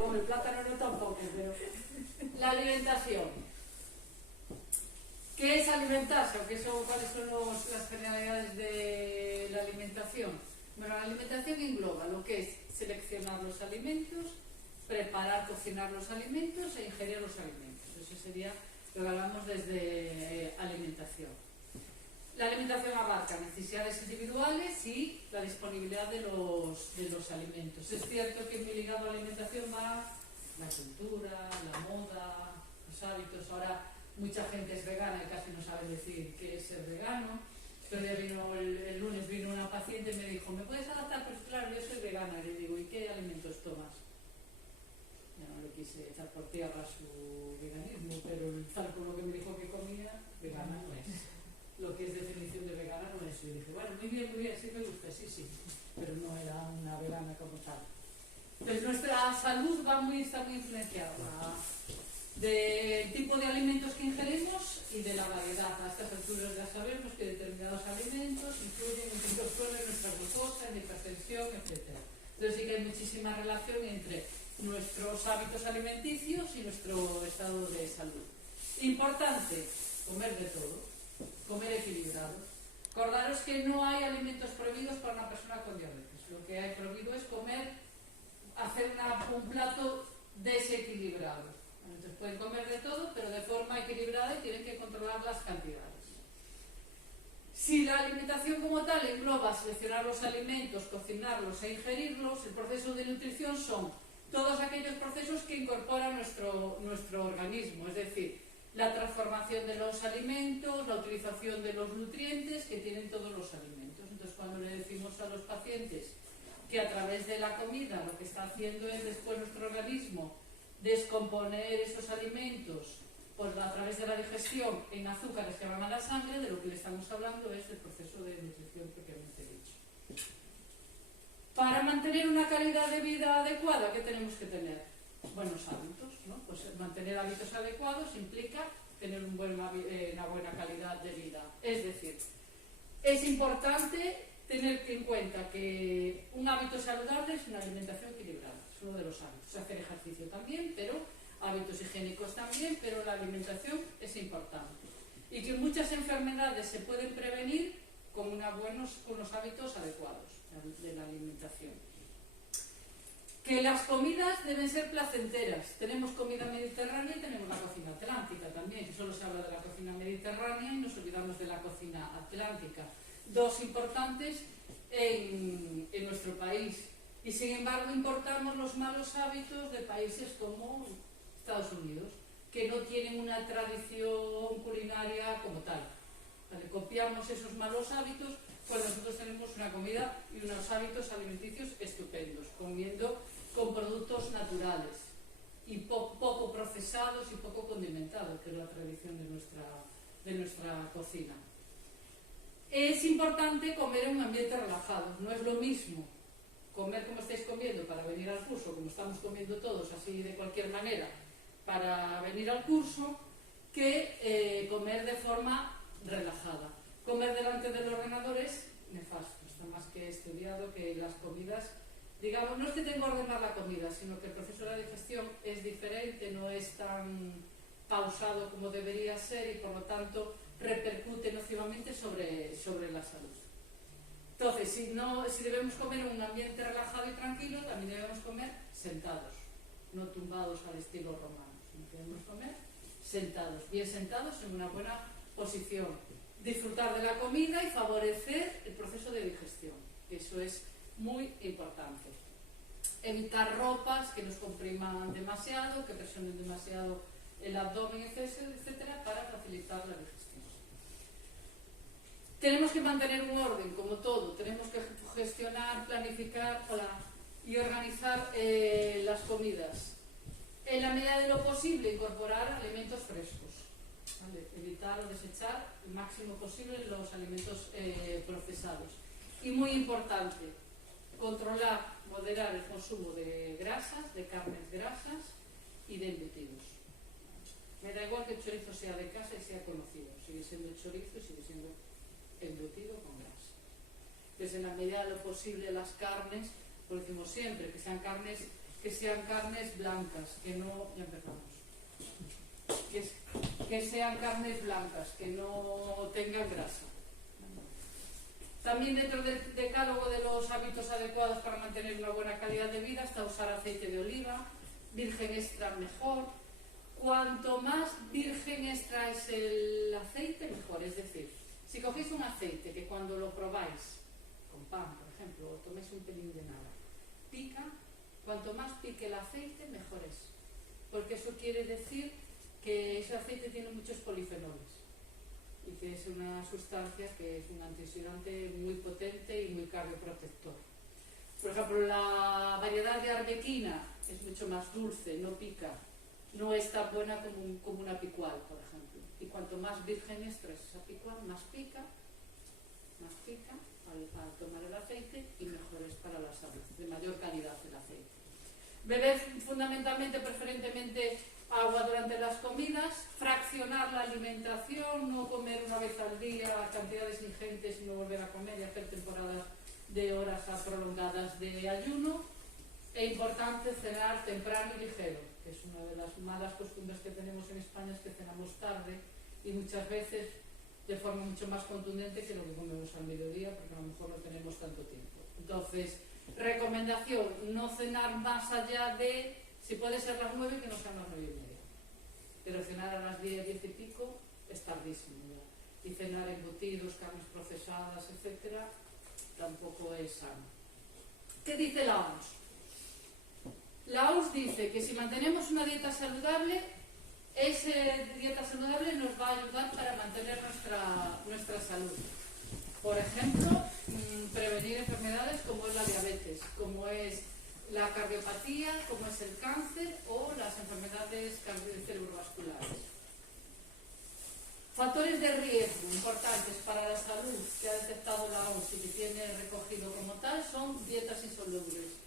Hombre, plátano no tampoco, pero... La alimentación. ¿Qué es alimentarse? ¿Cuáles son las generalidades de la alimentación? Bueno, la alimentación engloba lo que es seleccionar los alimentos, preparar, cocinar los alimentos e ingerir los alimentos. Eso sería lo que hablamos desde alimentación. La alimentación abarca necesidades individuales y la disponibilidad de los alimentos. Es cierto que muy ligado a la alimentación va la cultura, la moda, los hábitos. Ahora mucha gente es vegana y casi no sabe decir qué es ser vegano. El lunes vino una paciente y me dijo, ¿me puedes adaptar? Pues claro, yo soy vegana. Y le digo, ¿y qué alimentos tomas? Ya no le quise echar por tierra su veganismo, pero tal como lo que me dijo que comía, vegana no es. Lo que es definición de vegana no es. Y dije, bueno, muy bien, sí me gusta, sí, pero no era una vegana como tal. Entonces nuestra salud está muy influenciada del tipo de alimentos que ingerimos y de la variedad. A estas alturas ya sabemos que determinados alimentos influyen en nuestro suelo, en nuestra glucosa, en hipertensión, etc. Entonces sí que hay muchísima relación entre nuestros hábitos alimenticios y nuestro estado de salud. Importante, comer de todo, comer equilibrado. Acordaros que no hay alimentos prohibidos para una persona con diabetes. Lo que hay prohibido es hacer un plato desequilibrado. Entonces pueden comer de todo, pero de forma equilibrada y tienen que controlar las cantidades. Si la alimentación como tal engloba seleccionar los alimentos, cocinarlos e ingerirlos, el proceso de nutrición son todos aquellos procesos que incorpora nuestro organismo, es decir, la transformación de los alimentos, la utilización de los nutrientes que tienen todos los alimentos. Entonces, cuando le decimos a los pacientes que a través de la comida lo que está haciendo es después nuestro organismo descomponer esos alimentos pues a través de la digestión en azúcares que van a la sangre, de lo que le estamos hablando es del proceso de nutrición propiamente dicho. Para mantener una calidad de vida adecuada, ¿qué tenemos que tener? Buenos hábitos, ¿no? Pues mantener hábitos adecuados implica tener una buena calidad de vida. Es decir, es importante tener en cuenta que un hábito saludable es una alimentación equilibrada, es uno de los hábitos. Hacer ejercicio también, pero hábitos higiénicos también, pero la alimentación es importante. Y que muchas enfermedades se pueden prevenir con unos hábitos adecuados de la alimentación. Que las comidas deben ser placenteras. Tenemos comida mediterránea y tenemos la cocina atlántica también, que solo se habla de la cocina mediterránea y nos olvidamos de la cocina atlántica. Dos importantes en nuestro país. Y sin embargo importamos los malos hábitos de países como Estados Unidos, que no tienen una tradición culinaria como tal. ¿Vale? Copiamos esos malos hábitos cuando nosotros tenemos una comida y unos hábitos alimenticios estupendos, comiendo con productos naturales y poco procesados y poco condimentados, que es la tradición de nuestra cocina. Es importante comer en un ambiente relajado. No es lo mismo comer como estáis comiendo para venir al curso, como estamos comiendo todos así de cualquier manera para venir al curso, que comer de forma relajada. Comer delante del ordenador es nefasto. Está más que estudiado que las comidas, digamos, no es que tenga que ordenar la comida, sino que el proceso de la digestión es diferente, no es tan pausado como debería ser y por lo tanto repercute nocivamente sobre la salud. Entonces, si debemos comer en un ambiente relajado y tranquilo, también debemos comer sentados, no tumbados al estilo romano, sino que debemos comer sentados, bien sentados en una buena posición. Disfrutar de la comida y favorecer el proceso de digestión, eso es muy importante. Evitar ropas que nos compriman demasiado, que presionen demasiado el abdomen, etcétera, para facilitar la digestión. Tenemos que mantener un orden, como todo. Tenemos que gestionar, planificar y organizar las comidas. En la medida de lo posible, incorporar alimentos frescos. ¿Vale? Evitar o desechar el máximo posible los alimentos procesados. Y muy importante, controlar, moderar el consumo de grasas, de carnes grasas y de embutidos. Me da igual que el chorizo sea de casa y sea conocido. Sigue siendo chorizo y sigue siendo embutido con grasa. Entonces, en la medida de lo posible, las carnes, lo decimos siempre, que sean carnes que sean carnes blancas, que no, ya empezamos, que sean carnes blancas, que no tengan grasa. También dentro del decálogo de los hábitos adecuados para mantener una buena calidad de vida está usar aceite de oliva, virgen extra mejor. Cuanto más virgen extra es el aceite, mejor. Es decir, si cogéis un aceite que cuando lo probáis, con pan, por ejemplo, o toméis un pelín de nada, pica, cuanto más pique el aceite, mejor es. Porque eso quiere decir que ese aceite tiene muchos polifenoles y que es una sustancia que es un antioxidante muy potente y muy cardioprotector. Por ejemplo, la variedad de arbequina es mucho más dulce, no pica, no es tan buena como una picual, por ejemplo. Y cuanto más virgen extra es esa picual, más pica al tomar el aceite y mejor es para la salud, de mayor calidad el aceite. Beber fundamentalmente, preferentemente, agua durante las comidas, fraccionar la alimentación, no comer una vez al día cantidades ingentes y no volver a comer y hacer temporadas de horas prolongadas de ayuno. E importante cenar temprano y ligero, que es una de las malas costumbres que tenemos en España, es que cenamos tarde y muchas veces de forma mucho más contundente que lo que comemos al mediodía, porque a lo mejor no tenemos tanto tiempo. Entonces, recomendación, no cenar más allá de, si puede ser las 9, que no sean las 9:30. Pero cenar a las 10, 10 y pico es tardísimo ya. Y cenar embutidos, carnes procesadas, etcétera, tampoco es sano. ¿Qué dice la OMS? La OMS dice que si mantenemos una dieta saludable, esa dieta saludable nos va a ayudar para mantener nuestra salud. Por ejemplo, prevenir enfermedades como es la diabetes, como es la cardiopatía, como es el cáncer o las enfermedades cerebrovasculares. Factores de riesgo importantes para la salud que ha detectado la OMS y que tiene recogido como tal son dietas insolubles.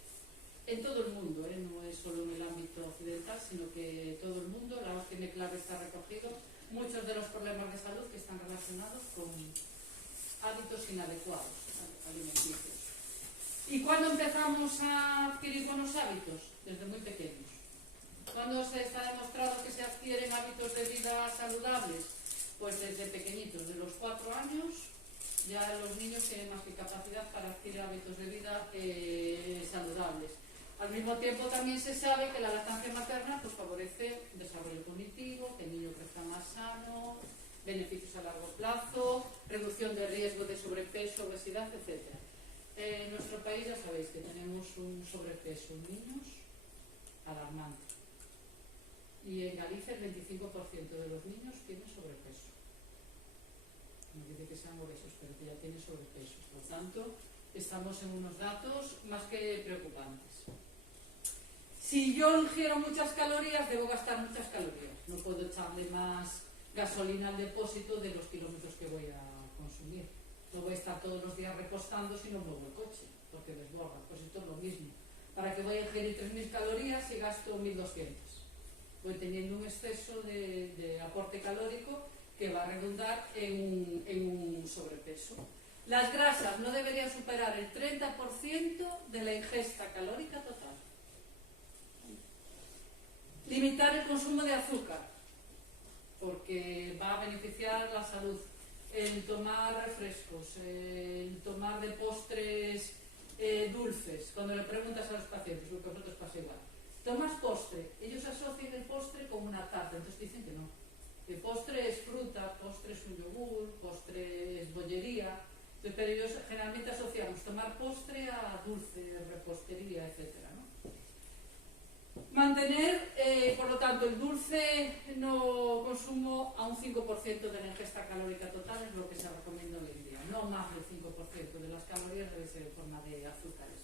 En todo el mundo, no es solo en el ámbito occidental, sino que todo el mundo, la OMS tiene claro, está recogido muchos de los problemas de salud que están relacionados con hábitos inadecuados alimenticios. ¿Y cuándo empezamos a adquirir buenos hábitos? Desde muy pequeños. ¿Cuándo se está demostrado que se adquieren hábitos de vida saludables? Pues desde pequeñitos, de los 4 años, ya los niños tienen más que capacidad para adquirir hábitos de vida saludables. Al mismo tiempo también se sabe que la lactancia materna pues, favorece el desarrollo cognitivo, que el niño crezca más sano, beneficios a largo plazo, reducción de riesgo de sobrepeso, obesidad, etc. En nuestro país ya sabéis que tenemos un sobrepeso en niños alarmante. Y en Galicia el 25% de los niños tienen sobrepeso. No dice que sean obesos, pero que ya tienen sobrepeso. Por tanto, estamos en unos datos más que preocupantes. Si yo ingiero muchas calorías, debo gastar muchas calorías. No puedo echarle más gasolina al depósito de los kilómetros que voy a consumir. No voy a estar todos los días repostando si no muevo el coche, porque desborda. Pues esto es lo mismo. ¿Para qué voy a ingerir 3.000 calorías y gasto 1.200? Voy teniendo un exceso de aporte calórico que va a redundar en un sobrepeso. Las grasas no deberían superar el 30% de la ingesta calórica total. Limitar el consumo de azúcar, porque va a beneficiar la salud. El tomar refrescos, el tomar de postres dulces. Cuando le preguntas a los pacientes, lo que a vosotros pasa igual, ¿tomas postre? Ellos asocian el postre con una tarta, entonces dicen que no. Que postre es fruta, postre es un yogur, postre es bollería. Pero ellos generalmente asociamos tomar postre a dulce, repostería, etc. Mantener, por lo tanto, el dulce no consumo a un 5% de la ingesta calórica total es lo que se recomienda hoy en día. No más del 5% de las calorías debe ser en forma de azúcares.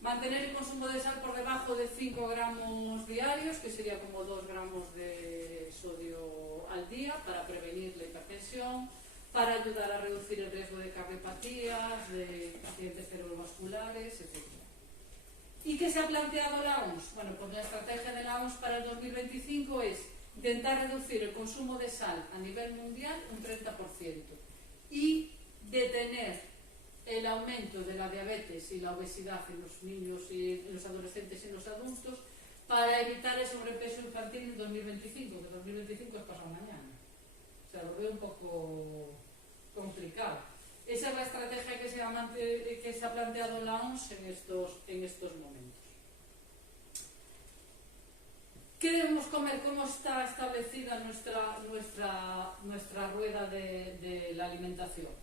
Mantener el consumo de sal por debajo de 5 gramos diarios, que sería como 2 gramos de sodio al día, para prevenir la hipertensión, para ayudar a reducir el riesgo de cardiopatías, de accidentes cerebrovasculares, etc. ¿Y qué se ha planteado la OMS? Bueno, pues la estrategia de la OMS para el 2025 es intentar reducir el consumo de sal a nivel mundial un 30% y detener el aumento aumento de la diabetes y la obesidad en los niños y en los adolescentes y en los adultos, para evitar el sobrepeso infantil en 2025, que 2025 es pasado mañana. O sea, lo veo un poco complicado. Esa es la estrategia que se ha planteado la OMS en estos momentos. ¿Qué debemos comer? ¿Cómo está establecida nuestra rueda de la alimentación?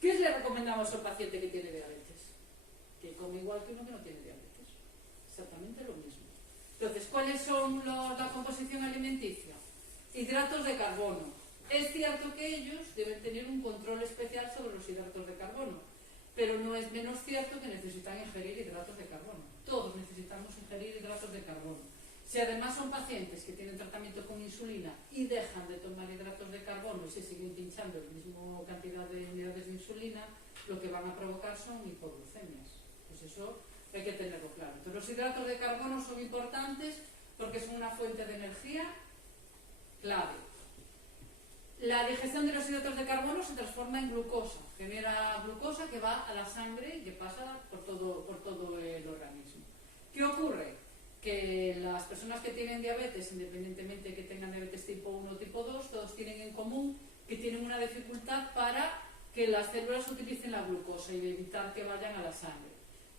¿Qué le recomendamos al paciente que tiene diabetes? Que come igual que uno que no tiene diabetes. Exactamente lo mismo. Entonces, ¿cuáles son la composición alimenticia? Hidratos de carbono. Es cierto que ellos deben tener un control especial sobre los hidratos de carbono, pero no es menos cierto que necesitan ingerir hidratos de carbono. Todos necesitamos ingerir hidratos de carbono. Si además son pacientes que tienen tratamiento con insulina y dejan de tomar hidratos de carbono y se siguen pinchando la misma cantidad de unidades de insulina, lo que van a provocar son hipoglucemias. Pues eso hay que tenerlo claro. Entonces, los hidratos de carbono son importantes porque son una fuente de energía clave. La digestión de los hidratos de carbono se transforma en glucosa, genera glucosa que va a la sangre y que pasa por todo el organismo. ¿Qué ocurre? Que las personas que tienen diabetes, independientemente de que tengan diabetes tipo 1 o tipo 2, todos tienen en común que tienen una dificultad para que las células utilicen la glucosa y evitar que vayan a la sangre.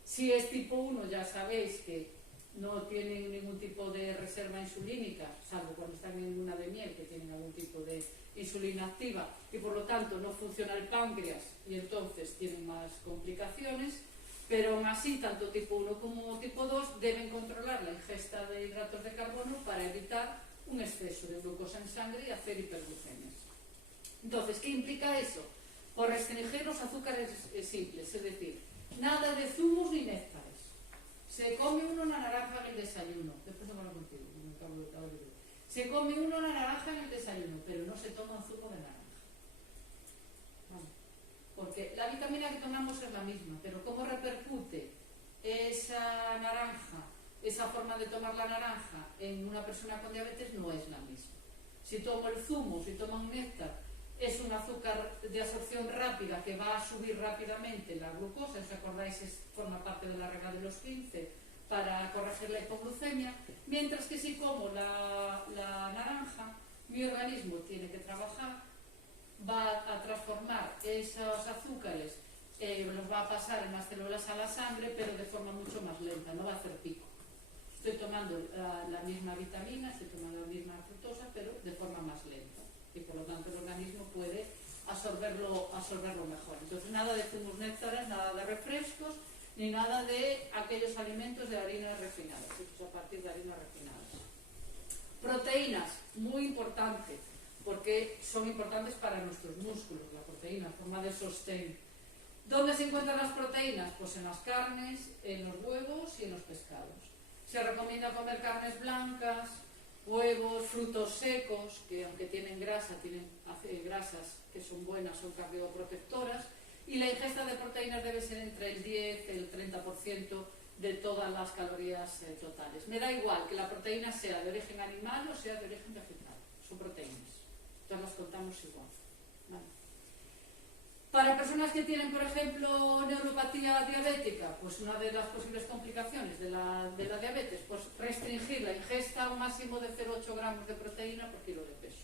Si es tipo 1, ya sabéis que no tienen ningún tipo de reserva insulínica, salvo cuando están en luna de miel, que tienen algún tipo de insulina activa, y por lo tanto no funciona el páncreas y entonces tienen más complicaciones, pero aún así, tanto tipo 1 como tipo 2 deben controlar la ingesta de hidratos de carbono para evitar un exceso de glucosa en sangre y hacer hiperglucemias. Entonces, ¿qué implica eso? Por restringir los azúcares simples, es decir, nada de zumos ni néctares. Se come uno una naranja en el desayuno, después hablo contigo, me acabo de ver. Se come uno una naranja en el desayuno, pero no se toma un zumo de naranja. Vale. Porque la vitamina que tomamos es la misma, pero cómo repercute esa naranja, esa forma de tomar la naranja en una persona con diabetes no es la misma. Si tomo el zumo, si tomo un néctar, es un azúcar de absorción rápida que va a subir rápidamente la glucosa, ¿os acordáis? Forma parte de la regla de los 15 para corregir la hipoglucemia, mientras que si como la naranja, mi organismo tiene que trabajar, va a transformar esos azúcares, los va a pasar en las células a la sangre, pero de forma mucho más lenta, no va a hacer pico. Estoy tomando la misma vitamina, estoy tomando la misma fructosa, pero de forma más lenta. Y por lo tanto el organismo puede absorberlo mejor. Entonces, nada de zumos néctares, nada de refrescos, ni nada de aquellos alimentos de harinas refinadas, hechos a partir de harinas refinadas. Proteínas, muy importante, porque son importantes para nuestros músculos, la proteína, en forma de sostén. ¿Dónde se encuentran las proteínas? Pues en las carnes, en los huevos y en los pescados. Se recomienda comer carnes blancas, huevos, frutos secos, que aunque tienen grasa, tienen grasas que son buenas, son cardioprotectoras, y la ingesta de proteínas debe ser entre el 10 y el 30% de todas las calorías totales. Me da igual que la proteína sea de origen animal o sea de origen vegetal, son proteínas, todas las contamos igual. ¿Vale? Para personas que tienen, por ejemplo, neuropatía diabética, pues una de las posibles complicaciones de la diabetes, pues restringir la ingesta a un máximo de 0,8 gramos de proteína por kilo de peso.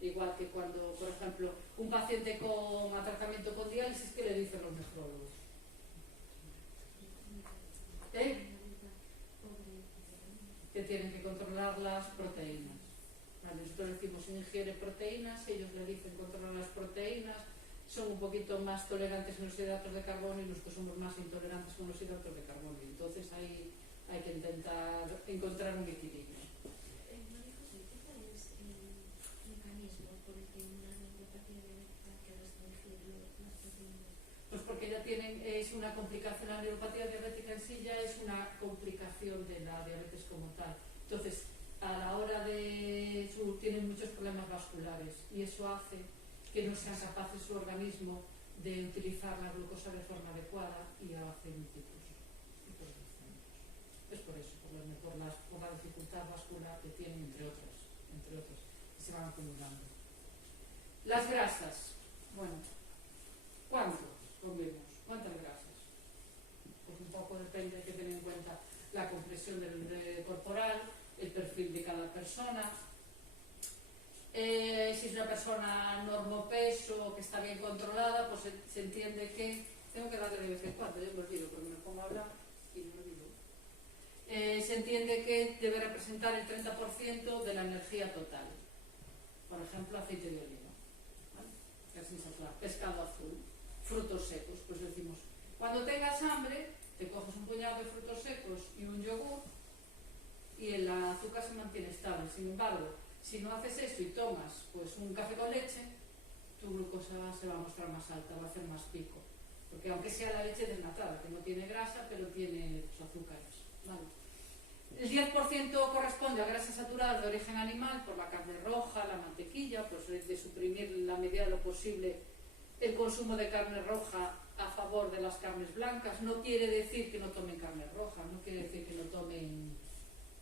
Igual que cuando, por ejemplo, un paciente con tratamiento con diálisis, ¿qué le dicen los nefrólogos? Que tienen que controlar las proteínas. Vale, nosotros decimos ingiere proteínas, ellos le dicen controlar las proteínas, son un poquito más tolerantes con los hidratos de carbono y nosotros somos más intolerantes con los hidratos de carbono. Entonces ahí hay que intentar encontrar un equilibrio. ¿Cuál es el mecanismo por el que una neuropatía diabética que restringir las proteínas? Pues porque ya es una complicación, la neuropatía diabética en sí ya es una complicación de la diabetes como tal. Entonces, a la hora tienen muchos problemas vasculares y eso hace que no sean capaces su organismo de utilizar la glucosa de forma adecuada y hacen hiperglucemias. Es por eso, por la dificultad vascular que tienen, entre otras, que se van acumulando. Las grasas. Bueno, ¿Cuánto comemos? ¿Cuántas grasas? Pues un poco depende, hay que tener en cuenta la compresión corporal, el perfil de cada persona. Si es una persona normopeso, que está bien controlada, pues se entiende que... Tengo que darle de vez en cuando, yo me olvido, porque me pongo a hablar y me olvido. Se entiende que debe representar el 30% de la energía total. Por ejemplo, aceite de oliva, ¿vale? Casi insaturado, pescado azul, frutos secos. Pues decimos, cuando tengas hambre, te coges un puñado de frutos secos y un yogur y el azúcar se mantiene estable. Sin embargo, si no haces eso y tomas pues un café con leche, tu glucosa se va a mostrar más alta, va a hacer más pico. Porque aunque sea la leche desnatada, que no tiene grasa, pero tiene pues, azúcares, ¿vale? El 10% corresponde a grasas saturadas de origen animal, por la carne roja, la mantequilla, pues de suprimir en la medida de lo posible el consumo de carne roja a favor de las carnes blancas. No quiere decir que no tomen carne roja, no quiere decir que no tomen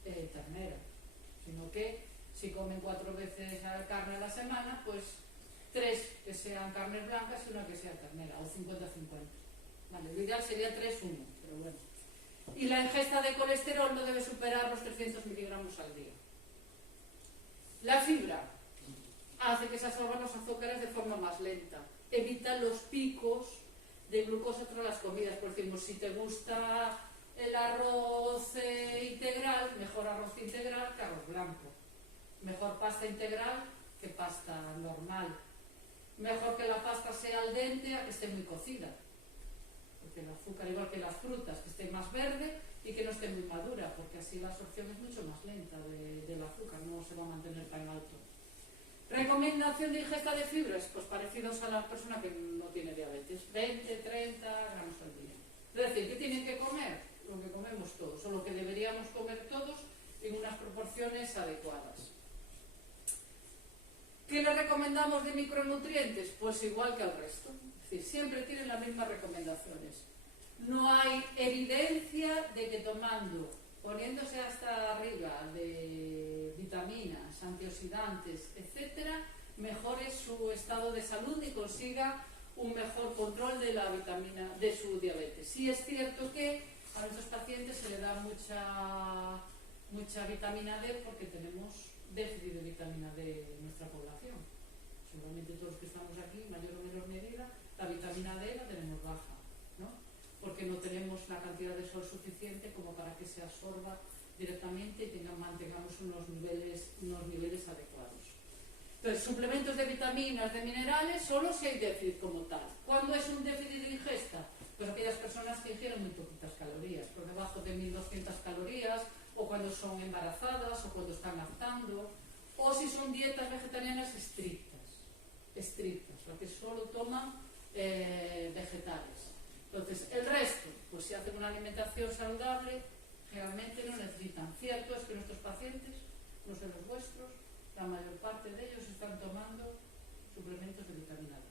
ternera, sino que si comen 4 veces carne a la semana, pues 3 que sean carnes blancas y 1 que sea ternera, o 50-50. Vale, lo ideal sería 3-1, pero bueno. Y la ingesta de colesterol no debe superar los 300 miligramos al día. La fibra hace que se absorban los azúcares de forma más lenta, evita los picos de glucosa tras las comidas. Por ejemplo, si te gusta el arroz integral, mejor arroz integral que arroz blanco. Mejor pasta integral que pasta normal. Mejor que la pasta sea al dente a que esté muy cocida. Porque el azúcar, igual que las frutas, que esté más verde y que no esté muy madura, porque así la absorción es mucho más lenta del azúcar, no se va a mantener tan alto. Recomendación de ingesta de fibras, pues parecidos a la persona que no tiene diabetes, 20-30 gramos al día. Es decir, ¿qué tienen que comer? Lo que comemos todos, o lo que deberíamos comer todos en unas proporciones adecuadas. ¿Qué le recomendamos de micronutrientes? Pues igual que al resto. Es decir, siempre tienen las mismas recomendaciones. No hay evidencia de que tomando, poniéndose hasta arriba de vitaminas, antioxidantes, etcétera, mejore su estado de salud y consiga un mejor control de la vitamina, de su diabetes. Sí es cierto que a nuestros pacientes se le da mucha vitamina D porque tenemos déficit de vitamina D en nuestra población. Seguramente todos los que estamos aquí, en mayor o menor medida, la vitamina D la tenemos baja, ¿no? Porque no tenemos la cantidad de sol suficiente como para que se absorba directamente y mantengamos unos niveles adecuados. Entonces, suplementos de vitaminas, de minerales, solo si hay déficit como tal. ¿Cuándo es un déficit de ingesta? Pues aquellas personas que ingieren muy poquitas calorías, por debajo de 1200 calorías, o cuando son embarazadas, o cuando están lactando, o si son dietas vegetarianas estrictas, las que solo toman vegetales. Entonces, el resto, pues si hacen una alimentación saludable, generalmente no necesitan. Cierto es que nuestros pacientes, no sé los vuestros, la mayor parte de ellos están tomando suplementos de vitamina D.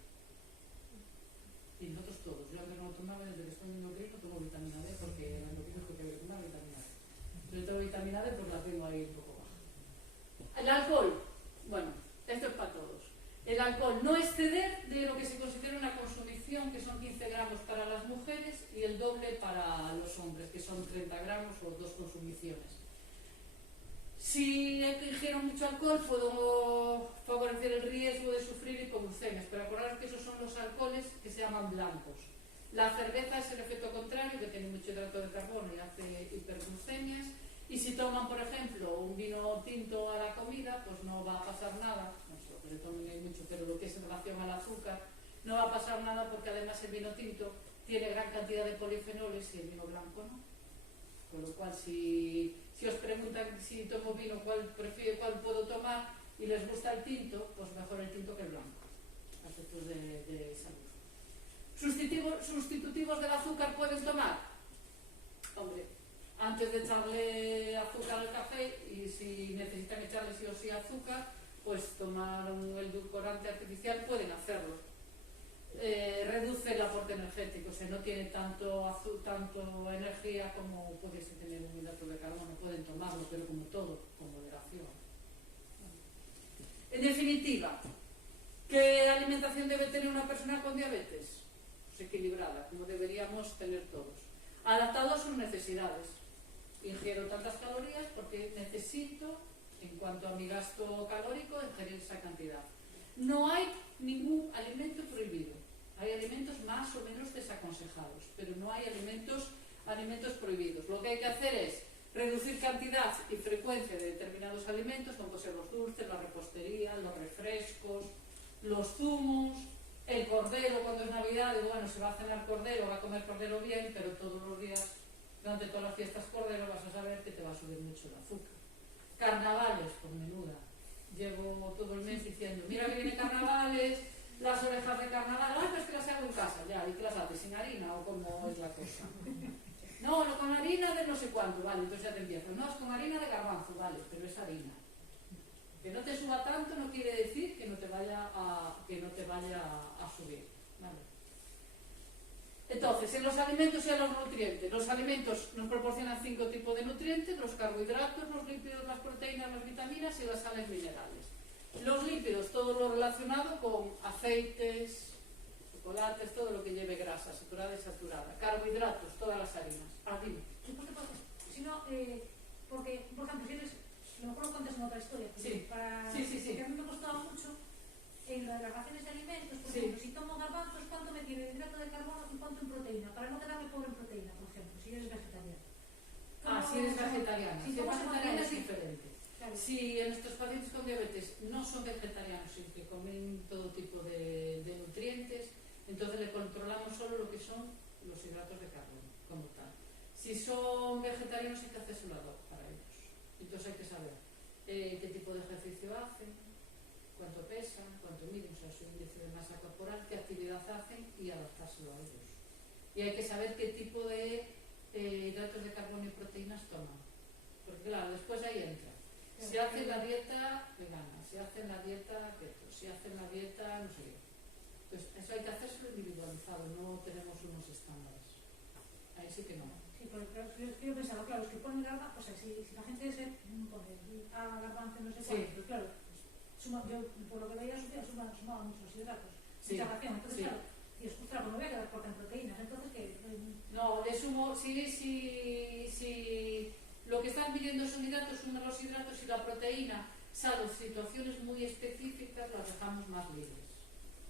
Y nosotros todos. Yo antes no tomaba, desde que estoy en endocrino tomo vitamina D porque el endocrino es que tengo que tomar vitamina D. Yo tomo vitamina D pues la tengo ahí un poco baja. El alcohol, bueno, esto es para todos. El alcohol, no exceder de lo que se considera una consumición, que son 15 gramos para las mujeres y el doble para los hombres, que son 30 gramos o 2 consumiciones. Si ingieren mucho alcohol, puedo favorecer el riesgo de sufrir hipoglucemias, pero acordaros que esos son los alcoholes que se llaman blancos. La cerveza es el efecto contrario, que tiene mucho hidrato de carbono y hace hiperglucemias. Y si toman, por ejemplo, un vino tinto a la comida, pues no va a pasar nada, no sé lo que se tomen hay mucho, pero lo que es en relación al azúcar, no va a pasar nada porque además el vino tinto tiene gran cantidad de polifenoles y el vino blanco no. Con lo cual, si os preguntan si tomo vino, cuál puedo tomar, y les gusta el tinto, pues mejor el tinto que el blanco, a efectos de salud. ¿Sustitutivos del azúcar pueden tomar? Hombre, antes de echarle azúcar al café, y si necesitan echarle sí o sí azúcar, pues tomar el edulcorante artificial, pueden hacerlo. Reduce el aporte energético, o sea, no tiene tanto energía como pudiese tener un hidrato de carbono, pueden tomarlo, pero como todo, con moderación. En definitiva, ¿qué alimentación debe tener una persona con diabetes? pues equilibrada, como deberíamos tener todos. Adaptado a sus necesidades. Ingiero tantas calorías porque necesito, en cuanto a mi gasto calórico, ingerir esa cantidad. No hay ningún alimento prohibido. Hay alimentos más o menos desaconsejados, pero no hay alimentos prohibidos. Lo que hay que hacer es reducir cantidad y frecuencia de determinados alimentos, como pueden ser los dulces, la repostería, los refrescos, los zumos, el cordero cuando es Navidad, y bueno, se va a cenar cordero, va a comer cordero bien, pero todos los días, durante todas las fiestas cordero, vas a saber que te va a subir mucho el azúcar. Carnavales, por menuda. Llevo todo el mes diciendo, mira que viene carnavales, las orejas de carnaval, pues que las hago en casa, ya, ¿y qué las haces? ¿Sin harina o cómo es la cosa? No, con harina de no sé cuánto, vale, entonces ya te empiezas. No, es con harina de garbanzo, vale, pero es harina. Que no te suba tanto no quiere decir que no te vaya a subir, ¿vale? Entonces, en los alimentos y en los nutrientes. Los alimentos nos proporcionan 5 tipos de nutrientes: los carbohidratos, los lípidos, las proteínas, las vitaminas y las sales minerales. Los lípidos, todo lo relacionado con aceites, chocolates, todo lo que lleve grasa, saturada y saturada. Carbohidratos, todas las harinas. Dime. Si no, porque, por ejemplo, si eres, a lo mejor lo cuentas en otra historia, Sí. Sí. Porque a mí me costaba mucho en lo de las raciones de alimentos, por ejemplo, si tomo garbanzos, ¿cuánto me tiene de hidrato de carbono y cuánto en proteína? Para no quedarme pobre en proteína, por ejemplo, si eres vegetariano. Si eres vegetariana. Si eres vegetariana es diferente. Claro. Si en nuestros pacientes con diabetes no son vegetarianos y que comen todo tipo de nutrientes, entonces le controlamos solo lo que son los hidratos de carbono, como tal. Si son vegetarianos hay que hacer un lado para ellos. Entonces hay que saber qué tipo de ejercicio hacen, cuánto pesan, cuánto miden, o sea, su índice de masa corporal, qué actividad hacen y adaptárselo a ellos. Y hay que saber qué tipo de hidratos de carbono y proteínas toman. Porque claro, después ahí entra. Si hacen la dieta vegana, si hacen la dieta keto, si hacen la dieta no sé qué. Entonces, eso hay que hacerlo individualizado, no tenemos unos estándares. Ahí sí que no. Sí, porque yo pensaba, claro, es que ponen garbanzo, o sea, si la gente se pone garbanzo no sé cuánto, pero claro, yo por lo que veía sumaba muchos hidratos, mucha ración, entonces claro, y ostras, pues me voy a quedar corta en proteínas, entonces que... No, le sumo, si lo que están pidiendo son hidratos, sumo los hidratos y la proteína, salvo situaciones muy específicas, las dejamos más libres.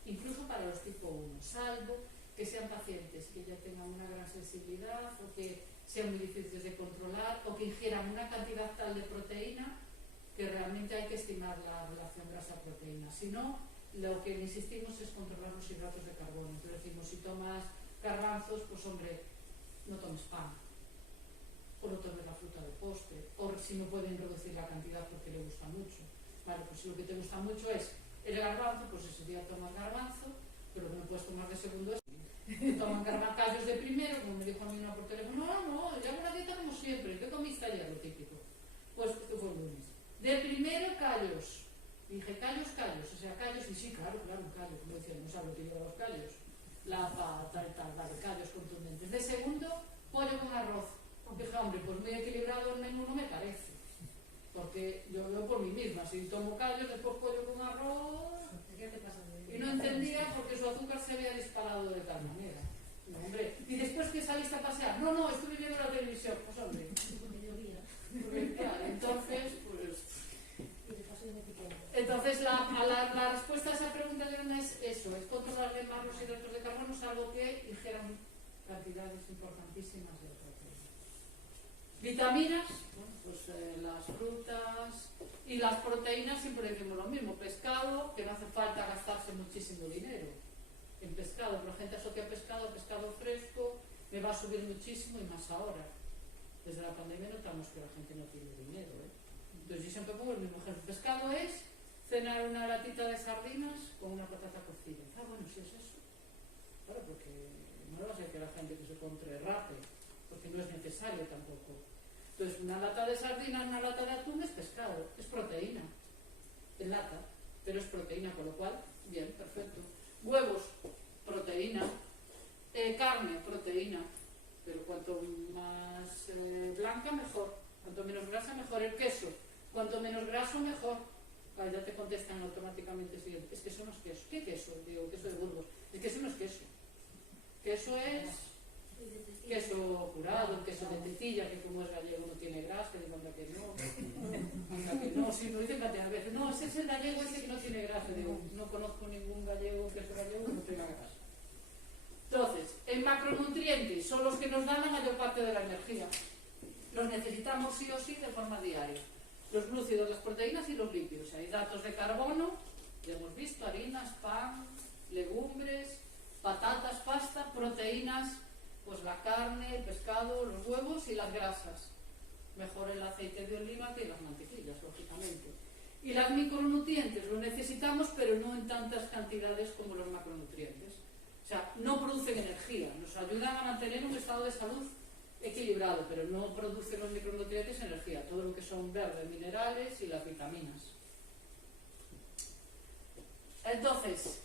Incluso para los tipo 1, salvo que sean pacientes que ya tengan una gran sensibilidad o que sean muy difíciles de controlar o que ingieran una cantidad tal de proteína que realmente hay que estimar la relación grasa-proteína. Si no, lo que insistimos es controlar los hidratos de carbono. Entonces decimos, si tomas garbanzos, pues hombre, no tomes pan, o no tomes la fruta de postre, o si no pueden reducir la cantidad porque le gusta mucho. Vale, pues si lo que te gusta mucho es el garbanzo, pues ese día tomas garbanzo, pero no puedes tomar de segundo. Toman callos de primero, como me dijo a mí una por teléfono, no, yo hago una dieta como siempre. ¿Qué comiste ayer? Lo típico. Pues fue el lunes. De primero, callos. Dije, callos, o sea, callos, y sí, claro, un callo, como decían, no sabe lo que lleva los callos. La pata y tal, vale, callos contundentes. De segundo, pollo con arroz. Dije, hombre, pues muy equilibrado el menú no me parece. Porque yo veo por mí misma, si tomo callos, después pollo con arroz... ¿Qué te pasa? Y no entendía porque su azúcar se había disparado de tal manera. No, hombre. Y después que saliste a pasear, no, estuve viendo la televisión. Pues hombre. Claro, entonces, pues... Entonces la respuesta a esa pregunta de una es eso, es controlarle más los hidratos de carbono, salvo que ingieran cantidades importantísimas de proteína. Vitaminas, bueno, pues las frutas y las proteínas siempre decimos lo mismo. Pescado, que no hace falta gastarse muchísimo dinero en pescado, pero la gente asocia pescado fresco, me va a subir muchísimo y más ahora. Desde la pandemia notamos que la gente no tiene dinero, Entonces yo siempre pongo el mismo ejemplo. Pescado es cenar una latita de sardinas con una patata cocida. Bueno, si es eso. Claro, porque no le va a ser que la gente que se compre rape, porque no es necesario tampoco. Entonces, una lata de sardinas, una lata de atún es pescado, es proteína, en lata, pero es proteína, con lo cual, bien, perfecto. Huevos, proteína. Carne, proteína, pero cuanto más blanca, mejor. Cuanto menos grasa, mejor. El queso, cuanto menos graso, mejor. Ya te contestan automáticamente, es que eso no es queso. ¿Qué queso? Digo, queso de Burgos. Es que eso no es queso. queso es queso curado, queso de tetilla, que como es gallego no tiene grasa, digo, anda que no, si me dicen cantidad de veces, no, ese es el gallego ese que no tiene grasa, digo, no conozco ningún gallego, queso gallego que no tenga grasa. Entonces, en macronutrientes son los que nos dan la mayor parte de la energía. Los necesitamos sí o sí de forma diaria. Los glúcidos, las proteínas y los lípidos. Hay hidratos de carbono, ya hemos visto, harinas, pan, legumbres, patatas, pasta, proteínas, pues la carne, el pescado, los huevos y las grasas. Mejor el aceite de oliva que las mantequillas, lógicamente. Y las micronutrientes los necesitamos, pero no en tantas cantidades como los macronutrientes. O sea, no producen energía, nos ayudan a mantener un estado de salud equilibrado, pero no producen los micronutrientes energía, todo lo que son verdes, minerales y las vitaminas. Entonces,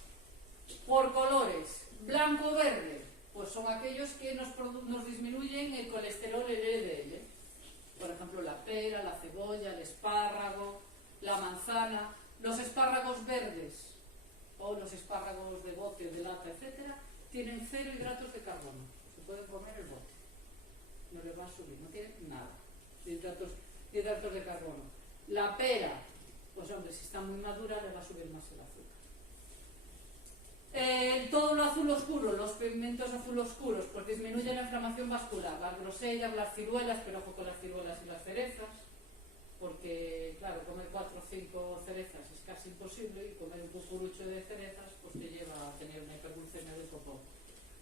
por colores, blanco, verde, pues son aquellos que nos disminuyen el colesterol LDL. Por ejemplo, la pera, la cebolla, el espárrago, la manzana, los espárragos verdes o los espárragos de bote o de lata, etcétera, tienen 0 hidratos de carbono. Se pueden comer el bote. No les va a subir, no tiene nada de hidratos de carbono. La pera, pues hombre, si está muy madura le va a subir más el azúcar. Todo lo azul oscuro, los pigmentos azul oscuros, pues disminuyen la inflamación vascular. Las grosellas, las ciruelas, pero ojo con las ciruelas y las cerezas, porque claro, comer 4 o 5 cerezas es casi imposible, y comer un cucurucho de cerezas pues te lleva a tener una hiperglucemia del copón.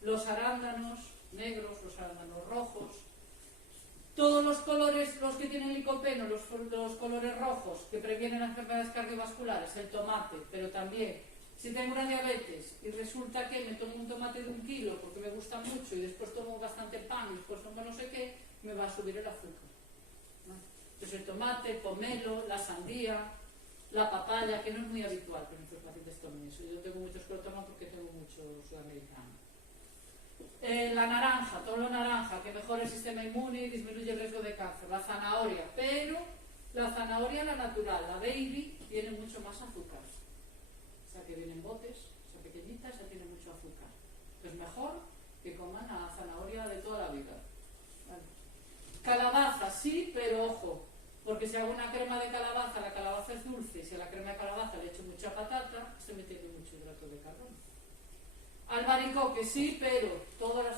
Los arándanos negros, los arándanos rojos, todos los colores, los que tienen licopeno, los colores rojos que previenen las enfermedades cardiovasculares, el tomate, pero también si tengo una diabetes y resulta que me tomo un tomate de 1 kilo porque me gusta mucho y después tomo bastante pan y después tomo no sé qué, me va a subir el azúcar. Entonces el tomate, el pomelo, la sandía, la papaya, que no es muy habitual que nuestros pacientes tomen eso. Yo tengo muchos que lo toman porque tengo mucho sudamericano. La naranja, todo lo naranja, que mejora el sistema inmune y disminuye el riesgo de cáncer. La zanahoria, pero la zanahoria, la natural, la baby, tiene mucho más azúcar. O sea, que vienen botes, o sea, pequeñitas, ya tiene mucho azúcar. Es mejor que coman la zanahoria de toda la vida. Vale. Calabaza, sí, pero ojo, porque si hago una crema de calabaza, la calabaza es dulce, y si a la crema de calabaza le echo mucha patata, se me tiene mucho hidrato de carbono. Albaricoque, sí, pero todas las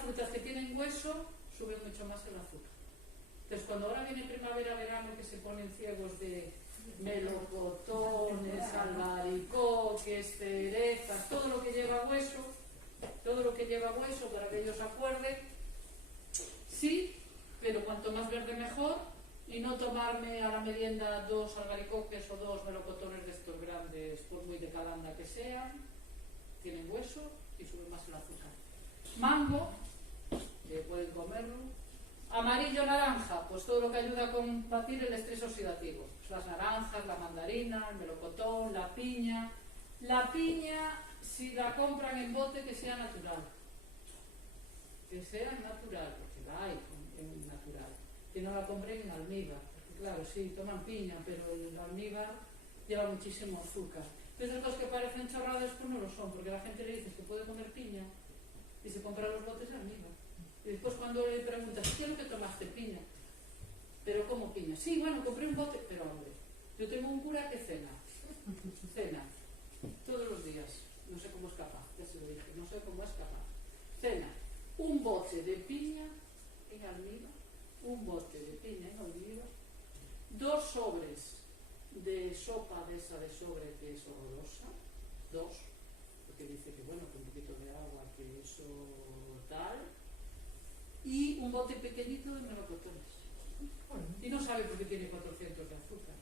frutas que tienen hueso suben mucho más el azúcar. Entonces, cuando ahora viene primavera, verano, que se ponen ciegos de melocotones, albaricoques, cerezas, todo lo que lleva hueso, para que ellos acuerden, sí, pero cuanto más verde mejor, y no tomarme a la merienda 2 albaricoques o 2 melocotones de estos grandes, por muy de calanda que sean, tienen hueso y suben más el azúcar. Mango, que pueden comerlo. Amarillo, naranja, pues todo lo que ayuda a combatir el estrés oxidativo. Pues las naranjas, la mandarina, el melocotón, la piña. La piña, si la compran en bote, que sea natural. Que sea natural, porque la hay en natural. Que no la compren en almíbar. Porque claro, sí, toman piña, pero el almíbar lleva muchísimo azúcar. Esas cosas que parecen chorradas, pues no lo son, porque la gente le dice que puede comer piña y se compra los botes de almíbar. Y después cuando le preguntas, ¿qué es lo que tomaste? Piña. ¿Pero cómo piña? Sí, bueno, compré un bote, pero hombre, yo tengo un cura que cena todos los días, no sé cómo es capaz, ya se lo dije, no sé cómo es capaz. Cena un bote de piña en almíbar, 2 sobres de sopa de esa de sobre que es horrorosa, 2, porque dice que bueno, con un poquito de agua, que eso tal, y un bote pequeñito de melocotones. Y no sabe por qué tiene 400 de azúcar.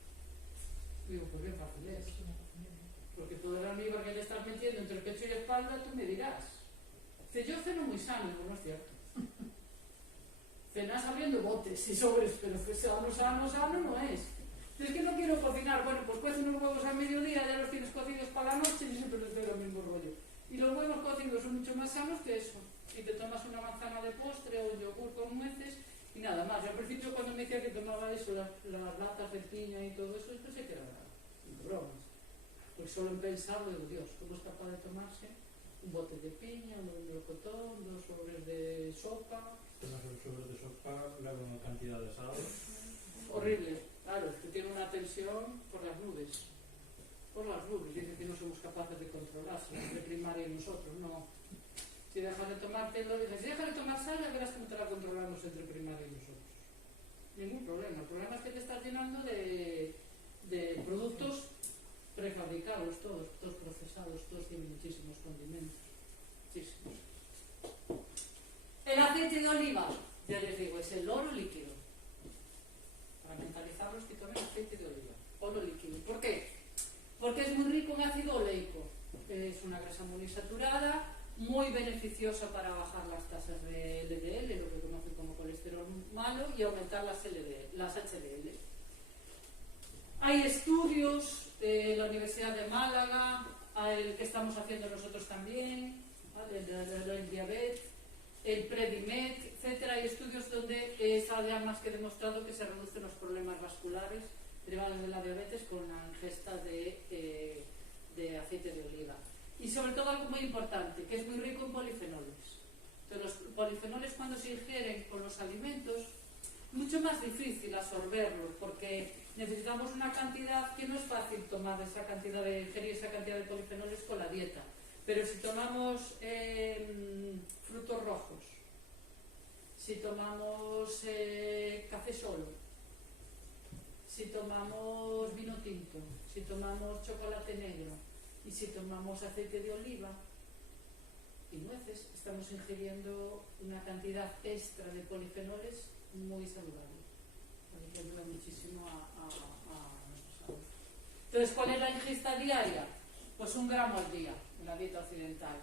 Digo, pues bien fácil es. Porque todo el almíbar que le estás metiendo entre el pecho y la espalda, tú me dirás. Dice, yo ceno muy sano, no es cierto. Cenas abriendo botes y sobres, pero sano no es. Es que no quiero cocinar, bueno, pues cueces unos huevos al mediodía, ya los tienes cocidos para la noche y siempre les doy el mismo rollo. Y los huevos cocidos son mucho más sanos que eso. Y te tomas una manzana de postre o un yogur con nueces y nada más. Yo al principio cuando me decía que tomaba eso, las latas de piña y todo eso, pensé que era bromas. Porque solo en pensarlo digo, Dios, ¿cómo es capaz de tomarse un bote de piña, un de melocotón, 2 sobres de sopa. Los sobres de sopa levan unha cantidad de sal. Horrible, claro, que tiene una tensión por las nubes. Por las nubes, dice que no somos capaces de controlarse, de primaria y nosotros, no. Si dejas de tomártelo, dices, si dejas de tomar sal, ya verás cómo te la controlamos entre primaria y nosotros. Ningún problema. El problema es que te estás llenando de productos prefabricados, todos procesados, todos tienen muchísimos condimentos. Muchísimos. El aceite de oliva, ya les digo, es el oro líquido. Para mentalizarlos que tomen aceite de oliva, oro líquido. ¿Por qué? Porque es muy rico en ácido oleico. Es una grasa monoinsaturada, muy beneficiosa para bajar las tasas de LDL, lo que conocen como colesterol malo, y aumentar las HDL. Hay estudios de la Universidad de Málaga, el que estamos haciendo nosotros también, ¿vale? El diabetes, el Predimed, etc. Hay estudios donde está ya más que demostrado que se reducen los problemas vasculares derivados de la diabetes con la ingesta de aceite de oliva. Y sobre todo algo muy importante, que es muy rico en polifenoles. Entonces, los polifenoles cuando se ingieren con los alimentos, mucho más difícil absorberlos, porque necesitamos una cantidad que no es fácil tomar esa cantidad de ingerir esa cantidad de polifenoles con la dieta. Pero si tomamos frutos rojos, si tomamos café solo, si tomamos vino tinto, si tomamos chocolate negro y si tomamos aceite de oliva y nueces, estamos ingiriendo una cantidad extra de polifenoles muy saludable, que ayuda muchísimo a nuestra salud. Entonces, ¿cuál es la ingesta diaria? Pues 1 gramo al día en la dieta occidental.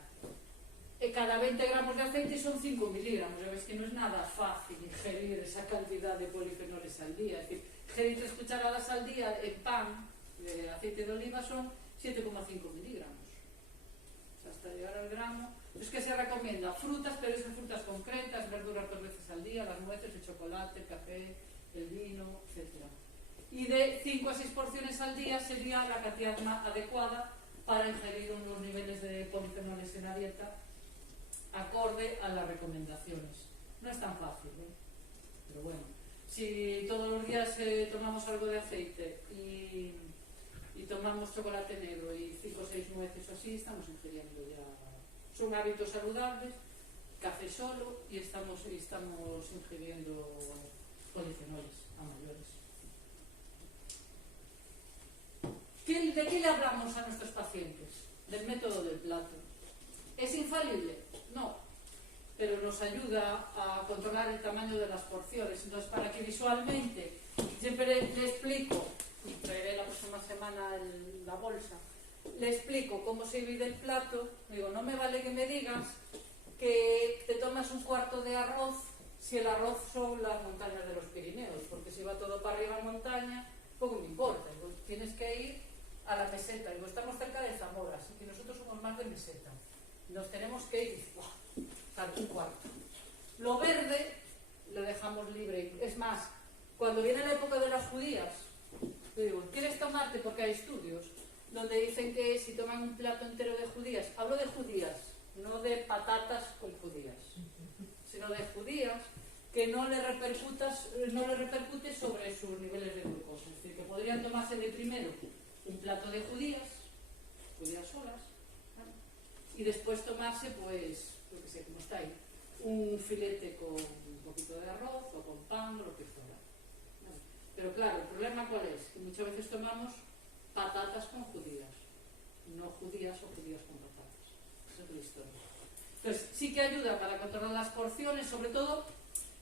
Cada 20 gramos de aceite son 5 miligramos. Ya ves que no es nada fácil ingerir esa cantidad de polifenoles al día. Es decir, ingerir 3 cucharadas al día en pan de aceite de oliva son 7,5 miligramos. O sea, hasta llegar al gramo. Es que se recomienda frutas, pero son frutas concretas, verduras 2 veces al día, las nueces, el chocolate, el café, el vino, etc. Y de 5 a 6 porciones al día sería la cantidad más adecuada para ingerir unos niveles de polifenoles en la dieta acorde a las recomendaciones. No es tan fácil, ¿eh? Pero bueno, si todos los días tomamos algo de aceite y tomamos chocolate negro y 5 o 6 nueces o así, estamos ingiriendo ya. Son hábitos saludables, café solo y estamos ingiriendo polifenoles a mayores. ¿De qué le hablamos a nuestros pacientes? Del método del plato. ¿Es infalible? No, pero nos ayuda a controlar el tamaño de las porciones. Entonces, para que visualmente, siempre le explico, y traeré la próxima semana la bolsa, le explico cómo se divide el plato. Digo, no me vale que me digas que te tomas un cuarto de arroz si el arroz son las montañas de los Pirineos, porque si va todo para arriba en montaña, poco me importa. Digo, tienes que ir a la meseta. Digo, estamos cerca de Zamora, así que nosotros somos más de meseta. Nos tenemos que ir, un cuarto. Lo verde lo dejamos libre. Es más, cuando viene la época de las judías, digo, ¿quieres tomarte? Porque hay estudios donde dicen que si toman un plato entero de judías, hablo de judías, no de patatas con judías, sino de judías, que no le repercute sobre sus niveles de glucosa. Es decir, que podrían tomarse de primero un plato de judías solas, ¿vale? Y después tomarse, pues, yo que sé, como está ahí, un filete con un poquito de arroz o con pan, lo que fuera. ¿Vale? Pero claro, el problema ¿cuál es? Que muchas veces tomamos patatas con judías, no judías o judías con patatas. Esa es la historia. Entonces, sí que ayuda para controlar las porciones, sobre todo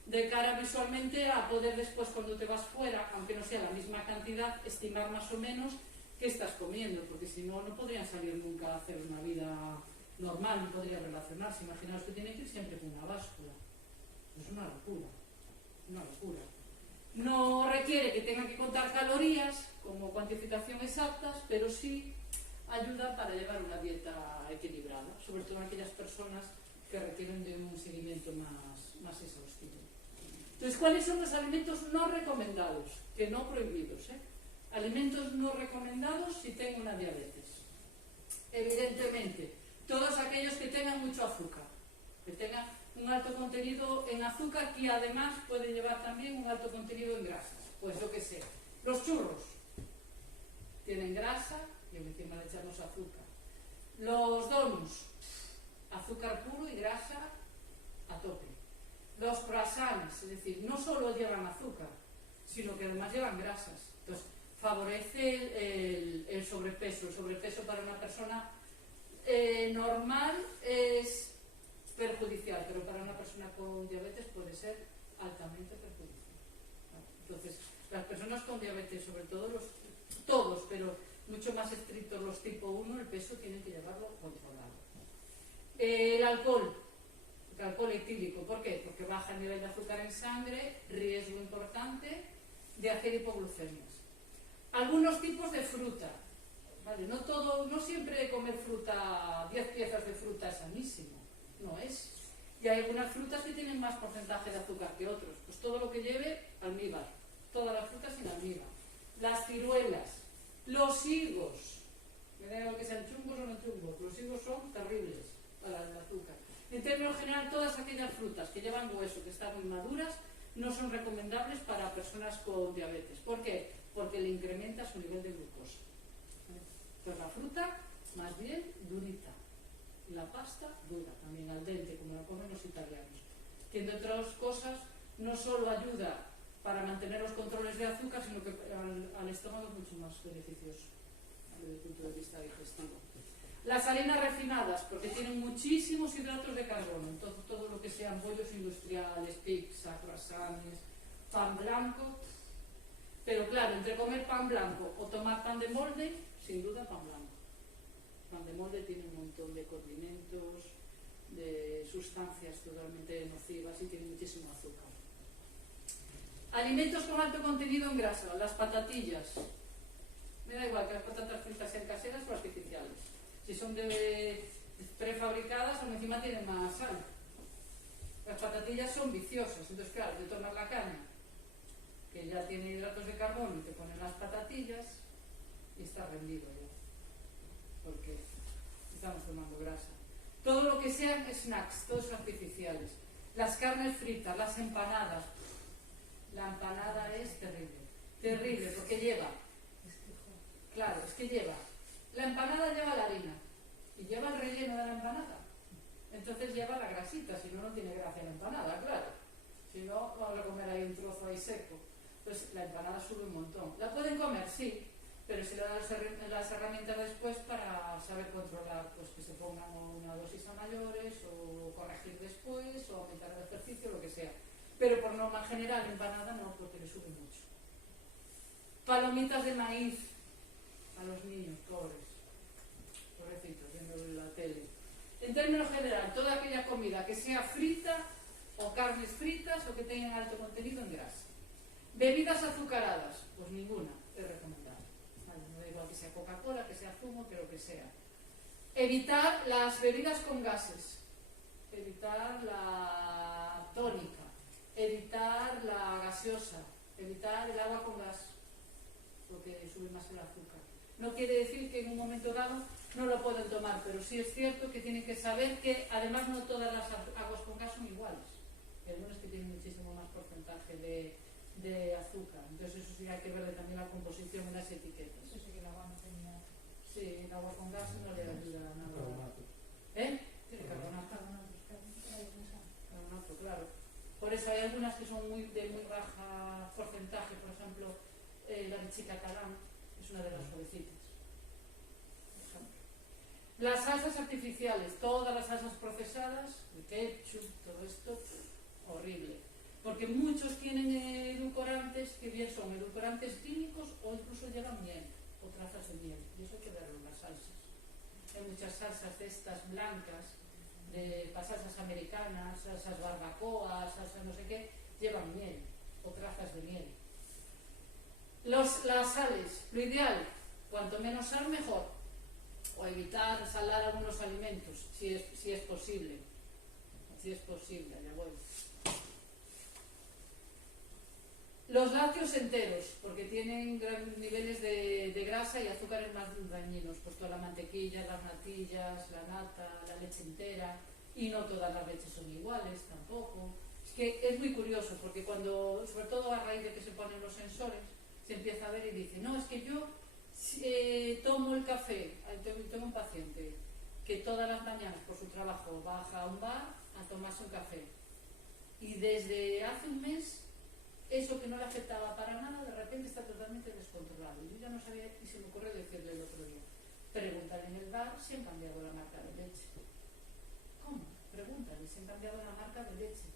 de cara visualmente a poder después, cuando te vas fuera, aunque no sea la misma cantidad, estimar más o menos qué estás comiendo, porque si no, no podrían salir nunca a hacer una vida normal, no podrían relacionarse. Imaginaos que tienen que ir siempre con una báscula. Es una locura, una locura. No requiere que tengan que contar calorías como cuantificación exactas, pero sí ayuda para llevar una dieta equilibrada, sobre todo en aquellas personas que requieren de un seguimiento más exhaustivo. Entonces, ¿cuáles son los alimentos no recomendados? Que no prohibidos, ¿eh? Alimentos no recomendados si tengo una diabetes. Evidentemente, todos aquellos que tengan mucho azúcar, que tengan un alto contenido en azúcar, que además puede llevar también un alto contenido en grasas. Pues yo qué sé, los churros tienen grasa y encima le echamos azúcar. Los donuts, azúcar puro y grasa a tope. Los croissants, es decir, no solo llevan azúcar, sino que además llevan grasas. Entonces, favorece el sobrepeso. El sobrepeso para una persona normal es perjudicial, pero para una persona con diabetes puede ser altamente perjudicial. Entonces, las personas con diabetes, sobre todo todos, pero mucho más estrictos los tipo 1, el peso tienen que llevarlo controlado. El alcohol etílico, ¿por qué? Porque baja el nivel de azúcar en sangre, riesgo importante de hacer hipoglucemias. Algunos tipos de fruta, ¿vale? No siempre comer fruta, 10 piezas de fruta es sanísimo, no es. Y hay algunas frutas que tienen más porcentaje de azúcar que otros, pues todo lo que lleve almíbar, todas las frutas sin almíbar. Las ciruelas, los higos, me da igual que sean chungos o no chungos, los higos son terribles para el azúcar. En términos general, todas aquellas frutas que llevan hueso, que están muy maduras, no son recomendables para personas con diabetes. ¿Por qué? Porque le incrementa su nivel de glucosa. Pues la fruta, más bien, durita. Y la pasta, dura, también al dente, como lo comen los italianos. Que entre otras cosas, no solo ayuda para mantener los controles de azúcar, sino que al estómago es mucho más beneficioso desde el punto de vista digestivo. Las harinas refinadas, porque tienen muchísimos hidratos de carbono, entonces todo lo que sean bollos industriales, pizza, croissants, pan blanco. Pero claro, entre comer pan blanco o tomar pan de molde, sin duda pan blanco. Pan de molde tiene un montón de condimentos, de sustancias totalmente nocivas y tiene muchísimo azúcar. Alimentos con alto contenido en grasa, las patatillas. Me da igual que las patatas fritas sean caseras o artificiales. Si son prefabricadas, aún encima tienen más sal. Las patatillas son viciosas, entonces claro, te tomas la caña, que ya tiene hidratos de carbono, y te ponen las patatillas y está rendido ya, porque estamos tomando grasa. Todo lo que sean snacks, todos artificiales. Las carnes fritas, las empanadas. La empanada es terrible, porque lleva, claro, es que lleva, la empanada lleva la harina y lleva el relleno de la empanada, entonces lleva la grasita, si no, no tiene gracia la empanada, claro, si no, vamos a comer ahí un trozo ahí seco. Pues la empanada sube un montón. ¿La pueden comer? Sí, pero se le dan las herramientas después para saber controlar, pues que se pongan una dosis a mayores, o corregir después, o aumentar el ejercicio, lo que sea. Pero por norma general, empanada no, porque le sube mucho. Palomitas de maíz a los niños, pobrecitos, viendo la tele. En términos general, toda aquella comida que sea frita, o carnes fritas, o que tengan alto contenido en grasa. Bebidas azucaradas, pues ninguna es recomendable. Vale, no da igual que sea Coca-Cola, que sea zumo, que lo que sea. Evitar las bebidas con gases. Evitar la tónica. Evitar la gaseosa. Evitar el agua con gas, porque sube más el azúcar. No quiere decir que en un momento dado no lo pueden tomar, pero sí es cierto que tienen que saber que además no todas las aguas con gas son iguales. Hay algunas que tienen muchísimo más porcentaje de azúcar, entonces eso sí hay que ver también la composición en las etiquetas. Eso sí que el agua no tenía. Sí, el agua con gas no le ayuda a nada. Carbonato. Tiene carbonato. Carbonato, claro. Por eso hay algunas que son de muy baja porcentaje, por ejemplo, la leche catalán es una de las suavecitas. Las salsas artificiales, todas las salsas procesadas, el ketchup, todo esto, horrible. Porque muchos tienen edulcorantes que bien son edulcorantes químicos o incluso llevan miel o trazas de miel. Y eso hay que verlo en las salsas. Hay muchas salsas de estas blancas, salsas americanas, salsas barbacoa, salsas no sé qué, llevan miel o trazas de miel. Las sales, lo ideal, cuanto menos sal mejor, o evitar salar algunos alimentos, si es posible. Si es posible, ya voy. Los lácteos enteros, porque tienen grandes niveles de grasa y azúcares más dañinos, pues toda la mantequilla, las natillas, la nata, la leche entera, y no todas las leches son iguales tampoco. Es que es muy curioso, porque cuando, sobre todo a raíz de que se ponen los sensores, se empieza a ver y dice, no, es que yo tomo el café, tengo un paciente que todas las mañanas por su trabajo baja a un bar a tomarse un café, y desde hace un mes eso que no le afectaba para nada, de repente está totalmente descontrolado. Y yo ya no sabía, y se me ocurrió decirle el otro día, pregúntale en el bar si han cambiado la marca de leche. ¿Cómo? Pregúntale si han cambiado la marca de leche.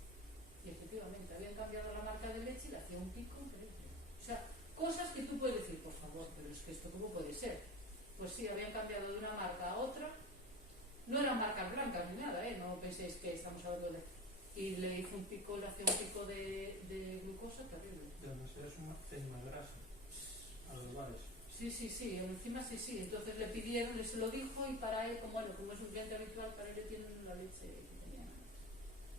Y efectivamente, habían cambiado la marca de leche y le hacía un pico increíble. O sea, cosas que tú puedes decir, por favor, pero es que esto ¿cómo puede ser? Pues sí, habían cambiado de una marca a otra. No eran marcas blancas ni nada, no penséis que estamos hablando de... Y le hizo un pico, le hacía un pico de glucosa terrible. De donde se tiene más grasa, a los bares. Sí, encima sí. Entonces le pidieron, le se lo dijo, y para él, como es un cliente habitual, para él le tienen la leche que tenía antes.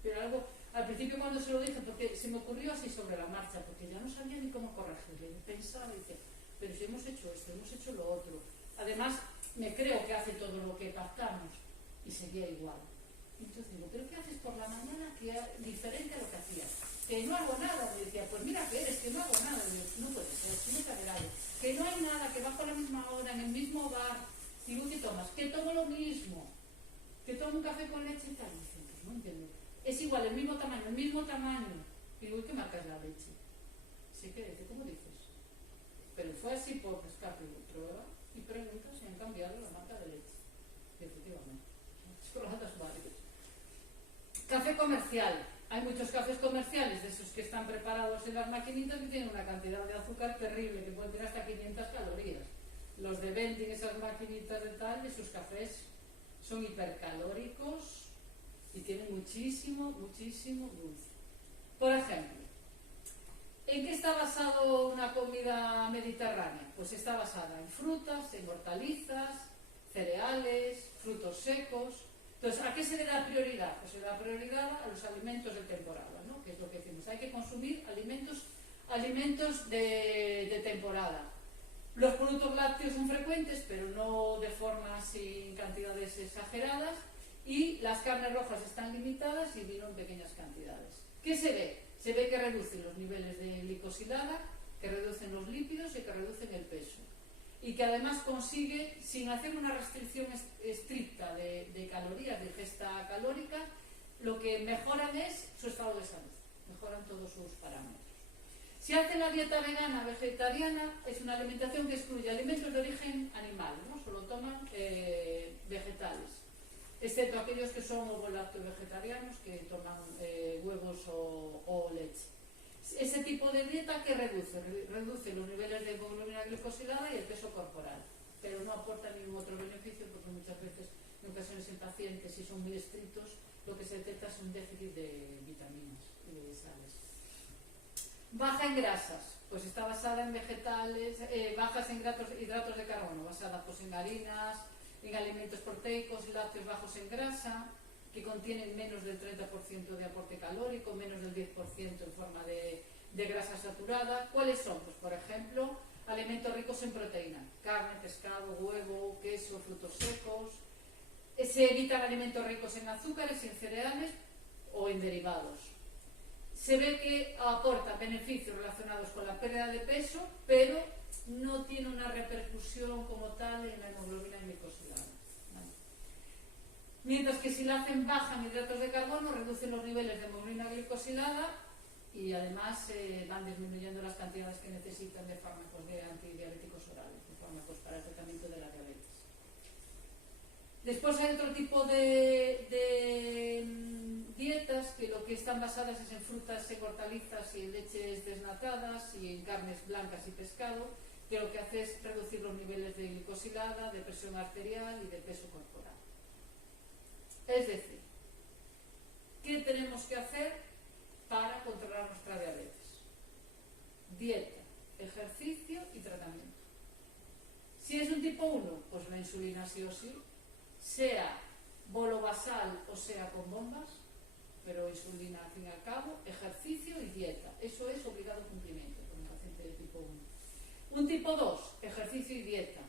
Pero algo, al principio cuando se lo dije, porque se me ocurrió así sobre la marcha, porque ya no sabía ni cómo corregirle. Pensaba y decía, pero si hemos hecho esto, hemos hecho lo otro. Además, me creo que hace todo lo que pactamos, y seguía igual. Entonces digo, ¿pero qué haces por la mañana que es diferente a lo que hacías? Que no hago nada. Me decía, pues mira que eres, que no hago nada. Y digo, no puede ser, tiene que haber algo. Que no hay nada, que bajo a la misma hora, en el mismo bar. Digo, ¿qué tomas? Que tomo lo mismo. Que tomo un café con leche y tal. Y dicen, pues no entiendo. Es igual, el mismo tamaño. Y digo, ¿y qué marca es la leche? Sí que dice, ¿cómo dices? Pero fue así por escape. Prueba y pregunta si han cambiado la marca de leche. Y efectivamente. Chocolates varios. Café comercial. Hay muchos cafés comerciales, de esos que están preparados en las maquinitas, que tienen una cantidad de azúcar terrible, que pueden tener hasta 500 calorías. Los de vending, esas maquinitas de tal, esos cafés son hipercalóricos y tienen muchísimo dulce. Por ejemplo, ¿en qué está basado una comida mediterránea? Pues está basada en frutas, en hortalizas, cereales, frutos secos. Entonces, ¿a qué se le da prioridad? Pues se le da prioridad a los alimentos de temporada, ¿no? Que es lo que decimos. Hay que consumir alimentos de temporada. Los productos lácteos son frecuentes, pero no de forma sin cantidades exageradas. Y las carnes rojas están limitadas y vino en pequeñas cantidades. ¿Qué se ve? Se ve que reducen los niveles de glicosilada, que reducen los lípidos y que reducen el peso. Y que además consigue, sin hacer una restricción estricta de calorías, de ingesta calórica, lo que mejoran es su estado de salud, mejoran todos sus parámetros. Si hace la dieta vegana vegetariana, es una alimentación que excluye alimentos de origen animal, ¿no? Solo toman vegetales, excepto aquellos que son ovo-lacto-vegetarianos, que toman huevos o leche. Ese tipo de dieta que reduce los niveles de hemoglobina glicosilada y el peso corporal, pero no aporta ningún otro beneficio, porque muchas veces, en ocasiones en pacientes, si son muy estrictos, lo que se detecta es un déficit de vitaminas y de sales. Baja en grasas, pues está basada en vegetales, bajas en hidratos de carbono, basada pues en harinas, en alimentos proteicos, lácteos bajos en grasa, que contienen menos del 30% de aporte calórico, menos del 10% en forma de grasa saturada. ¿Cuáles son? Pues por ejemplo, alimentos ricos en proteína, carne, pescado, huevo, queso, frutos secos. Se evitan alimentos ricos en azúcares, en cereales o en derivados. Se ve que aportan beneficios relacionados con la pérdida de peso, pero no tiene una repercusión como tal en la hemoglobina glicosilada. Mientras que si la hacen baja en hidratos de carbono, reducen los niveles de hemoglobina glicosilada y además van disminuyendo las cantidades que necesitan de fármacos de antidiabéticos orales, de fármacos para el tratamiento de la diabetes. Después hay otro tipo de dietas que lo que están basadas es en frutas, en hortalizas y en leches desnatadas y en carnes blancas y pescado, que lo que hace es reducir los niveles de glicosilada, de presión arterial y de peso corporal. Es decir, ¿qué tenemos que hacer para controlar nuestra diabetes? Dieta, ejercicio y tratamiento. Si es un tipo 1, pues la insulina sí o sí, sea bolo basal o sea con bombas, pero insulina al fin y al cabo, ejercicio y dieta. Eso es obligado cumplimiento con un paciente de tipo 1. Un tipo 2, ejercicio y dieta.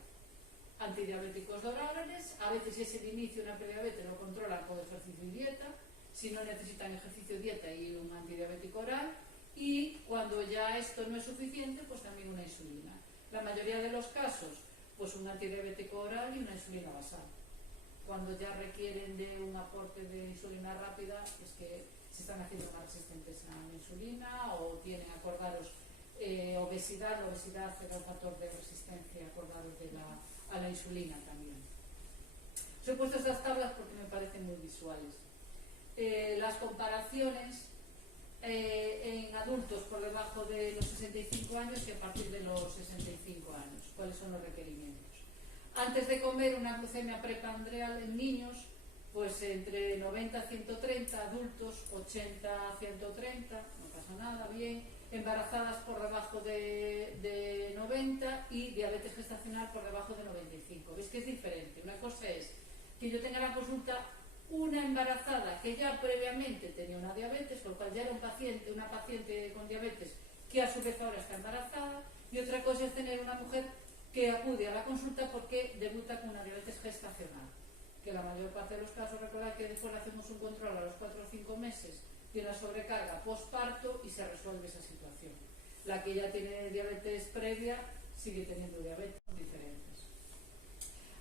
Antidiabéticos orales, a veces ese de inicio una prediabetes lo controlan con ejercicio y dieta, si no necesitan ejercicio, dieta y un antidiabético oral, y cuando ya esto no es suficiente, pues también una insulina. La mayoría de los casos, pues un antidiabético oral y una insulina basal. Cuando ya requieren de un aporte de insulina rápida, es que se están haciendo más resistentes a la insulina o tienen, acordaros, obesidad. La obesidad era un factor de resistencia, acordaros, a la insulina también. Os he puesto estas tablas porque me parecen muy visuales. Las comparaciones en adultos por debajo de los 65 años y a partir de los 65 años. ¿Cuáles son los requerimientos? Antes de comer, una glucemia preprandial en niños, pues entre 90 a 130, adultos 80 a 130, no pasa nada, bien. Embarazadas por debajo de 90 y diabetes gestacional por debajo de 95. ¿Veis que es diferente? Una cosa es que yo tenga la consulta una embarazada que ya previamente tenía una diabetes, lo cual ya era una paciente con diabetes que a su vez ahora está embarazada, y otra cosa es tener una mujer que acude a la consulta porque debuta con una diabetes gestacional, que la mayor parte de los casos, recordad que después le hacemos un control a los 4 o 5 meses de una sobrecarga postparto y se resuelve esa situación. La que ya tiene diabetes previa sigue teniendo diabetes diferentes.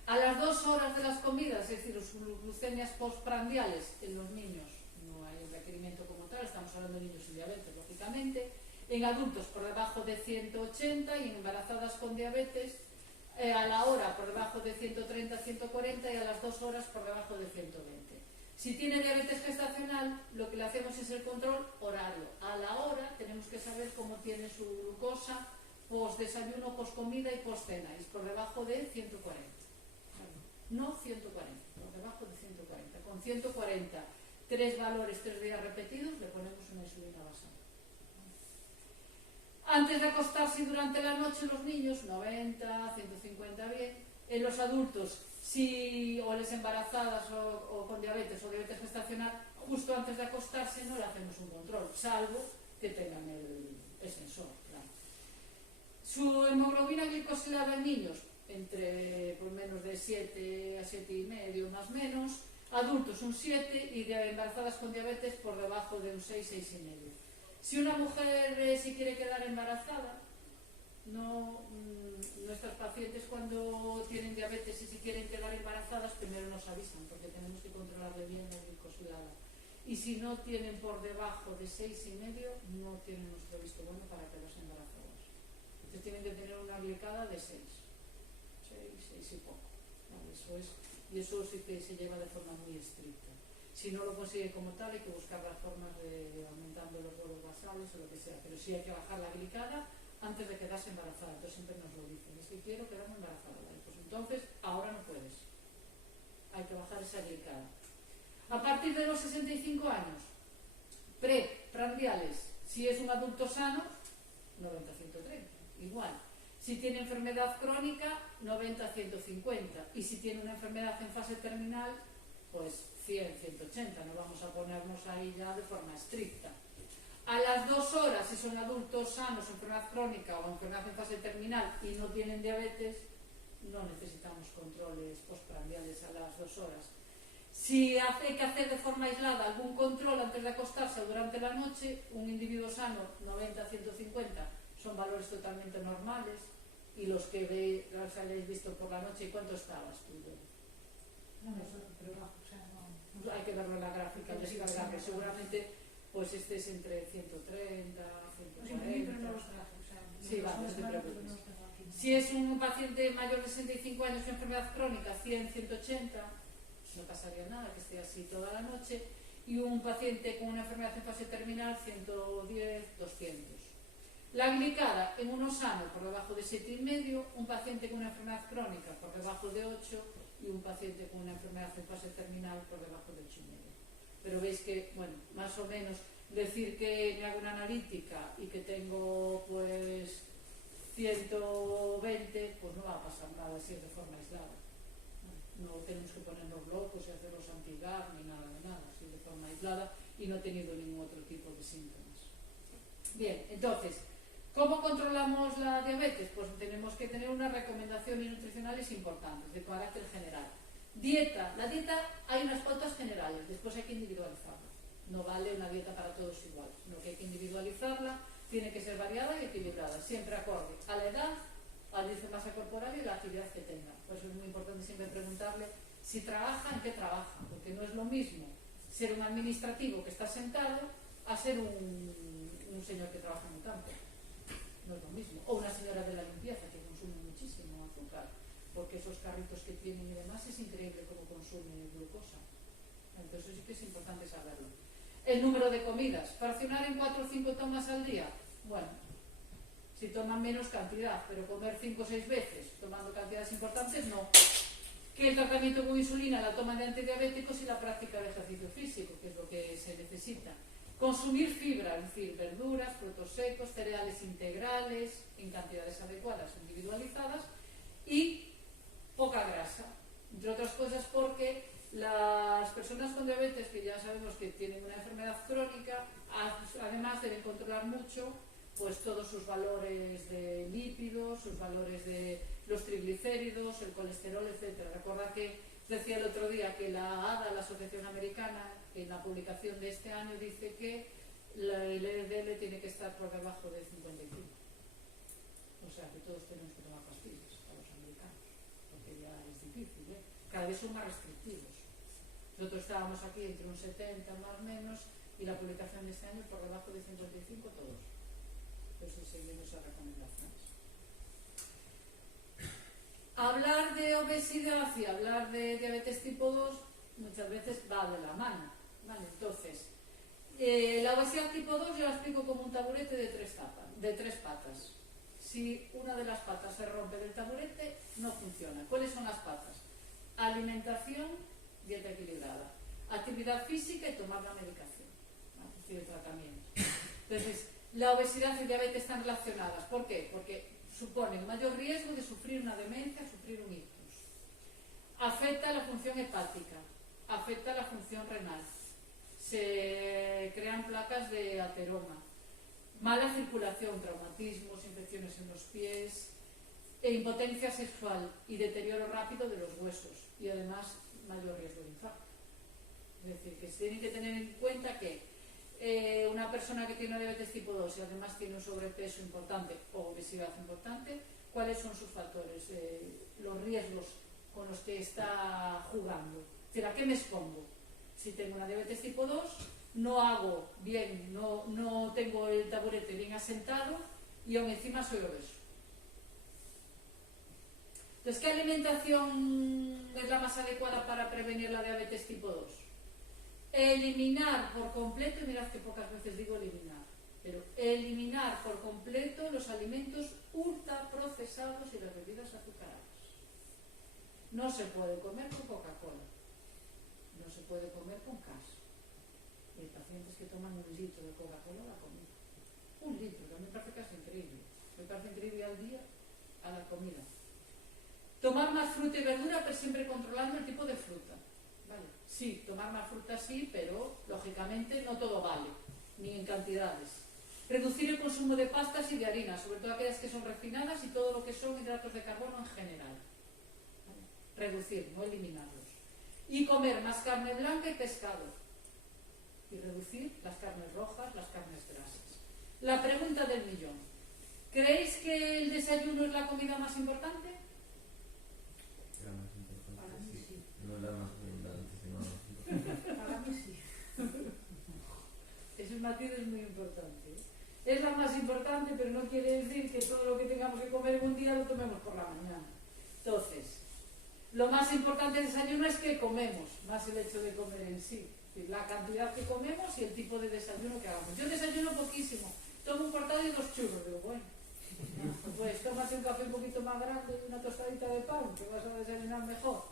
A las 2 horas de las comidas, es decir, las glucemias postprandiales en los niños, no hay un requerimiento como tal, estamos hablando de niños sin diabetes, lógicamente. En adultos por debajo de 180 y en embarazadas con diabetes a la hora por debajo de 130, 140 y a las 2 horas por debajo de 120. Si tiene diabetes gestacional, lo que le hacemos es el control horario. A la hora tenemos que saber cómo tiene su glucosa post desayuno, post comida y post cena, y es por debajo de 140. No 140, por debajo de 140. Con 140, 3 valores, 3 días repetidos, le ponemos una insulina basal. Antes de acostarse y durante la noche los niños, 90, 150 bien. En los adultos, o les embarazadas o con diabetes o diabetes gestacional, justo antes de acostarse no le hacemos un control, salvo que tengan el sensor. Claro. Su hemoglobina glicosilada en niños, entre por menos de 7 a 7,5 más o menos, adultos un 7 y embarazadas con diabetes por debajo de un 6, 6,5. Si una mujer se quiere quedar embarazada, nuestras pacientes cuando tienen diabetes y si quieren quedar embarazadas primero nos avisan porque tenemos que controlarle bien la glicosilada. Y si no tienen por debajo de 6,5 no tienen nuestro visto bueno para quedarse embarazadas. Entonces tienen que tener una glicada de 6 y poco. ¿Vale? Y eso sí que se lleva de forma muy estricta. Si no lo consigue como tal, hay que buscar las formas de aumentando los huevos basales o lo que sea, pero sí hay que bajar la glicada antes de quedarse embarazada. Entonces siempre nos lo dicen, es que quiero quedarme embarazada, ¿vale? Pues entonces ahora no puedes, hay que bajar esa glicada. A partir de los 65 años, preprandiales, si es un adulto sano, 90-130, igual. Si tiene enfermedad crónica, 90-150, y si tiene una enfermedad en fase terminal, pues 100-180, no vamos a ponernos ahí ya de forma estricta. A las 2 horas, si son adultos sanos, enfermedad crónica o enfermedad en fase terminal y no tienen diabetes, no necesitamos controles postprandiales a las 2 horas. Si hay que hacer de forma aislada algún control antes de acostarse o durante la noche, un individuo sano, 90-150, son valores totalmente normales, y los que los hayáis visto por la noche, ¿cuánto estabas tú? No, pero bajo, o sea, no. Hay que verlo en la gráfica, descargarlo. Seguramente pues este es entre 130, 140. No los traje, o sea, sí, vale, no te preocupes. Si es un paciente mayor de 65 años con enfermedad crónica, 100-180, no pasaría nada, que esté así toda la noche. Y un paciente con una enfermedad en fase terminal, 110-200. La glicada en uno sano por debajo de 7,5, un paciente con una enfermedad crónica por debajo de 8 y un paciente con una enfermedad en fase terminal por debajo de 8,5. Pero veis que, bueno, más o menos decir que me hago una analítica y que tengo pues 120, pues no va a pasar nada si es de forma aislada. No tenemos que ponernos locos y hacer los anti-GAP ni nada de nada, si es de forma aislada y no he tenido ningún otro tipo de síntomas. Bien, entonces, ¿cómo controlamos la diabetes? Pues tenemos que tener unas recomendaciones nutricionales importantes de carácter general. Dieta. La dieta hay unas pautas generales, después hay que individualizarla. No vale una dieta para todos igual, sino que hay que individualizarla, tiene que ser variada y equilibrada, siempre acorde a la edad, al índice de masa corporal y la actividad que tenga. Por eso es muy importante siempre preguntarle si trabaja, en qué trabaja, porque no es lo mismo ser un administrativo que está sentado a ser un señor que trabaja en un campo. No es lo mismo. O una señora de la limpieza que consume muchísimo azúcar, porque esos carritos que tienen y demás es increíble cómo consume glucosa. Entonces sí que es importante saberlo. El número de comidas. Fraccionar en 4 o 5 tomas al día. Bueno, si toman menos cantidad, pero comer 5 o 6 veces, tomando cantidades importantes, no. Que el tratamiento con insulina, la toma de antidiabéticos y la práctica de ejercicio físico, que es lo que se necesita. Consumir fibra, es decir, verduras, frutos secos, cereales integrales, en cantidades adecuadas, individualizadas, y poca grasa. Entre otras cosas porque las personas con diabetes, que ya sabemos que tienen una enfermedad crónica, además deben controlar mucho pues todos sus valores de lípidos, sus valores de los triglicéridos, el colesterol, etc. Recuerda que decía el otro día que la ADA, la Asociación Americana, en la publicación de este año dice que el LDL tiene que estar por debajo de 55. O sea que todos tenemos que tomar pastillas a los americanos, porque ya es difícil, ¿eh? Cada vez son más restrictivos. Nosotros estábamos aquí entre un 70 más o menos y la publicación de este año por debajo de 55 todos. Entonces seguimos esas recomendaciones. Hablar de obesidad y hablar de diabetes tipo 2 muchas veces va de la mano, ¿vale? Entonces, la obesidad tipo 2 yo la explico como un taburete de tres patas. Si una de las patas se rompe del taburete, no funciona. ¿Cuáles son las patas? Alimentación, dieta equilibrada, actividad física y tomar la medicación, ¿vale? Es decir, el tratamiento. Entonces, la obesidad y el diabetes están relacionadas. ¿Por qué? Porque suponen mayor riesgo de sufrir una demencia, sufrir un ictus. Afecta la función hepática, afecta la función renal, se crean placas de ateroma, mala circulación, traumatismos, infecciones en los pies, e impotencia sexual y deterioro rápido de los huesos y además mayor riesgo de infarto. Es decir, que se tiene que tener en cuenta que una persona que tiene diabetes tipo 2 y además tiene un sobrepeso importante o obesidad importante, ¿cuáles son sus factores? Los riesgos con los que está jugando. Es decir, ¿a qué me expongo? Si tengo una diabetes tipo 2, no hago bien, no tengo el taburete bien asentado y aún encima soy obeso. Entonces, ¿qué alimentación es la más adecuada para prevenir la diabetes tipo 2? Eliminar por completo, y mirad que pocas veces digo eliminar, pero eliminar por completo los alimentos ultraprocesados y las bebidas azucaradas. No se puede comer con Coca-Cola, no se puede comer con cas. Hay pacientes que toman 1 litro de Coca-Cola a la comida. 1 litro, que a mí me parece casi increíble. Me parece increíble al día a la comida. Tomar más fruta y verdura, pero siempre controlando el tipo de fruta. ¿Vale? Sí, tomar más fruta sí, pero lógicamente no todo vale, ni en cantidades. Reducir el consumo de pastas y de harinas, sobre todo aquellas que son refinadas y todo lo que son hidratos de carbono en general. ¿Vale? Reducir, no eliminarlos. Y comer más carne blanca y pescado. Y reducir las carnes rojas, las carnes grasas. La pregunta del millón. ¿Creéis que el desayuno es la comida más importante? La más importante, Para mí sí. No la más abundante, sino la más importante. Para mí sí. Ese matiz es muy importante. Es la más importante, pero no quiere decir que todo lo que tengamos que comer en un día lo tomemos por la mañana. Entonces, lo más importante del desayuno es que comemos, más el hecho de comer en sí. La cantidad que comemos y el tipo de desayuno que hagamos. Yo desayuno poquísimo. Tomo un cortado y 2 churros. Digo, bueno, pues tómate un café un poquito más grande y una tostadita de pan, que vas a desayunar mejor.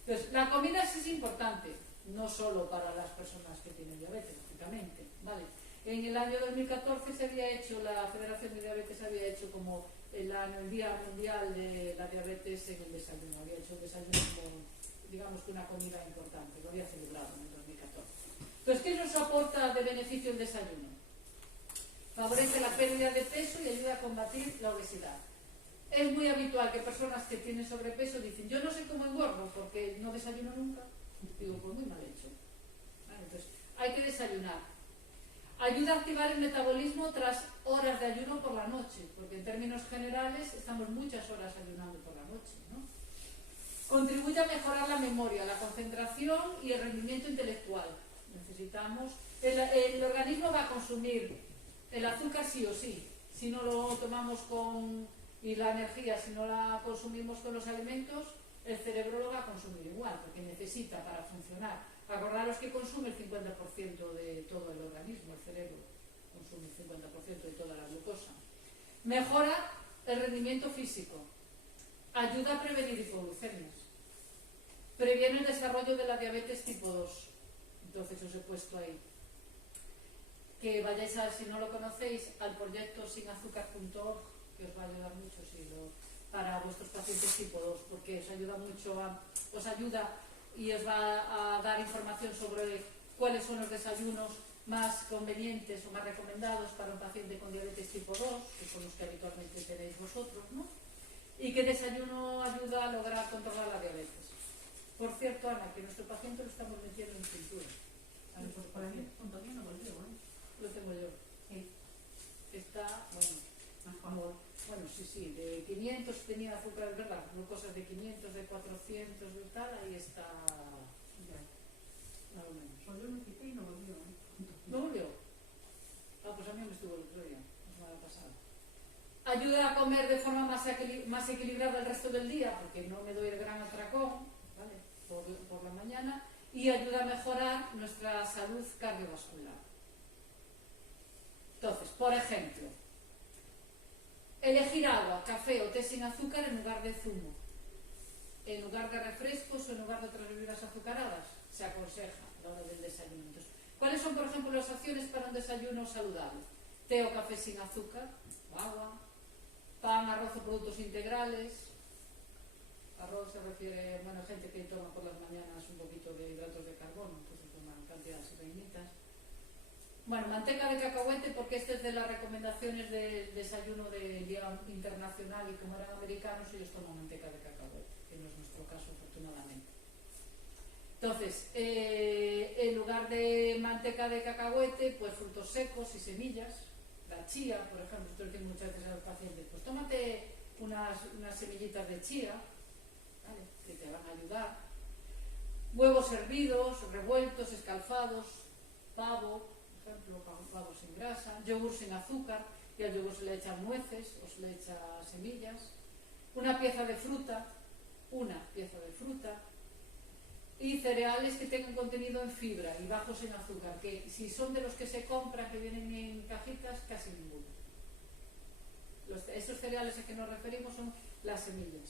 Entonces, la comida sí es importante, no solo para las personas que tienen diabetes, lógicamente, ¿vale? En el año 2014 se había hecho, la Federación de Diabetes había hecho como el Día Mundial de la Diabetes en el desayuno. Había hecho el desayuno como, digamos que una comida importante, lo había celebrado en el 2014. Entonces, ¿qué nos aporta de beneficio el desayuno? Favorece la pérdida de peso y ayuda a combatir la obesidad. Es muy habitual que personas que tienen sobrepeso dicen, yo no sé cómo engordo porque no desayuno nunca. Digo, pues muy mal hecho. Vale, entonces, hay que desayunar. Ayuda a activar el metabolismo tras horas de ayuno por la noche, porque en términos generales estamos muchas horas ayunando por la noche, ¿no? Contribuye a mejorar la memoria, la concentración y el rendimiento intelectual. Necesitamos... El organismo va a consumir el azúcar sí o sí, si no lo tomamos con... y la energía, si no la consumimos con los alimentos, el cerebro lo va a consumir igual, porque necesita para funcionar. Acordaros que consume el 50% de todo el organismo, el cerebro consume el 50% de toda la glucosa. Mejora el rendimiento físico, ayuda a prevenir hipoglucemias, previene el desarrollo de la diabetes tipo 2. Entonces os he puesto ahí. Que vayáis a, si no lo conocéis, al proyecto sinazúcar.org, que os va a ayudar mucho para vuestros pacientes tipo 2, porque os ayuda mucho os ayuda y os va a dar información sobre cuáles son los desayunos más convenientes o más recomendados para un paciente con diabetes tipo 2, que son los que habitualmente tenéis vosotros, ¿no? Y qué desayuno ayuda a lograr controlar la diabetes. Por cierto, Ana, que nuestro paciente lo estamos metiendo en cintura. A nuestro paciente. Todavía no volvió, ¿eh? Lo tengo yo. Sí. Está, bueno, Mejor. bueno, sí, de 500 tenía azúcar, es verdad, glucosas de 500, de 400, de tal, ahí está, Ya. más o menos. Pues yo me quité y no volvió, ¿eh? ¿No volvió? Ah, pues a mí me estuvo el otro día, la semana pasada. Ayuda a comer de forma más equilibrada el resto del día, porque no me doy el gran atracón, ¿vale? Por la mañana, y ayuda a mejorar nuestra salud cardiovascular. Entonces, por ejemplo, elegir agua, café o té sin azúcar en lugar de zumo, en lugar de refrescos o en lugar de otras bebidas azucaradas, se aconseja a la hora del desayuno. Entonces, ¿cuáles son, por ejemplo, las opciones para un desayuno saludable? Té o café sin azúcar, agua, pan, arroz o productos integrales. Arroz se refiere, bueno, gente que toma por las mañanas un poquito de hidratos de carbono, entonces toman cantidades pequeñitas. Bueno, manteca de cacahuete, porque este es de las recomendaciones del desayuno del Día Internacional, y como eran americanos ellos toman manteca de cacahuete, que no es nuestro caso afortunadamente. Entonces, en lugar de manteca de cacahuete, pues frutos secos y semillas. La chía, por ejemplo, esto lo tengo muchas veces a los pacientes, pues tómate unas semillitas de chía, ¿vale?, que te van a ayudar. Huevos hervidos, revueltos, escalfados, pavo, por ejemplo, pavo sin grasa, yogur sin azúcar, y al yogur se le echan nueces o se le echan semillas, una pieza de fruta, y cereales que tengan contenido en fibra y bajos en azúcar, que si son de los que se compran, que vienen en cajitas, casi ninguno. Esos cereales a que nos referimos son las semillas.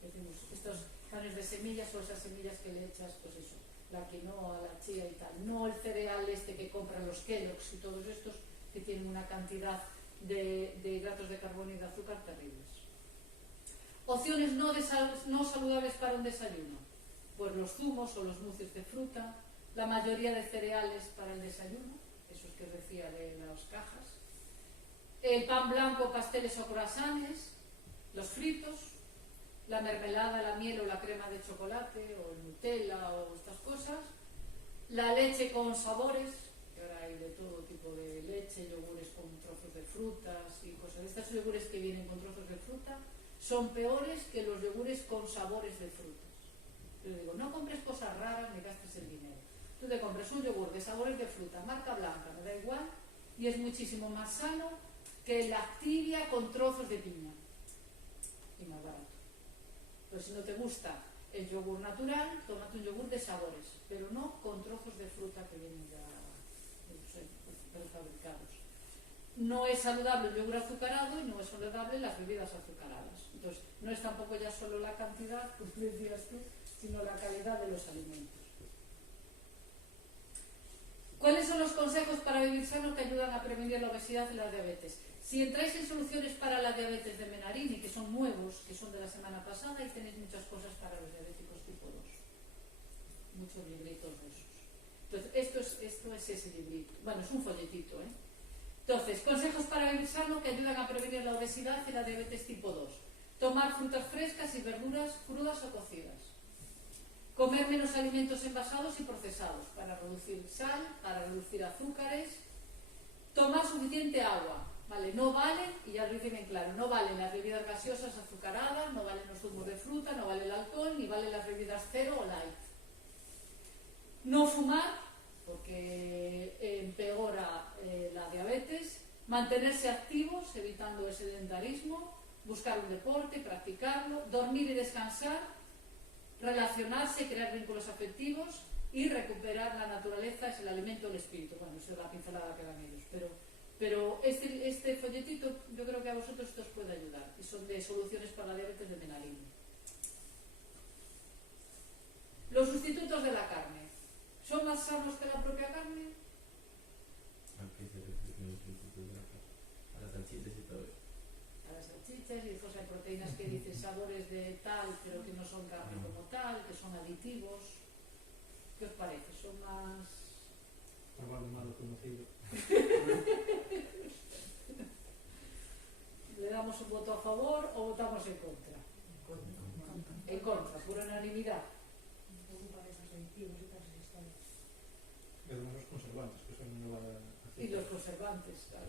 Decimos, estos panes de semillas o esas semillas que le echas, pues eso, la quinoa, la chía y tal. No el cereal este que compran los Kellogg's y todos estos que tienen una cantidad de hidratos de carbono y de azúcar terribles. Opciones no saludables para un desayuno. Pues los zumos o los smoothies de fruta, la mayoría de cereales para el desayuno, esos que decía de las cajas, el pan blanco, pasteles o croissants, los fritos, la mermelada, la miel o la crema de chocolate o el Nutella o estas cosas, la leche con sabores, que ahora hay de todo tipo de leche, yogures con trozos de frutas y cosas. Estos yogures que vienen con trozos de fruta son peores que los yogures con sabores de frutas. Yo digo, no compres cosas raras ni gastes el dinero. Tú te compres un yogur de sabores de fruta, marca blanca, me da igual, y es muchísimo más sano que la Activia con trozos de piña. Y más barato. Pues si no te gusta el yogur natural, tómate un yogur de sabores, pero no con trozos de fruta que vienen ya prefabricados. No es saludable el yogur azucarado y no es saludable las bebidas azucaradas. Entonces, no es tampoco ya solo la cantidad, pues decías tú, sino la calidad de los alimentos. ¿Cuáles son los consejos para vivir sano que ayudan a prevenir la obesidad y la diabetes? Si entráis en soluciones para la diabetes de Menarini, que son nuevos, que son de la semana pasada, y tenéis muchas cosas para los diabéticos tipo 2. Muchos libritos de esos. Entonces, es ese librito. Bueno, es un folletito, ¿eh? Entonces, consejos para vivir sano que ayudan a prevenir la obesidad y la diabetes tipo 2. Tomar frutas frescas y verduras crudas o cocidas. Comer menos alimentos envasados y procesados para reducir sal, para reducir azúcares. Tomar suficiente agua, ¿vale? No valen, y ya lo dicen en claro, no valen las bebidas gaseosas azucaradas, no valen los zumos de fruta, no vale el alcohol, ni valen las bebidas cero o light. No fumar, porque empeora la diabetes. Mantenerse activos, evitando el sedentarismo. Buscar un deporte, practicarlo. Dormir y descansar. Relacionarse, crear vínculos afectivos. Y recuperar la naturaleza, es el alimento del espíritu. Bueno, esa es la pincelada que dan ellos. Pero este folletito, yo creo que a vosotros esto os puede ayudar. Y son de soluciones para la diabetes de Menalino. Los sustitutos de la carne. ¿Son más sanos que la propia carne? ¿A qué se refiere el instituto de la carne? A las salchichas y todo eso. A las salchichas y después hay proteínas que dicen sabores de tal, pero que no son carne como tal, que son aditivos. ¿Qué os parece? ¿Son más...? Por vale malo conocido. ¿Le damos un voto a favor o votamos en contra? En contra, por unanimidad. Un poco para esos aditivos y todas esas historias. Y además los conservantes, que son una Y los conservantes, claro.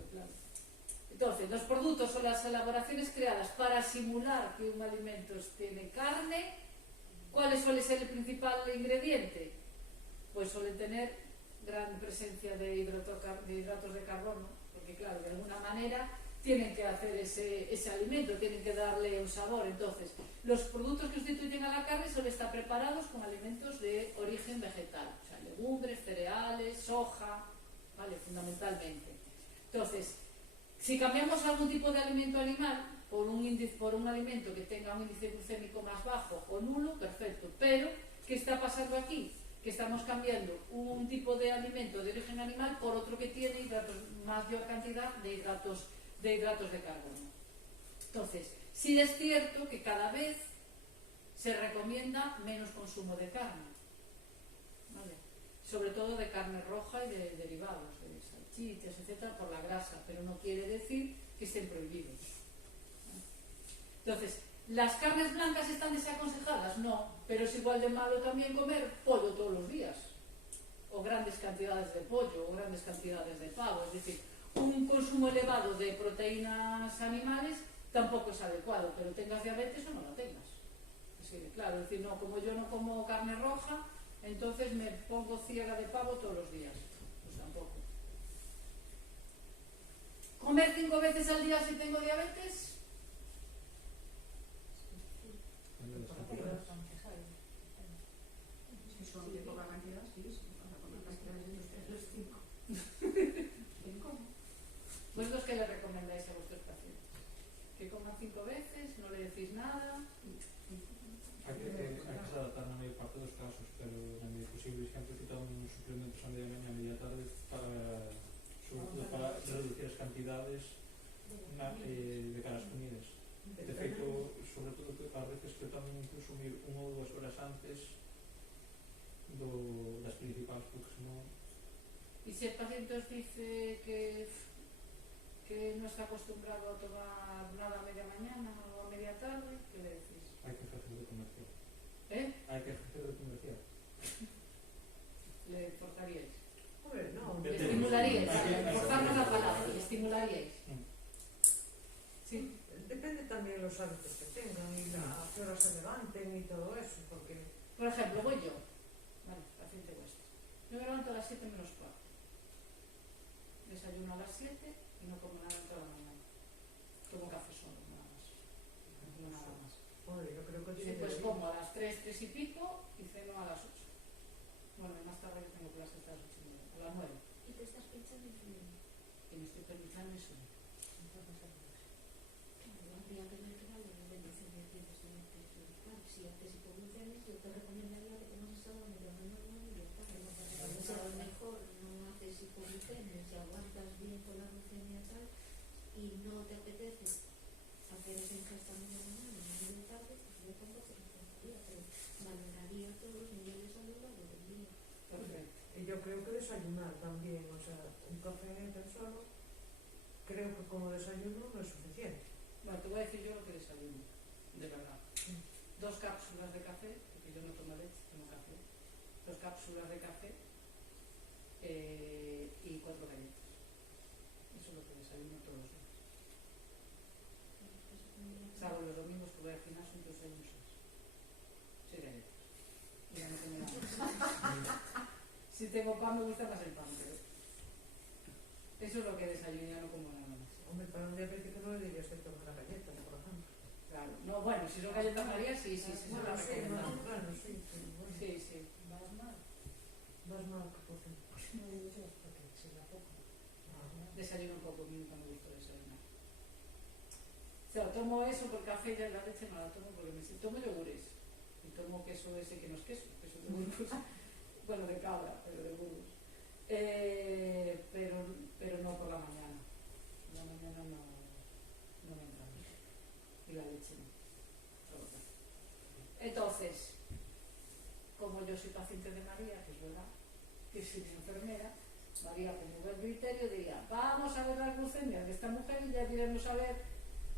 Entonces, los productos o las elaboraciones creadas para simular que un alimento tiene carne, ¿cuál suele ser el principal ingrediente? Pues suelen tener gran presencia de hidratos de carbono, porque claro, de alguna manera tienen que hacer ese alimento, tienen que darle un sabor. Entonces, los productos que sustituyen a la carne suelen estar preparados con alimentos de origen vegetal, o sea, legumbres, cereales, soja, ¿vale? Fundamentalmente. Entonces, si cambiamos algún tipo de alimento animal por un alimento que tenga un índice glucémico más bajo o nulo, perfecto. Pero, ¿qué está pasando aquí? Que estamos cambiando un tipo de alimento de origen animal por otro que tiene mayor cantidad de hidratos de carbono. Entonces, sí es cierto que cada vez se recomienda menos consumo de carne, ¿vale? Sobre todo de carne roja y de derivados, de salchichas, etcétera, por la grasa, pero no quiere decir que estén prohibidos. Entonces, ¿las carnes blancas están desaconsejadas? No, pero es igual de malo también comer pollo todos los días, o grandes cantidades de pollo, o grandes cantidades de pavo. Es decir, un consumo elevado de proteínas animales tampoco es adecuado, pero tengas diabetes o no la tengas. Así de claro, es decir, no, como yo no como carne roja, entonces me pongo ciega de pavo todos los días. Pues tampoco. ¿Comer 5 veces al día si tengo diabetes? Si son de poca cantidad, sí, para comer cantidades de 2, 3, 5. ¿Vosotros qué le recomendáis a vuestros pacientes? ¿Que coman 5 veces? ¿No le decís nada? Hay que se adaptar na maior parte dos casos, pero na medida posible sempre que tomen suplementos a media mañá e media tarde sobre todo para reducir as cantidades de cara ás comidas. De feito, sobre todo a veces que tomen incluso 1 ou 2 horas antes das principales, porque senón... Y si el paciente os dice que no está acostumbrado a tomar nada a media mañana o a media tarde, ¿qué le decís? Hai que facer de comercial. ¿Eh? Hai que facer de comercial. ¿Le forzaríais? Hombre, no. ¿Le estimularíais? Forzarnos la palabra, ¿le estimularíais? Sí. Depende también los hábitos que tengan y a qué hora se levanten y todo eso, porque... Por ejemplo, voy yo. Vale, paciente vuestro. Yo me levanto a las 7 menos 4. Desayuno a las 7 y no como nada en toda la mañana. Tomo café solo, nada más. No como nada más. Hombre, yo creo que... Y después como a las 3, 3 y pico y ceno a las 8. Bueno, y más tarde que tengo clases a las 8 y media, a las 9. Y te estás pensando en su Y me estoy pensando en eso. habría que ver que vale la bendición de precisamente espiritual. Si haces hipoglucemia, yo te recomendaría que tomes estado medio normal y ya está. A lo mejor no haces hipoglucemia, si aguantas bien con la glucemia tal y no te apetece hacer esa ingesta medio normal y medio tarde, pues yo tampoco te recomendaría, pero valoraría todos los niveles a lo largo del día. Perfecto. Y yo creo que desayunar también, o sea, un café tan solo, creo que como desayuno no es suficiente. Bueno, te voy a decir yo lo que desayuno, de verdad. 2 cápsulas de café, porque yo no tomo leche, tomo café. 2 cápsulas de café y 4 galletas. Eso es lo que desayuno todos los días. Salvo los domingos que voy al gimnasio, entonces hay un 6 galletas. Y ya no tengo nada más. Si tengo pan, me gusta más el pan, pero eso es lo que desayuno, ya no como nada más. Hombre, para un diabético no le dirías que tome una galleta, por ejemplo. Claro, no, bueno, si son galletas María, sí, se Bueno, las sí, recomendamos. bueno, sí, pero bueno. Sí, sí. Vas mal. Vas mal que por fin. No digo yo, porque si la poco. Desayuno un poco, a mí nunca me gusta desayunar. O sea, tomo eso por café y la leche no la tomo porque tomo yogures. Y tomo queso ese que no es queso de burgos. Bueno, de cabra, pero de burgos. Pero no por la mañana. Por la mañana no me entra mucho. Y la leche no. Entonces, como yo soy paciente de María, que es verdad, que soy enfermera, María, con muy buen criterio, diría, vamos a ver la glucemia de esta mujer y ya iremos a ver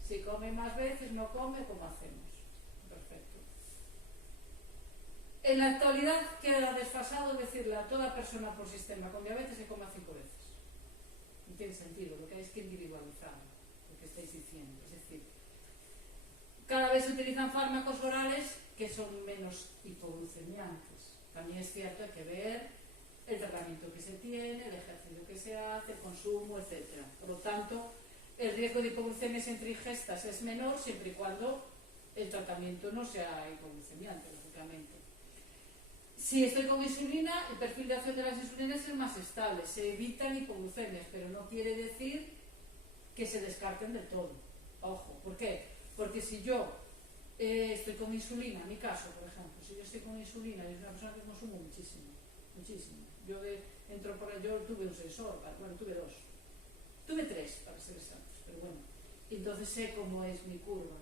si come más veces, no come, cómo hacemos. Perfecto. En la actualidad queda desfasado decirle a toda persona por sistema con diabetes que coma 5 veces. No tiene sentido, lo que hay es que individualizar lo que estáis diciendo. Es decir, cada vez se utilizan fármacos orales que son menos hipoglucemiantes. También es cierto, hay que ver el tratamiento que se tiene, el ejercicio que se hace, el consumo, etc. Por lo tanto, el riesgo de hipoglucemias entre ingestas es menor siempre y cuando el tratamiento no sea hipoglucemiante, lógicamente. Si estoy con insulina, el perfil de acción de las insulinas es más estable, se evitan hipoglucemias, pero no quiere decir que se descarten del todo. Ojo, ¿por qué? Porque si yo estoy con insulina, en mi caso, por ejemplo, si yo estoy con insulina y es una persona que consumo muchísimo, yo tuve un sensor, bueno, tuve 2, tuve 3 para ser exactos, pero bueno, y entonces sé cómo es mi curva,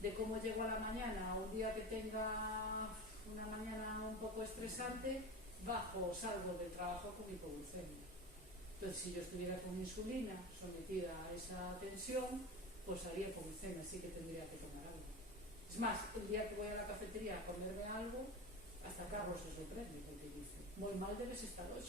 de cómo llego a la mañana, un día que tenga una mañana un poco estresante, bajo o salgo del trabajo con hipoglucemia. Entonces, si yo estuviera con insulina sometida a esa tensión, pues haría hipoglucemia, así que tendría que tomar algo. Es más, el día que voy a la cafetería a comerme algo, hasta Carlos se sorprende porque dice, muy mal debes estar hoy,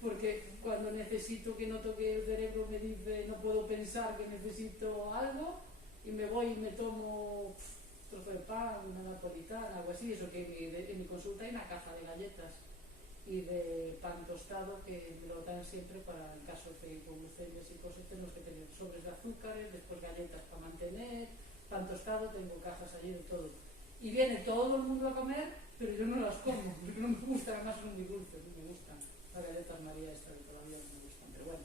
porque cuando necesito, que noto que el cerebro me dice, no puedo pensar que necesito algo, y me voy y me tomo un trozo de pan, una napolitana, algo así, eso que en mi consulta hay una caja de galletas y de pan tostado que me lo dan siempre para el caso de hipoglucemias y cosas. Tenemos que tener sobres de azúcares, después galletas para mantener, pan tostado, tengo cajas allí de todo. Y viene todo el mundo a comer, pero yo no las como, porque no me gustan, además son muy dulces, no me gustan. Las galletas María estas de todavía no me gustan, pero bueno.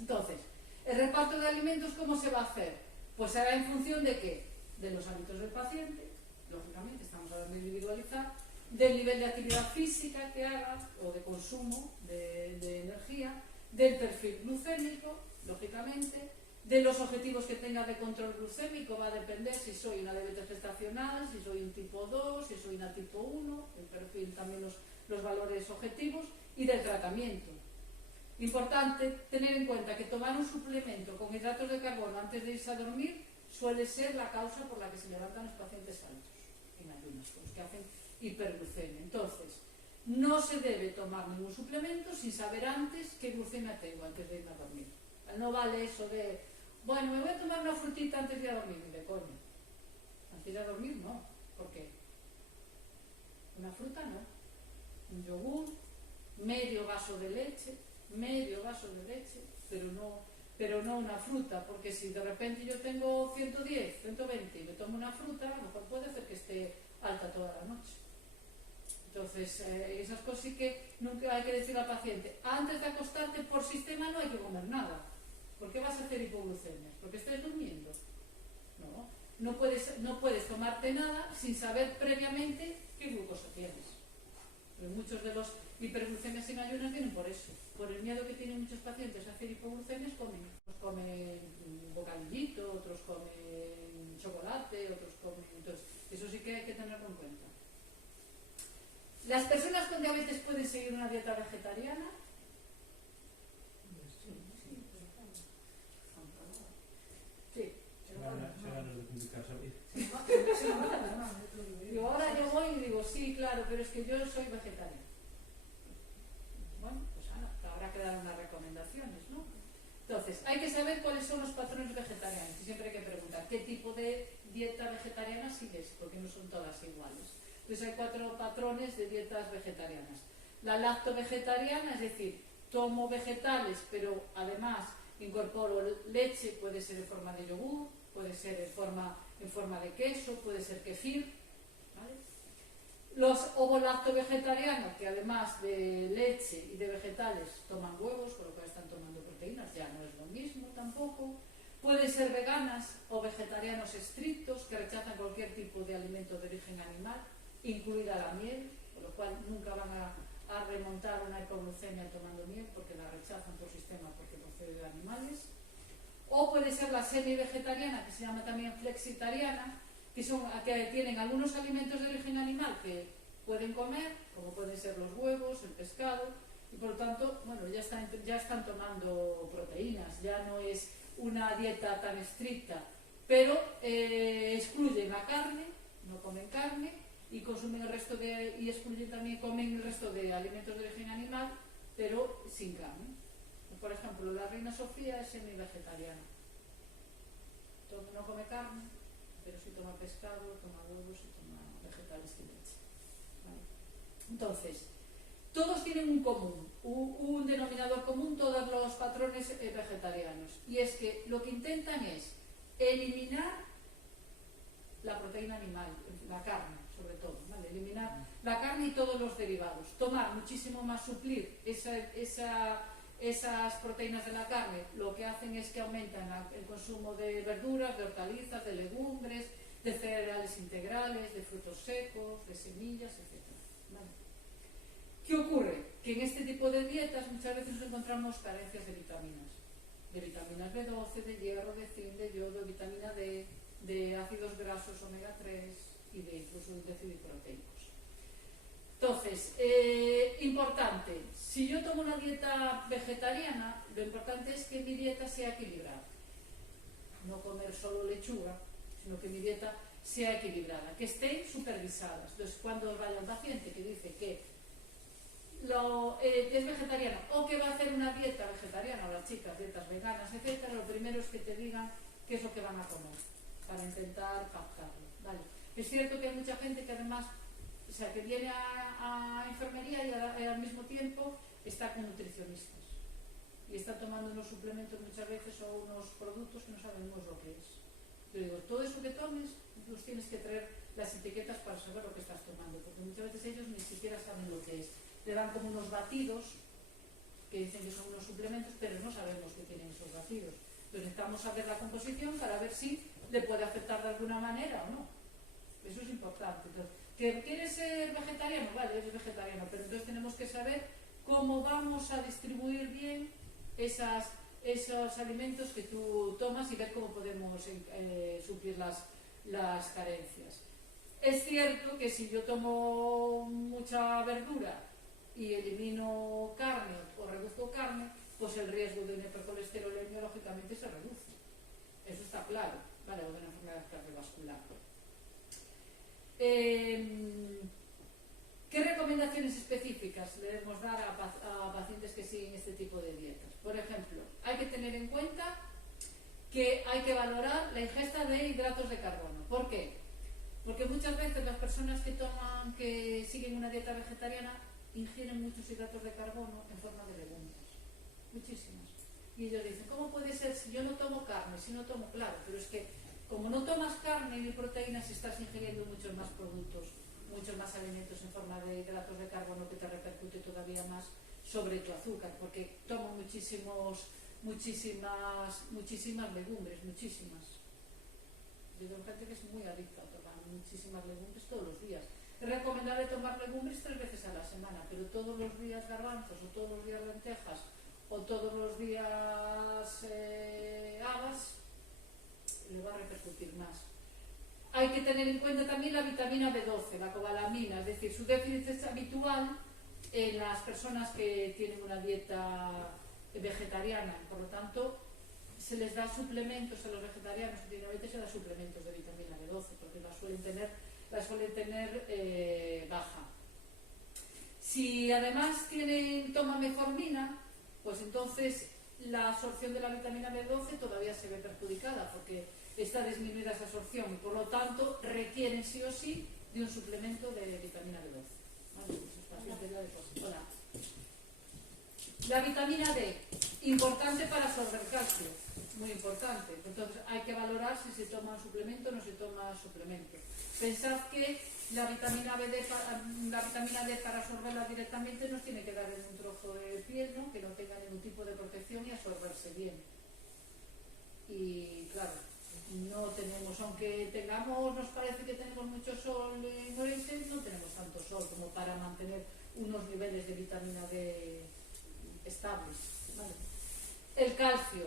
Entonces, el reparto de alimentos, ¿cómo se va a hacer? Pues será en función de qué? De los hábitos del paciente, lógicamente estamos hablando de individualizar, del nivel de actividad física que haga o de consumo de energía, del perfil glucémico, lógicamente, de los objetivos que tenga de control glucémico. Va a depender si soy una diabetes gestacional, si soy un tipo 2, si soy una tipo 1, el perfil también los valores objetivos, y del tratamiento. Importante tener en cuenta que tomar un suplemento con hidratos de carbono antes de irse a dormir suele ser la causa por la que se levantan los pacientes altos en ayunas, los que hacen hiperglucemia. Entonces, no se debe tomar ningún suplemento sin saber antes qué glucemia tengo antes de irme a dormir. No vale eso de, bueno, me voy a tomar una frutita antes de ir a dormir, ni de coño. Antes de ir a dormir no. ¿Por qué? Una fruta no. Un yogur, medio vaso de leche, pero no una fruta, porque si de repente yo tengo 110, 120 y me tomo una fruta, a lo mejor puede ser que esté alta toda la noche. Entonces, esas cosas sí que nunca hay que decir al paciente, antes de acostarte por sistema no hay que comer nada. ¿Por qué vas a hacer hipoglucemias? ¿Porque estés durmiendo? No puedes tomarte nada sin saber previamente qué glucosa tienes. Pero muchos de los hiperglucemias sin ayunas vienen por eso, por el miedo que tienen muchos pacientes a hacer hipoglucemias. Unos comen un bocadillito, otros comen chocolate, otros comen... Entonces, eso sí que hay que tenerlo en cuenta. ¿Las personas con diabetes pueden seguir una dieta vegetariana? Sí. Se ganas de complicarse a vida. Y ahora yo voy y digo, sí, claro, pero es que yo soy vegetariano. Bueno, pues habrá que dar unas recomendaciones, ¿no? Entonces, hay que saber cuáles son los patrones vegetarianos. Y siempre hay que preguntar, ¿qué tipo de dieta vegetariana sigues? Porque no son todas iguales. Entonces hay 4 patrones de dietas vegetarianas. La lacto-vegetariana, es decir, tomo vegetales, pero además incorporo leche, puede ser en forma de yogur, puede ser en forma de queso, puede ser kefir, ¿vale? Los ovo-lacto-vegetarianos, que además de leche y de vegetales toman huevos, por lo cual están tomando proteínas, ya no es lo mismo tampoco. Pueden ser veganas o vegetarianos estrictos, que rechazan cualquier tipo de alimento de origen animal, incluida la miel, por lo cual nunca van a remontar una hipoglucemia tomando miel, porque la rechazan por sistema porque procede de animales. O puede ser la semi-vegetariana, que se llama también flexitariana, que tienen algunos alimentos de origen animal que pueden comer, como pueden ser los huevos, el pescado, y por lo tanto, bueno, ya están tomando proteínas, ya no es una dieta tan estricta, pero excluyen la carne, no comen carne, y consumen comen el resto de alimentos de origen animal, pero sin carne. Por ejemplo, la reina Sofía es semi-vegetariana. No come carne, pero sí toma pescado, toma huevos y toma vegetales y leche. ¿Vale? Entonces, todos tienen un denominador común, todos los patrones vegetarianos, y es que lo que intentan es eliminar la proteína animal, la carne sobre todo, ¿vale? Eliminar la carne y todos los derivados, tomar muchísimo más, suplir esas proteínas de la carne. Lo que hacen es que aumentan el consumo de verduras, de hortalizas, de legumbres, de cereales integrales, de frutos secos, de semillas, etc. ¿Vale? ¿Qué ocurre? Que en este tipo de dietas muchas veces nos encontramos carencias de vitaminas B12, de hierro, de zinc, de yodo, de vitamina D, de ácidos grasos omega 3 y de incluso de proteicos. Entonces, importante, si yo tomo una dieta vegetariana, lo importante es que mi dieta sea equilibrada. No comer solo lechuga, sino que mi dieta sea equilibrada, que estén supervisadas. Entonces, cuando vaya un paciente que dice que es vegetariano o que va a hacer una dieta vegetariana, o las chicas, dietas veganas, etc., lo primero es que te digan qué es lo que van a comer, para intentar captarlo, ¿vale? Es cierto que hay mucha gente que además, o sea, que viene a enfermería y al mismo tiempo está con nutricionistas y está tomando unos suplementos muchas veces o unos productos que no sabemos lo que es. Yo digo, todo eso que tomes, los tienes que traer las etiquetas para saber lo que estás tomando, porque muchas veces ellos ni siquiera saben lo que es. Le dan como unos batidos que dicen que son unos suplementos, pero no sabemos qué tienen esos batidos. Entonces necesitamos saber la composición para ver si le puede afectar de alguna manera o no. Eso es importante. Entonces, ¿que quieres ser vegetariano? Vale, eres vegetariano, pero entonces tenemos que saber cómo vamos a distribuir bien esos alimentos que tú tomas y ver cómo podemos suplir las carencias. Es cierto que si yo tomo mucha verdura y elimino carne o reduzco carne, pues el riesgo de una hipercolesterolemia lógicamente se reduce. Eso está claro, ¿vale? O de una enfermedad cardiovascular. ¿Qué recomendaciones específicas le debemos dar a pacientes que siguen este tipo de dietas? Por ejemplo, hay que tener en cuenta que hay que valorar la ingesta de hidratos de carbono. ¿Por qué? Porque muchas veces las personas que siguen una dieta vegetariana ingieren muchos hidratos de carbono en forma de legumbres, muchísimas. Y ellos dicen, ¿cómo puede ser si yo no tomo carne, si no tomo? Claro, pero es que como no tomas carne ni proteínas, estás ingiriendo muchos más productos, muchos más alimentos en forma de hidratos de carbono que te repercute todavía más sobre tu azúcar, porque tomo muchísimas legumbres, muchísimas. Yo tengo gente que es muy adicta a tomar muchísimas legumbres todos los días. Es recomendable tomar legumbres 3 veces a la semana, pero todos los días garbanzos, o todos los días lentejas, o todos los días habas, le va a repercutir más. hay que tener en cuenta también la vitamina B12, la cobalamina, es decir, su déficit es habitual en las personas que tienen una dieta vegetariana, por lo tanto se les da suplementos a los vegetarianos que tienen diabetes, se da suplementos de vitamina B12 porque la suelen tener baja. Si además toman metformina, pues entonces la absorción de la vitamina B12 todavía se ve perjudicada porque está disminuida esa absorción y por lo tanto requieren sí o sí de un suplemento de vitamina B12. Vale, pues los pacientes ya de por sí. Hola. La vitamina D, importante para absorber calcio, muy importante. Entonces hay que valorar si se toma un suplemento o no se toma suplemento. Pensad que la vitamina D para absorberla directamente nos tiene que dar en un trozo de piel, ¿no? Que no tenga ningún tipo de protección y absorberse bien. Y claro, no tenemos, aunque nos parece que tenemos mucho sol en Orense, no tenemos tanto sol como para mantener unos niveles de vitamina D estables. ¿Vale? El calcio,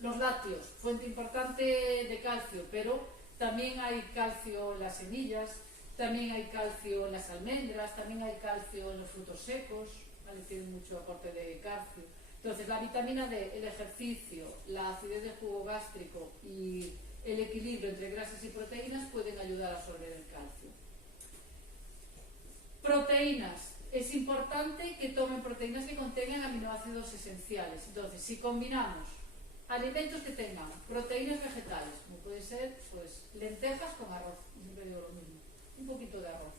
los lácteos, fuente importante de calcio, pero también hay calcio en las semillas, también hay calcio en las almendras, también hay calcio en los frutos secos, ¿vale? Tienen mucho aporte de calcio. Entonces, la vitamina D, el ejercicio, la acidez del jugo gástrico y el equilibrio entre grasas y proteínas pueden ayudar a absorber el calcio. Proteínas. Es importante que tomen proteínas que contengan aminoácidos esenciales. Entonces, si combinamos alimentos que tengan proteínas vegetales, como puede ser pues, lentejas con arroz, siempre digo lo mismo, un poquito de arroz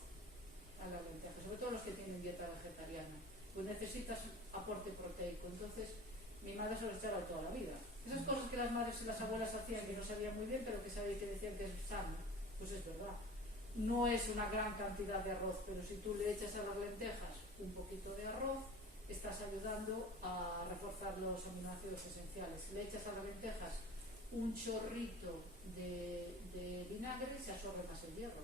a las lentejas, sobre todo los que tienen dieta vegetariana, pues necesitas aporte proteico. Entonces, mi madre se lo echaba toda la vida. Esas cosas que las madres y las abuelas hacían que no sabían muy bien, pero que decían que es sano, pues es verdad. No es una gran cantidad de arroz, pero si tú le echas a las lentejas un poquito de arroz, estás ayudando a reforzar los aminoácidos esenciales. Si le echas a las lentejas un chorrito de vinagre, se absorbe más el hierro.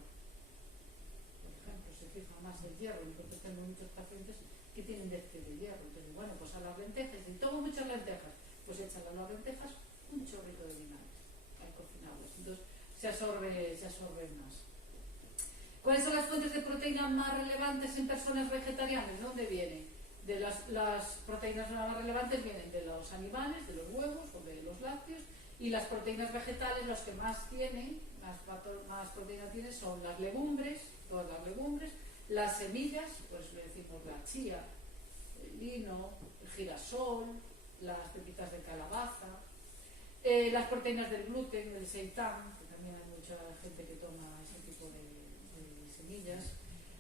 Por ejemplo, se fija más el hierro. Entonces tengo muchos pacientes que tienen déficit de hierro. Entonces, bueno, pues a las lentejas, si tomo muchas lentejas, pues échale a las lentejas un chorrito de vinagre al cocinarlas. Entonces se absorbe más. ¿Cuáles son las fuentes de proteína más relevantes en personas vegetarianas? ¿De dónde vienen? Las proteínas más relevantes vienen de los animales, de los huevos o de los lácteos, y las proteínas vegetales, las que más tienen, más proteína tienen, son las legumbres, todas las legumbres, las semillas, pues le decimos la chía, el lino, el girasol, las pepitas de calabaza, las proteínas del gluten, del seitán, que también hay mucha gente que toma ese tipo de semillas,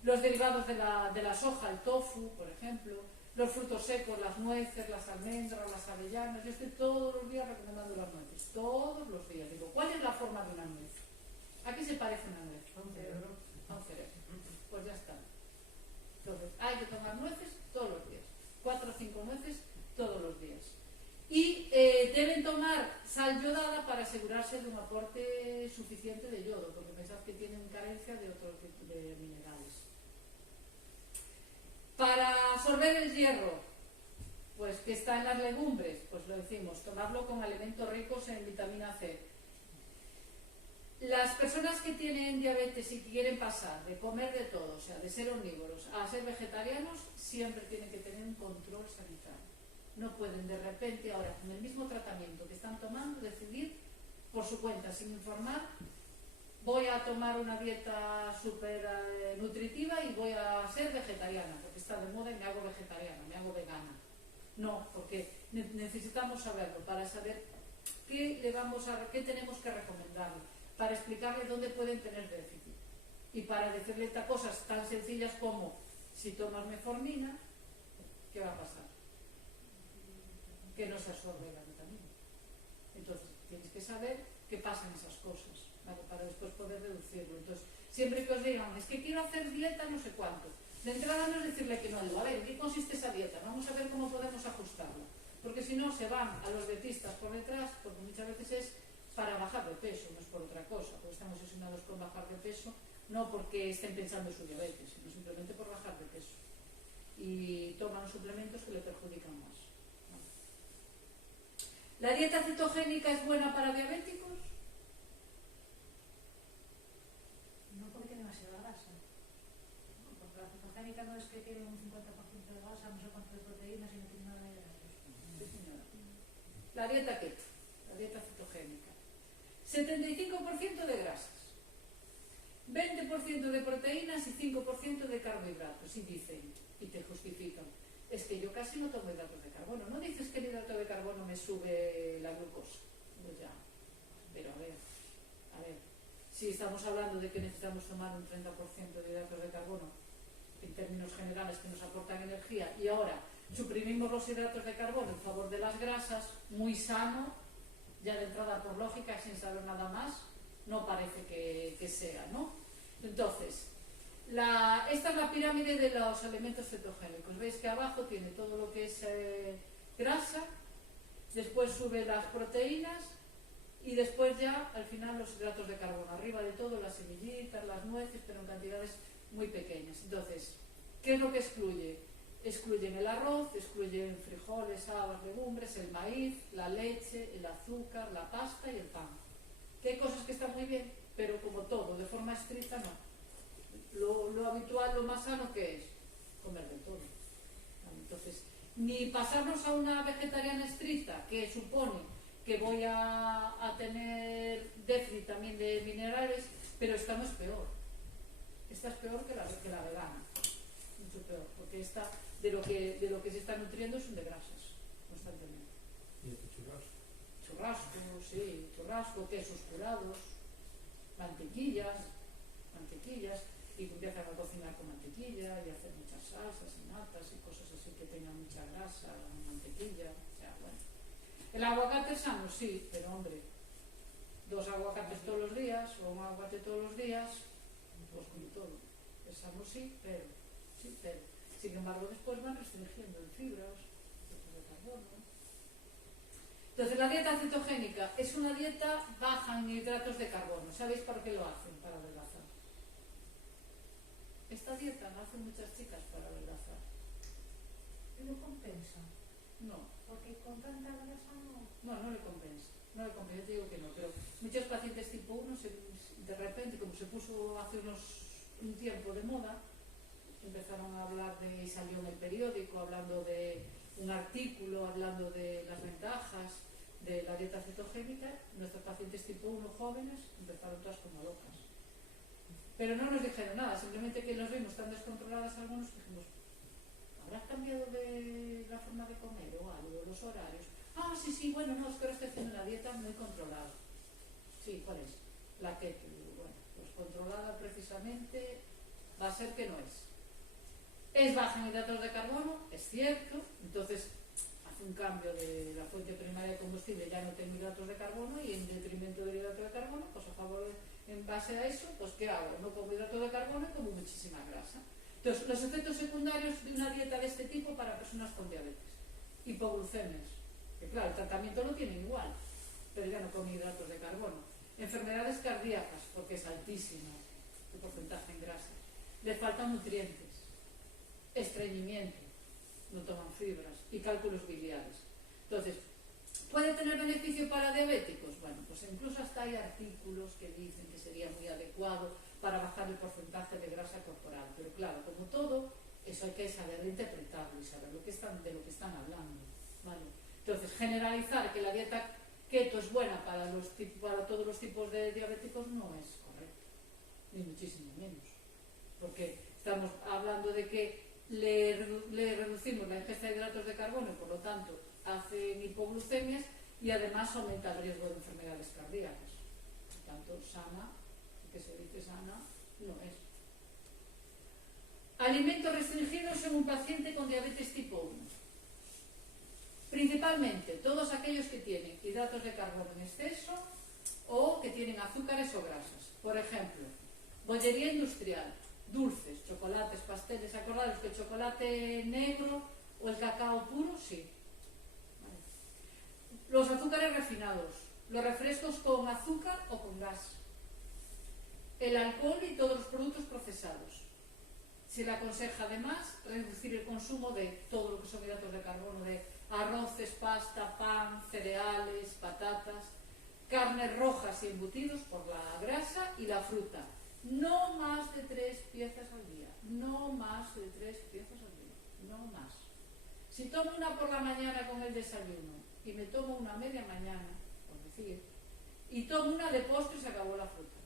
los derivados de la soja, el tofu, por ejemplo, los frutos secos, las nueces, las almendras, las avellanas. Yo estoy todos los días recomendando las nueces, todos los días. Digo, ¿cuál es la forma de una nuez? ¿A qué se parece una nuez? A un cerebro. A un cerebro. Pues ya está. Entonces, hay que tomar nueces todos los días. 4 o 5 nueces todos los días. Y deben tomar sal yodada para asegurarse de un aporte suficiente de yodo, porque pensad que tienen carencia de otro tipo de minerales. Para absorber el hierro, pues que está en las legumbres, pues lo decimos, tomarlo con alimentos ricos en vitamina C. Las personas que tienen diabetes y que quieren pasar de comer de todo, o sea, de ser omnívoros a ser vegetarianos, siempre tienen que tener un control sanitario. No pueden de repente, ahora con el mismo tratamiento que están tomando, decidir por su cuenta, sin informar, voy a tomar una dieta súper nutritiva y voy a ser vegetariana, porque está de moda y me hago vegetariana, me hago vegana. No, porque necesitamos saberlo para saber qué tenemos que recomendarle, para explicarle dónde pueden tener déficit y para decirle cosas tan sencillas como si tomas metformina, ¿qué va a pasar? Que no se absorbe la vitamina. Entonces tienes que saber qué pasan esas cosas, ¿vale? Para después poder reducirlo. Entonces, siempre que os digan, es que quiero hacer dieta no sé cuánto, de entrada no es decirle que no, digo, a ver, ¿en qué consiste esa dieta? Vamos a ver cómo podemos ajustarla. Porque si no, se van a los dietistas por detrás, porque muchas veces es para bajar de peso, no es por otra cosa, porque estamos obsesionados con bajar de peso, no porque estén pensando en su diabetes, sino simplemente por bajar de peso. Y toman suplementos que le perjudican más. ¿La dieta cetogénica es buena para diabéticos? cetogénica no es que tiene un 50% de grasa, no sé cuánto de proteínas y no tiene nada de grasas. Sí, señora. La dieta keto, la dieta cetogénica. 75% de grasas, 20% de proteínas y 5% de carbohidratos. Y dicen, y te justifican, es que yo casi no tomo hidratos de carbono. No dices que el hidrato de carbono me sube la glucosa. Pues ya, pero a ver, si estamos hablando de que necesitamos tomar un 30% de hidratos de carbono, en términos generales, que nos aportan energía, y ahora suprimimos los hidratos de carbono en favor de las grasas, muy sano, ya de entrada por lógica, sin saber nada más, no parece que sea, ¿no? Entonces, esta es la pirámide de los alimentos cetogénicos. Veis que abajo tiene todo lo que es grasa, después sube las proteínas y después ya al final los hidratos de carbono. Arriba de todo las semillitas, las nueces, pero en cantidades muy pequeñas. Entonces, ¿qué es lo que excluye? Excluyen el arroz, excluyen frijoles, habas, legumbres, el maíz, la leche, el azúcar, la pasta y el pan. Que hay cosas que están muy bien, pero como todo, de forma estricta no. Lo habitual, lo más sano, ¿qué es? Comer de todo. Entonces, ni pasarnos a una vegetariana estricta, que supone que voy a tener déficit también de minerales, pero esta no es peor. Esta es peor que la vegana. Mucho peor, porque esta de lo que se está nutriendo son de grasas, constantemente. ¿Y este churrasco? Churrasco, sí, churrasco, quesos curados, mantequillas, y empiezan a cocinar con mantequilla y hacer muchas salsas y natas y cosas así que tengan mucha grasa, mantequilla, o sea, bueno. El aguacate es sano, sí, pero hombre, 2 aguacates todos los días o un aguacate todos los días, pues como todo, es sano sí, pero sin embargo después van restringiendo en fibras, de carbono. Entonces la dieta cetogénica es una dieta baja en hidratos de carbono. ¿Sabéis para qué lo hacen? Para adelgazar. Esta dieta la hacen muchas chicas para adelgazar. ¿Pero compensa? No. Porque con tanta grasa no... No le compensa. No le compensa, te digo que no. Pero muchos pacientes tipo 1, de repente, como se puso hace un tiempo de moda, empezaron a hablar y salió en el periódico hablando de un artículo, hablando de las ventajas de la dieta cetogénica. Nuestros pacientes tipo 1 jóvenes empezaron todas como locas. Pero no nos dijeron nada, simplemente que los vimos tan descontroladas algunos que dijimos, ¿habrás cambiado de la forma de comer o algo, los horarios? Ah, sí, bueno, no, es que ahora estoy haciendo una dieta muy controlada. Sí, ¿cuál es? La keto. Bueno, pues controlada precisamente va a ser que no es. Es baja en hidratos de carbono, es cierto, entonces hace un cambio de la fuente primaria de combustible, ya no tengo hidratos de carbono y en detrimento del hidrato de carbono, pues a favor, en base a eso, pues ¿qué hago? No como hidrato de carbono y como muchísima grasa. Entonces, los efectos secundarios de una dieta de este tipo para personas con diabetes, hipoglucemias, que claro, el tratamiento lo tienen igual, pero ya no con hidratos de carbono. Enfermedades cardíacas, porque es altísimo el porcentaje en grasas. Le faltan nutrientes. Estreñimiento, no toman fibras, y cálculos biliares. Entonces, ¿puede tener beneficio para diabéticos? Bueno, pues incluso hasta hay artículos que dicen que sería muy adecuado para bajar el porcentaje de grasa corporal, pero claro, como todo, eso hay que saber interpretarlo y saber de lo que están hablando, ¿vale? Entonces, generalizar que la dieta keto es buena para todos los tipos de diabéticos no es correcto, ni muchísimo menos, porque estamos hablando de que le reducimos la ingesta de hidratos de carbono y por lo tanto hacen hipoglucemias y además aumenta el riesgo de enfermedades cardíacas. Por tanto, sana, que se dice sana, no es. Alimentos restringidos en un paciente con diabetes tipo 1. Principalmente todos aquellos que tienen hidratos de carbono en exceso o que tienen azúcares o grasas. Por ejemplo, bollería industrial, dulces, chocolates, pasteles. ¿Acordaros que el chocolate negro o el cacao puro? Sí. Vale. Los azúcares refinados, los refrescos con azúcar o con gas, el alcohol y todos los productos procesados. Se le aconseja además reducir el consumo de todo lo que son hidratos de carbono, de arroces, pasta, pan, cereales, patatas, carnes rojas y embutidos por la grasa y la fruta. No más de 3 piezas al día, no más de 3 piezas al día, no más. Si tomo una por la mañana con el desayuno y me tomo una a media mañana, por decir, y tomo una de postre, se acabó la fruta.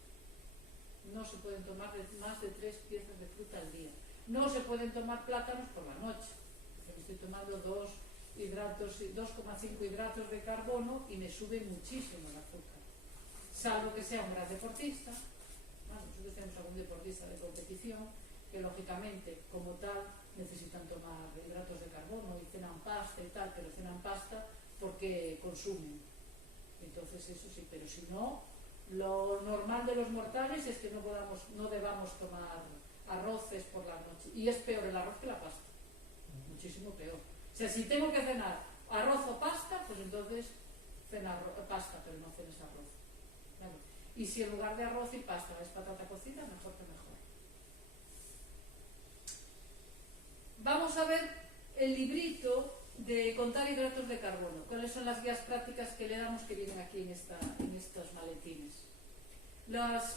No se pueden tomar más de 3 piezas de fruta al día. No se pueden tomar plátanos por la noche. Estoy tomando 2,5 hidratos de carbono y me sube muchísimo el azúcar. Salvo que sea un gran deportista. Bueno, nosotros tenemos algún deportista de competición que lógicamente, como tal, necesitan tomar hidratos de carbono y cenan pasta y tal, pero cenan pasta porque consumen. Entonces eso sí, pero si no, lo normal de los mortales es que no debamos tomar arroces por la noche. Y es peor el arroz que la pasta. Muchísimo peor. O sea, si tengo que cenar arroz o pasta, pues entonces cena pasta, pero no cenes arroz. ¿Vale? Y si en lugar de arroz y pasta es patata cocida, mejor que mejor. Vamos a ver el librito de contar hidratos de carbono. ¿Cuáles son las guías prácticas que le damos que vienen aquí en estos maletines?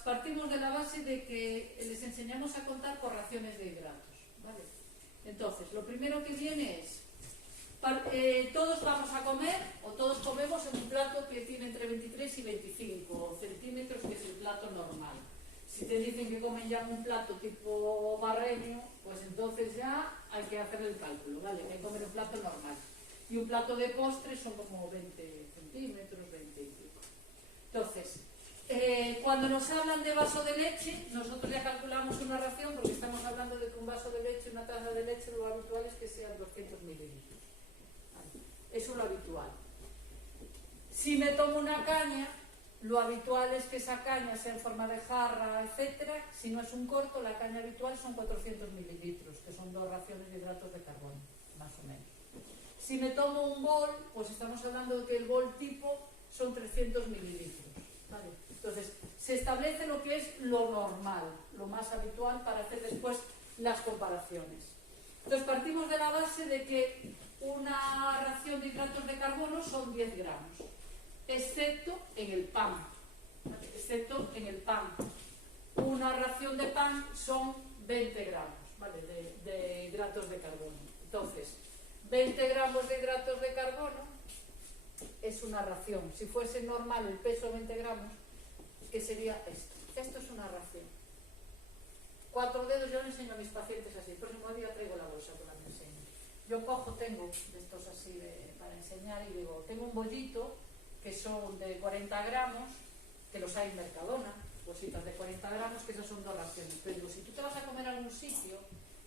Partimos de la base de que les enseñamos a contar por raciones de hidratos. ¿Vale? Entonces, lo primero que viene es, todos vamos a comer, o todos comemos en un plato que tiene entre 23 y 25 centímetros, que es el plato normal. Si te dicen que comen ya en un plato tipo barreño, pues entonces ya hay que hacer el cálculo, ¿vale? Hay que comer un plato normal. Y un plato de postre son como 20 centímetros, 20 y pico. Entonces, cuando nos hablan de vaso de leche, nosotros ya calculamos una ración porque estamos hablando de que un vaso de leche, una taza de leche, lo habitual es que sean 200 mililitros. ¿Vale? Eso es lo habitual. Si me tomo una caña, lo habitual es que esa caña sea en forma de jarra, etcétera. Si no es un corto, la caña habitual son 400 mililitros, que son 2 raciones de hidratos de carbono, más o menos. Si me tomo un bol, pues estamos hablando de que el bol tipo son 300 mililitros. ¿Vale? Entonces, se establece lo que es lo normal, lo más habitual para hacer después las comparaciones. Entonces, partimos de la base de que una ración de hidratos de carbono son 10 gramos, excepto en el pan. ¿Vale? Excepto en el pan. Una ración de pan son 20 gramos, ¿vale? de hidratos de carbono. Entonces, 20 gramos de hidratos de carbono es una ración. Si fuese normal el peso 20 gramos, ¿qué sería esto? Esto es una ración. 4 dedos, yo le enseño a mis pacientes así. El próximo día traigo la bolsa que la me enseño. Yo tengo de estos así para enseñar y digo, tengo un bollito que son de 40 gramos, que los hay en Mercadona, bolsitas de 40 gramos, que esas son 2 raciones. Pero digo, si tú te vas a comer a algún sitio,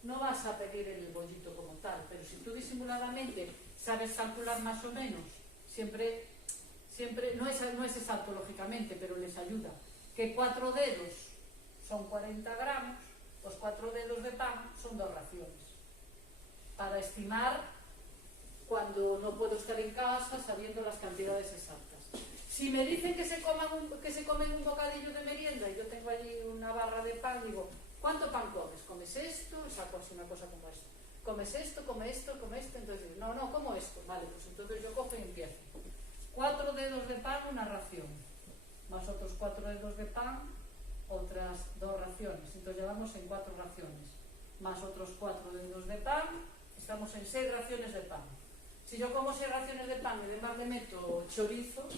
no vas a pedir el bollito como tal, pero si tú disimuladamente sabes calcular más o menos, siempre no es exacto lógicamente, pero les ayuda, que 4 dedos son 40 gramos, pues 4 dedos de pan son 2 raciones, para estimar cuando no puedo estar en casa sabiendo las cantidades exactas. Si me dicen que se comen un bocadillo de merienda y yo tengo allí una barra de pan, digo, ¿cuánto pan comes? ¿Comes esto? Saco así una cosa como esto. ¿Comes esto? ¿Come esto? ¿Come esto? Entonces, no, como esto. Vale, pues entonces yo cojo y empiezo. 4 dedos de pan, una ración. Más otros 4 dedos de pan, otras 2 raciones. Entonces ya vamos en 4 raciones. Más otros 4 dedos de pan, estamos en 6 raciones de pan. Si yo como 6 raciones de pan y además le meto chorizo,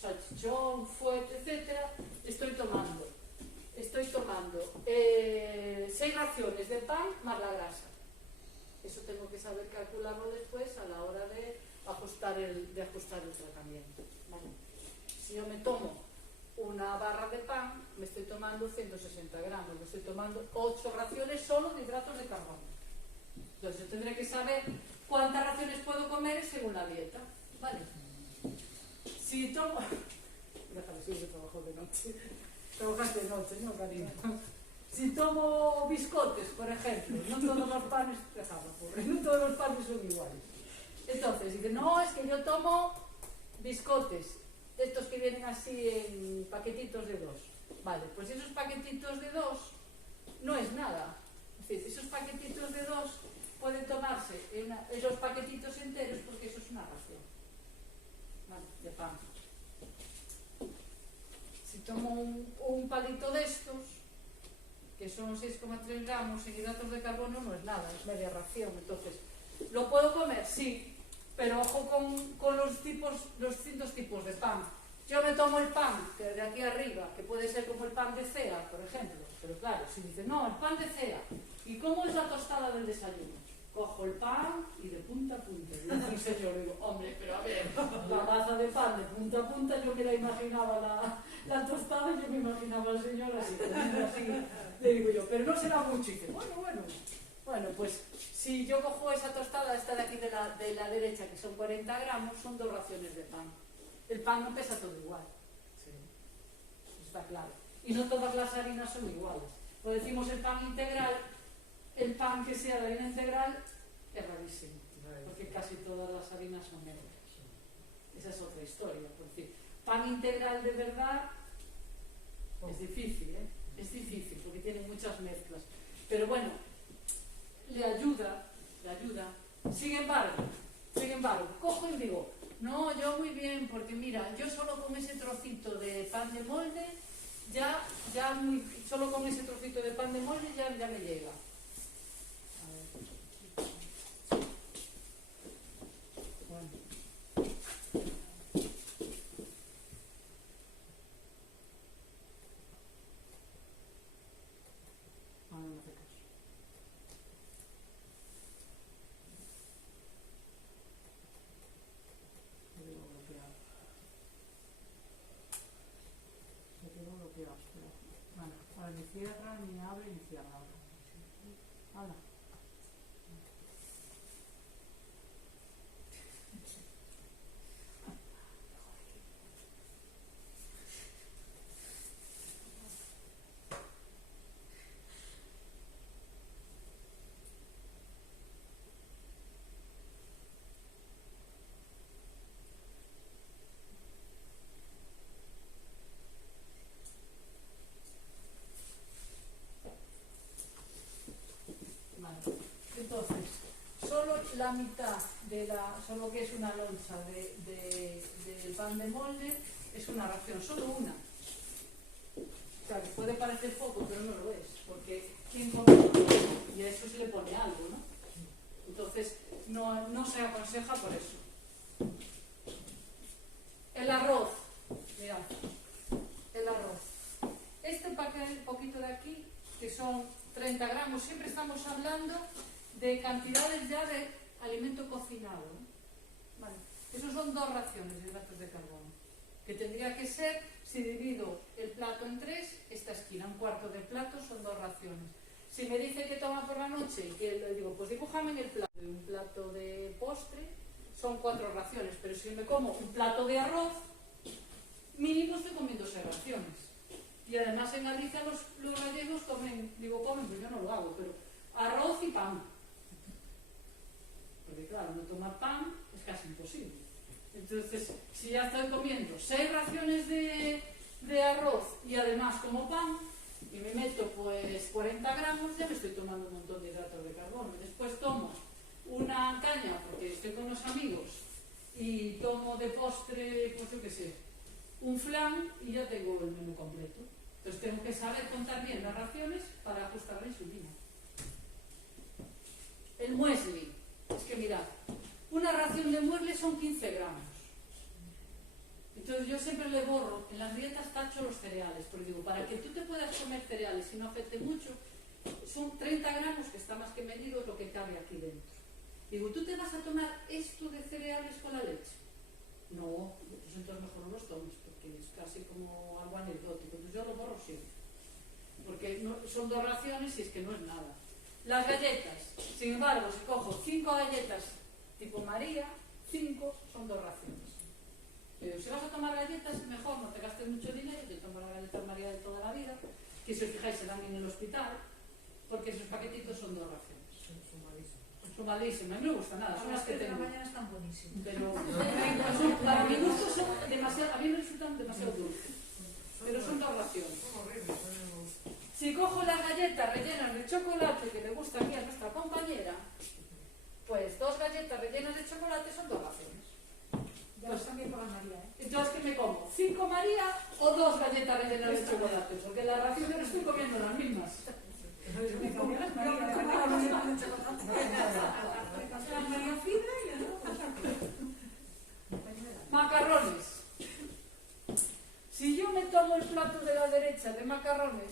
salchichón, fuerte, etcétera, estoy tomando 6 raciones de pan más la grasa. Eso tengo que saber calcularlo después a la hora de ajustar el tratamiento. ¿Vale? Si yo me tomo una barra de pan, me estoy tomando 160 gramos, me estoy tomando 8 raciones solo de hidratos de carbono. Entonces yo tendré que saber cuántas raciones puedo comer según la dieta. ¿Vale? Si tomo... Déjame, si yo trabajo de noche. Trabajas de noche, ¿no, cariño? Si tomo biscotes, por ejemplo, no todos los panes, no todos los panes son iguales. Entonces, dice, no, es que yo tomo biscotes, estos que vienen así en paquetitos de 2. Vale, pues esos paquetitos de 2 no es nada. Es decir, esos paquetitos de 2 pueden tomarse esos paquetitos enteros porque eso es una ración. Vale, de pan. Si tomo un palito de estos, que son 6,3 gramos en hidratos de carbono, no es nada, es media ración. Entonces, ¿lo puedo comer? Sí, pero ojo con los distintos tipos de pan. Yo me tomo el pan, que de aquí arriba, que puede ser como el pan de CEA, por ejemplo, pero claro, si dices, no, el pan de CEA, ¿y cómo es la tostada del desayuno? Cojo el pan y de punta a punta. Y entonces yo digo, hombre, pero a ver, la maza de pan de punta a punta, yo me la imaginaba la tostada, yo me imaginaba al señor así, le digo yo, pero no será mucho. Y dice, bueno, pues si yo cojo esa tostada, esta de aquí de la derecha, que son 40 gramos, son 2 raciones de pan. El pan no pesa todo igual, sí, está claro. Y no todas las harinas son iguales. Lo decimos el pan integral, el pan que sea de harina integral es rarísimo, porque casi todas las harinas son negras. Esa es otra historia. Por decir, pan integral de verdad es difícil, ¿eh? Es difícil porque tiene muchas mezclas. Pero bueno, le ayuda. Sin embargo, cojo y digo, no, yo muy bien, porque mira, yo solo con ese trocito de pan de molde, solo con ese trocito de pan de molde ya me llega. A ver. Bueno. No me hace caso. Me quedo bloqueado. Espera. Bueno, ahora ni cierra, ni abre, ni cierra ahora. Hala. Entonces, solo la mitad solo que es una loncha de pan de molde es una ración, solo una. Claro, puede parecer poco, pero no lo es, porque ¿quién come? Y a eso se le pone algo, ¿no? Entonces, no se aconseja por eso. El arroz, mirad, el arroz. Este poquito de aquí, que son 30 gramos, siempre estamos hablando de cantidades ya de alimento cocinado, ¿no? Vale. Esos son 2 raciones de hidratos de carbono, que tendría que ser, si divido el plato en 3, esta esquina, un cuarto de plato son 2 raciones. Si me dice que toma por la noche, y que le digo, pues dibújame en el plato, un plato de postre, son 4 raciones, pero si me como un plato de arroz, mínimo estoy comiendo 6 raciones. Y además en Galicia los gallegos comen, pues yo no lo hago, pero arroz y pan. Porque claro, no tomar pan es casi imposible. Entonces, si ya estoy comiendo 6 raciones de arroz y además como pan, y me meto pues 40 gramos, ya me estoy tomando un montón de hidratos de carbono. Después tomo una caña, porque estoy con los amigos, y tomo de postre, pues yo qué sé, un flan, y ya tengo el menú completo. Entonces tengo que saber contar bien las raciones para ajustar la insulina. El muesli, es que mirad, una ración de muesli son 15 gramos. Entonces yo siempre le borro, en las dietas tacho los cereales, porque digo, para que tú te puedas comer cereales y no afecte mucho, son 30 gramos, que está más que medido, es lo que cabe aquí dentro. Digo, ¿tú te vas a tomar esto de cereales con la leche? No, pues entonces mejor no los tomes, porque es casi como algo anecdótico. Entonces yo lo borro siempre, porque son 2 raciones y es que no es nada. Las galletas, sin embargo, si cojo 5 galletas tipo María, 5 son 2 raciones. Pero si vas a tomar galletas, mejor no te gastes mucho dinero, te tomo las galletas María de toda la vida, que si os fijáis se dan en el hospital, porque esos paquetitos son 2 raciones. Son malísimas, a mí no me gusta nada, son las que tengo. La mañana están buenísimas. Pero para mi gusto son demasiado, a mí me resultan demasiado dulces, pero son 2 raciones. Si cojo las galletas rellenas de chocolate que le gusta aquí a nuestra compañera, pues 2 galletas rellenas de chocolate son 2 raciones. Ya pues también para María, ¿eh? Entonces, ¿qué me como? ¿5 María o 2 galletas rellenas de chocolate? Porque la ración yo no estoy comiendo las mismas. Me comí las María, ¿Cómo de vamos verdad. a hacer chocolate? La María Fina y el otro, Macarrones. Si yo me tomo el plato de la derecha de macarrones,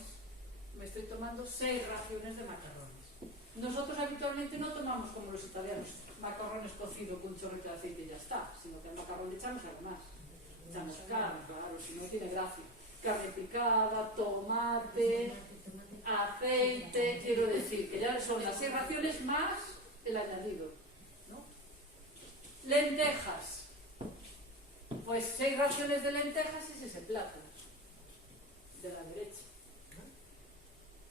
me estoy tomando 6 raciones de macarrones. Nosotros habitualmente no tomamos como los italianos, macarrones cocido con un chorrito de aceite y ya está, sino que al macarrón le echamos algo más. Echamos carne, claro, si no tiene gracia. Carne picada, tomate, aceite, quiero decir, que ya son las 6 raciones más el añadido, ¿no? Lentejas. Pues 6 raciones de lentejas es ese plato de la derecha.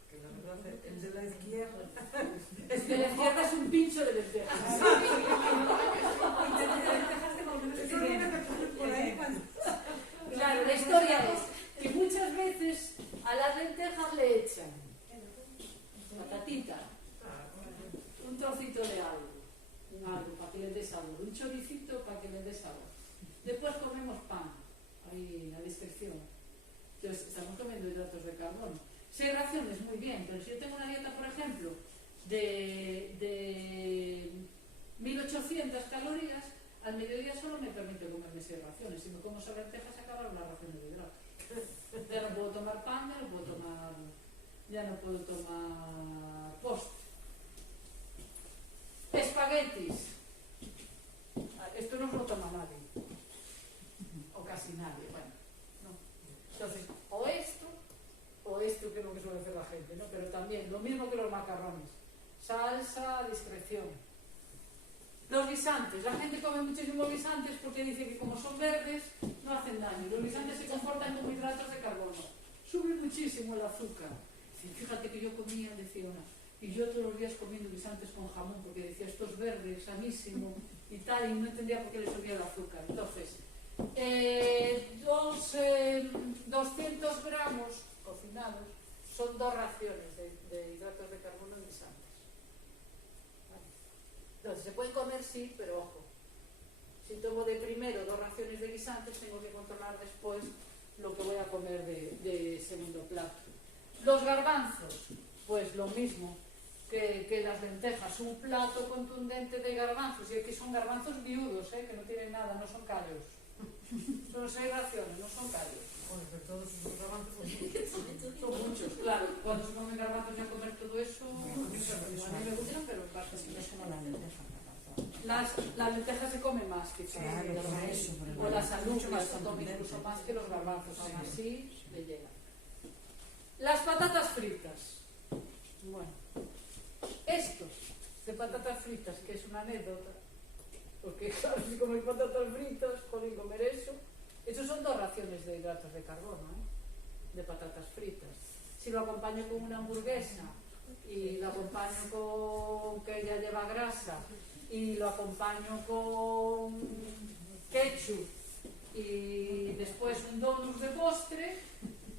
Que la verdad, el de la izquierda. El de la izquierda es un pincho de lentejas. Por ahí cuando... Claro, la historia es que muchas veces a las lentejas le echan patatita, un trocito de algo para que le des sabor, un choricito para que le des sabor. Después comemos pan, ahí en la descripción. Entonces, estamos comiendo hidratos de carbono. 6 raciones, muy bien, pero si yo tengo una dieta, por ejemplo, de 1800 calorías, al mediodía solo me permite comerme 6 raciones. Si me como esas lentejas, se acabaron las raciones de hidratos. Ya no puedo tomar pan, ya no puedo tomar postre. Espaguetis. Esto no se lo toma nadie. O casi nadie, bueno. No. Entonces, o esto que es lo que suele hacer la gente, ¿no? Pero también, lo mismo que los macarrones. Salsa a discreción. Los guisantes. La gente come muchísimos guisantes porque dice que como son verdes, no hacen daño. Los guisantes se comportan como hidratos de carbono. Sube muchísimo el azúcar. Fíjate que yo comía, decía una, y yo todos los días comiendo guisantes con jamón, porque decía, esto es verde, sanísimo, y tal, y no entendía por qué le subía el azúcar. Entonces, 200 gramos cocinados son 2 raciones de hidratos de carbono en guisantes. ¿Vale? Entonces, se pueden comer, sí, pero ojo. Si tomo de primero 2 raciones de guisantes, tengo que controlar después lo que voy a comer de segundo plato. Los garbanzos, pues lo mismo que las lentejas, un plato contundente de garbanzos, y aquí son garbanzos viudos, que no tienen nada, no son callos. Son 6 raciones, no son callos. Bueno, pero todos esos garbanzos Son muchos, claro. Cuando se comen garbanzos ya comer todo eso, a mí me gustan, pero pasa así. Es como la lenteja. La lenteja se come más que Claro, por eso, por el o las garbanzo, mucho alubias más se comen contundente. incluso más que los garbanzos, aún así le llegan. Las patatas fritas. Bueno, estos de patatas fritas, que es una anécdota, porque claro, si comes patatas fritas, pueden comer eso. Estos son 2 raciones de hidratos de carbono, de patatas fritas. Si lo acompaño con una hamburguesa y lo acompaño con que ya lleva grasa y lo acompaño con ketchup y después un donut de postre,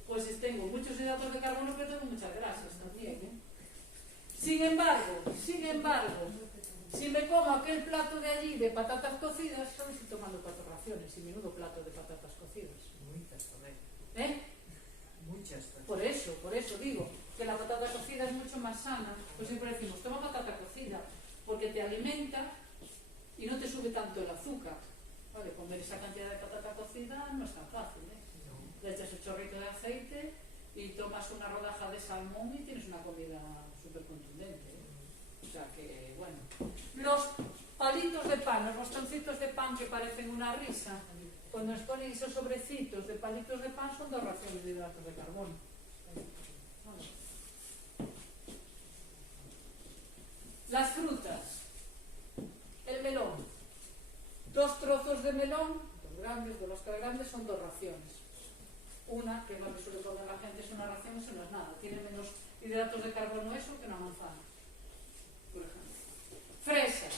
pues tengo muchos hidratos de carbono, pero tengo muchas grasas también. Sin embargo, si me como aquel plato de allí de patatas cocidas, solo estoy tomando 4 raciones y menudo plato de patatas cocidas. muchas también. Muchas también. Por eso digo que la patata cocida es mucho más sana. Pues siempre decimos, toma patata cocida, porque te alimenta y no te sube tanto el azúcar. Vale, comer esa cantidad de patata cocida no es tan fácil, Le echas un chorrito de aceite y tomas una rodaja de salmón y tienes una comida súper contundente. O sea que, bueno. Los palitos de pan, los bastoncitos de pan que parecen una risa, cuando nos ponen esos sobrecitos de palitos de pan, son 2 raciones de hidratos de carbono. Vale. Las frutas. El melón. 2 trozos de melón, 2 grandes, 2 lascas grandes, son 2 raciones. Una, que es lo que suele comer la gente, es una ración, eso no es nada. Tiene menos hidratos de carbono eso que una manzana, por ejemplo. Fresas.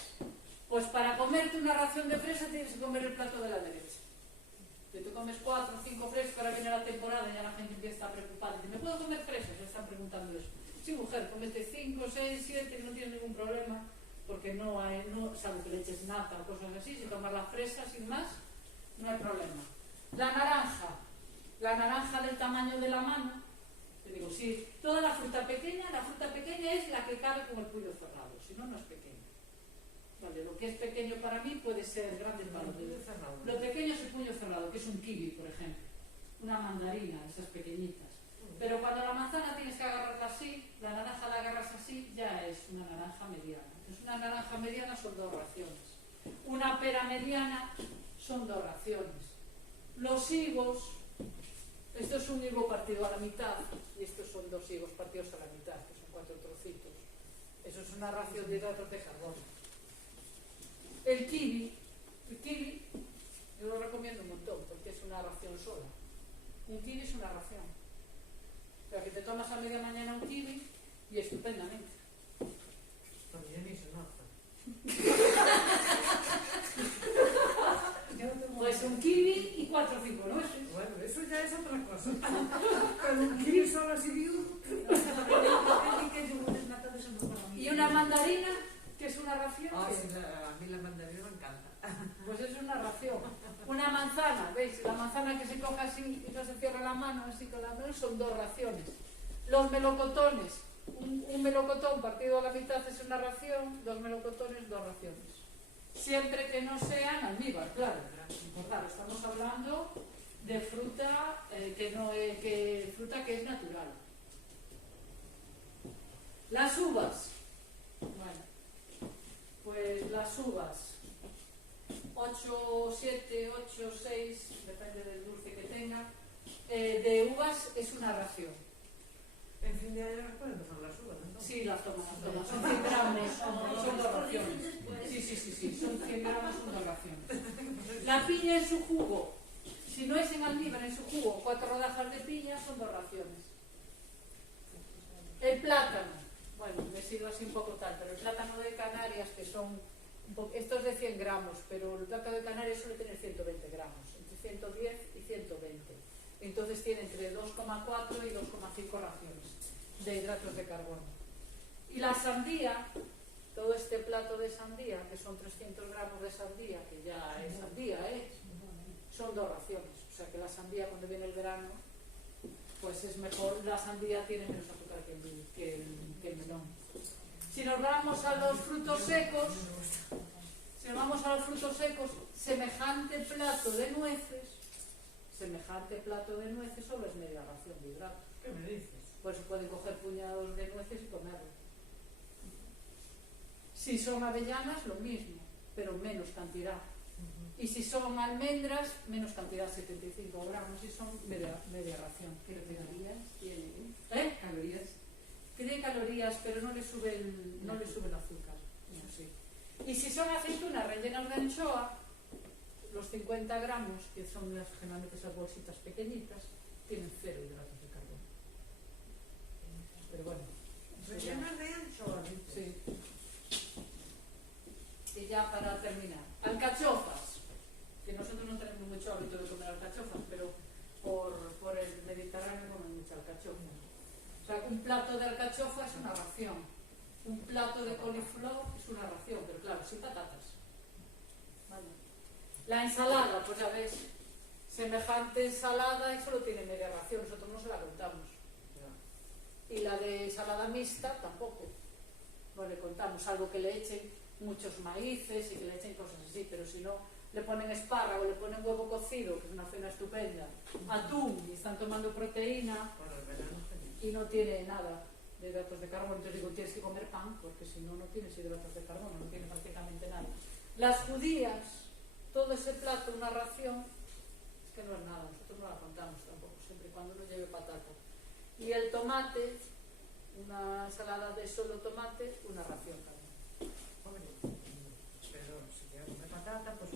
Pues para comerte una ración de fresa tienes que comer el plato de la derecha. Si tú comes 4 o 5 fresas, para viene la temporada y ya la gente empieza a preocuparse. ¿Me puedo comer fresas? Le están preguntando eso. Sí, mujer, comete 5, 6, 7, no tienes ningún problema, porque no hay, salvo que le eches nata o cosas así, si tomas la fresa sin más, no hay problema. La naranja del tamaño de la mano, Te digo, si toda la fruta pequeña es la que cabe con el puño cerrado, si no, no es pequeña. Vale, lo que es pequeño para mí puede ser grande para los dedos. Lo pequeño es el puño cerrado, que es un kiwi, por ejemplo, una mandarina, esas pequeñitas. Pero cuando la manzana tienes que agarrarla así, la naranja la agarras así, ya es una naranja mediana. Entonces una naranja mediana son 2 raciones. Una pera mediana son 2 raciones. Los higos, esto es un higo partido a la mitad y estos son 2 higos partidos a la mitad, que son 4 trocitos. Eso es una ración de hidratos de carbono. El kiwi, yo lo recomiendo un montón porque es una ración sola. Un kiwi es una ración. O sea, que te tomas a media mañana un kiwi y estupendamente. También ni se nota. Pues un kiwi y 4 o 5 nueces. Bueno, eso ya es otra cosa. Pero un kiwi solo así viudo. Y una mandarina, que es una ración. Ay, a mí la mandarina me encanta. Pues es una ración. Una manzana, ¿veis? La manzana que se coge así y no se cierra la mano, así con la mano, son 2 raciones. Los melocotones, un melocotón partido a la mitad es una ración, 2 melocotones, 2 raciones. Siempre que no sean almíbar, claro. Recordad, estamos hablando de fruta fruta que es natural. Las uvas. Bueno, pues las uvas. 8, 7, 8, 6, depende del dulce que tenga. De uvas es una ración. En fin de año pueden tomar las uvas, ¿no? Sí, las toman. Son 100 gramos, son 2 raciones. Sí, son 100 gramos, son 2 raciones. La piña en su jugo, si no es en almíbar, en su jugo, 4 rodajas de piña son 2 raciones. El plátano, bueno, me sigo así un poco tal, pero el plátano de Canarias, que son, esto es de 100 gramos, pero el plátano de Canarias suele tener 120 gramos, entre 110 y 120. Entonces tiene entre 2,4 y 2,5 raciones de hidratos de carbono. Y la sandía, todo este plato de sandía, que son 300 gramos de sandía, que ya es sandía, son 2 raciones. O sea que la sandía, cuando viene el verano, pues es mejor. La sandía tiene menos azúcar que el melón. Si nos vamos a los frutos secos, semejante plato de nueces solo es media ración de hidratos. ¿Qué me dices? Pues pueden coger puñados de nueces y comerlo. Si son avellanas, lo mismo, pero menos cantidad. Y si son almendras, menos cantidad, 75 gramos, y son media ración. ¿Qué calorías tiene? ¿Calorías? Tiene calorías, pero no le sube el azúcar. Eso sí. Y si son aceitunas rellenas de anchoa, los 50 gramos, que son generalmente esas bolsitas pequeñitas, tienen 0 hidratos de carbono. Pero bueno. Rellenas de anchoa, dices. Sí. Y ya para terminar, alcachofas, que nosotros no tenemos mucho hábito de comer alcachofas, pero por el Mediterráneo comen mucha alcachofa. O sea, un plato de alcachofa es una ración, un plato de coliflor es una ración, pero claro, sin patatas. Vale. La ensalada, pues ya ves, semejante ensalada y solo tiene media ración, nosotros no se la contamos. Y la de ensalada mixta tampoco, no le contamos, salvo que le echen muchos maíces y que le echen cosas así, pero si no, le ponen espárrago, le ponen huevo cocido, que es una cena estupenda, atún, y están tomando proteína, Bueno, el verano y no tiene nada de hidratos de carbono. Entonces digo, tienes que comer pan, porque si no, no tienes hidratos de carbono, no tiene prácticamente nada. Las judías, todo ese plato, una ración, es que no es nada, nosotros no la contamos tampoco, siempre y cuando no lleve patata. Y el tomate, una ensalada de solo tomate, una ración también. Pero si quieres comer patata, pues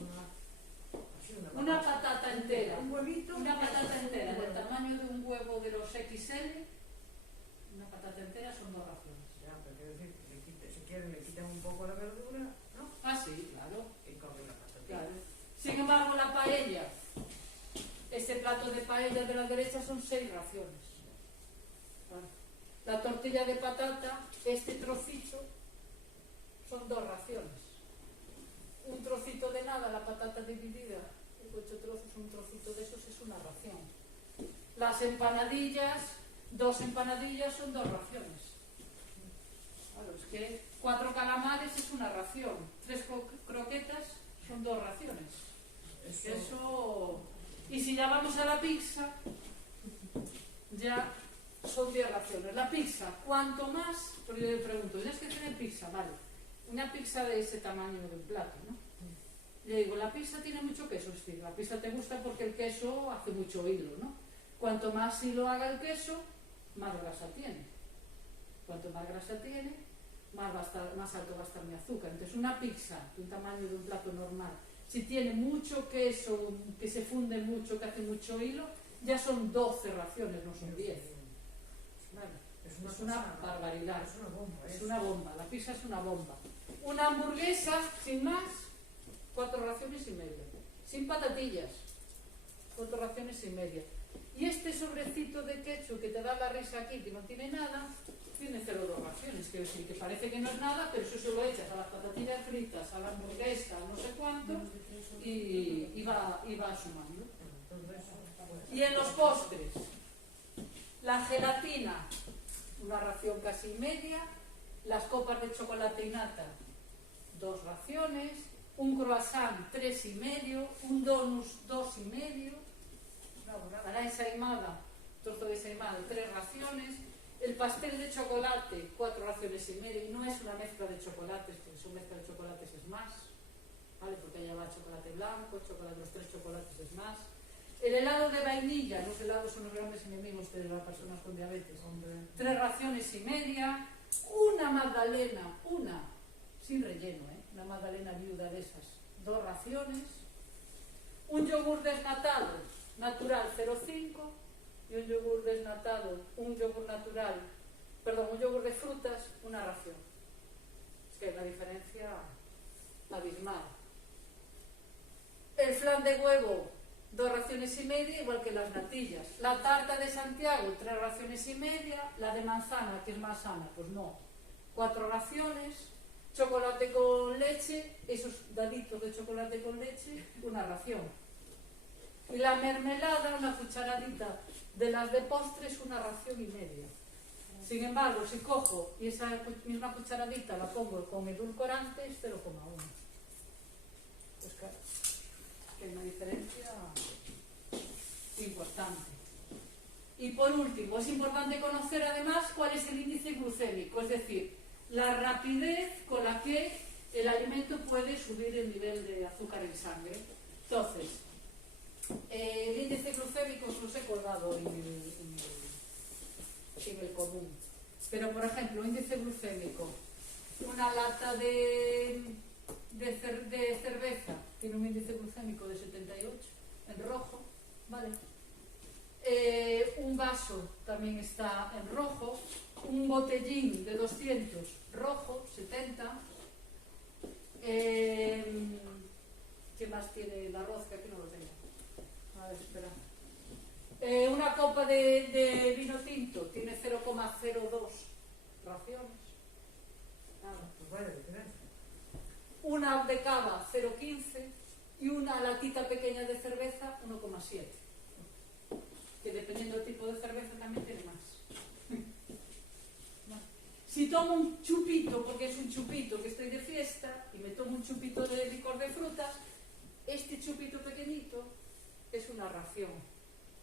Una patata entera. Un huevito. Una patata entera, del tamaño de un huevo de los XL, una patata entera son 2 raciones. Ya, pero quiero decir, si quieren le quitan un poco la verdura, ¿no? Ah, sí, claro. Y comen la patata. Claro. Sin embargo, la paella, este plato de paella de la derecha son 6 raciones. Bueno, la tortilla de patata, este trocito, son 2 raciones. Un trocito de nada, la patata dividida, 8 trozos, un trocito de esos es una ración. Las empanadillas 2 empanadillas son 2 raciones. Claro, es que 4 calamares es una ración, 3 croquetas son 2 raciones. Eso. Y si ya vamos a la pizza, ya son 10 raciones. La pizza, cuanto más, porque yo le pregunto, ¿ya es que tiene pizza? Vale, una pizza de ese tamaño de un plato, ¿no? Le digo, la pizza tiene mucho queso, es decir, la pizza te gusta porque el queso hace mucho hilo, ¿no? Cuanto más hilo haga el queso, más grasa tiene. Cuanto más grasa tiene, más alto va a estar mi azúcar. Entonces una pizza de un tamaño de un plato normal, si tiene mucho queso, que se funde mucho, que hace mucho hilo, ya son 12 raciones, no son 10. Vale. Es una barbaridad. Es una bomba. Es una bomba. La pizza es una bomba. Una hamburguesa, sin más, 4 raciones y media. Sin patatillas, 4 raciones y media. Y este sobrecito de ketchup que te da la risa aquí, que no tiene nada, tiene 0,2 raciones. Quiero decir que parece que no es nada, pero eso se lo echas a las patatillas fritas, a la hamburguesa, no sé cuánto, y va sumando. Y en los postres, la gelatina, una ración casi media, las copas de chocolate y nata, 2 raciones, un croissant 3,5, un donut 2,5, la ensaimada, trozo de ensaimada, 3 raciones, el pastel de chocolate, 4 raciones y media, y no es una mezcla de chocolates, porque su mezcla de chocolates es más, ¿vale? Porque allá va chocolate blanco, los 3 chocolates es más. El helado de vainilla, los helados son los grandes enemigos de las personas con diabetes. 3 raciones y media, una magdalena, sin relleno, una magdalena viuda de esas, 2 raciones, un yogur desnatado, natural 0,5 y un yogur desnatado, un yogur de frutas, una ración. Es que hay una diferencia abismal. El flan de huevo, 2 raciones y media, igual que las natillas. La tarta de Santiago, 3 raciones y media. La de manzana, que es más sana, pues no, 4 raciones. Chocolate con leche, esos daditos de chocolate con leche, una ración. Y la mermelada, una cucharadita de las de postres, una ración y media. Sin embargo, si cojo y esa misma cucharadita la pongo con edulcorante, es 0,1. Pues claro, que hay una diferencia importante. Y por último, es importante conocer además cuál es el índice glucémico, es decir, la rapidez con la que el alimento puede subir el nivel de azúcar en sangre. Entonces, el índice glucémico os los he colgado en el común. Pero, por ejemplo, índice glucémico, una lata de cerveza tiene un índice glucémico de 78, en rojo, ¿vale? Un vaso también está en rojo, un botellín de 200, rojo, 70. ¿Qué más tiene el arroz? Que aquí no lo tengo. A ver, espera. Una copa de vino tinto tiene 0,02 raciones. Nada. Pues vaya diferencia. Una de cava, 0,15, y una latita pequeña de cerveza, 1,7. Que dependiendo del tipo de cerveza también tiene más. Si tomo un chupito, porque es un chupito que estoy de fiesta, y me tomo un chupito de licor de frutas, este chupito pequeñito es una ración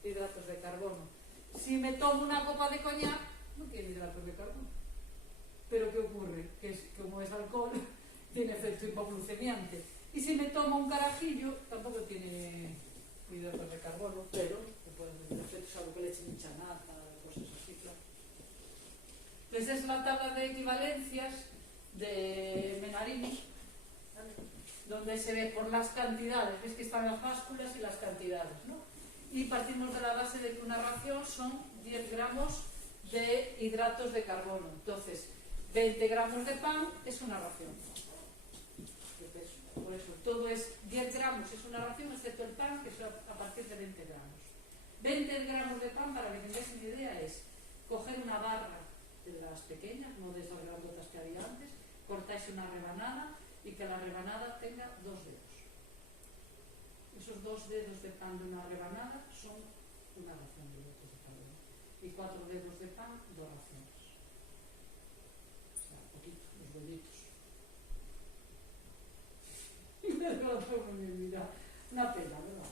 de hidratos de carbono. Si me tomo una copa de coñac, no tiene hidratos de carbono. Pero ¿qué ocurre? Que como es alcohol, tiene efecto hipoglucemiante. Y si me tomo un carajillo, tampoco tiene hidratos de carbono, pero puede tener efectos, algo que le echen mucha nata, cosas así, claro. Entonces es la tabla de equivalencias de Menarini, ¿vale? Donde se ve por las cantidades, ves que están las básculas y las cantidades, ¿no? Y partimos de la base de que una ración son 10 gramos de hidratos de carbono. Entonces, 20 gramos de pan es una ración. Por eso, todo es 10 gramos es una ración, excepto el pan, que es a partir de 20 gramos. 20 gramos de pan, para que tengáis una idea, es coger una barra de las pequeñas, no de esas grandotas que había antes, cortáis una rebanada y que la rebanada tenga 2 dedos. Esos 2 dedos de pan de una rebanada son una ración de hidratos de carbono. y 4 dedos de pan, 2 raciones. O sea, poquito, los bollitos. Mira, una pena, ¿verdad?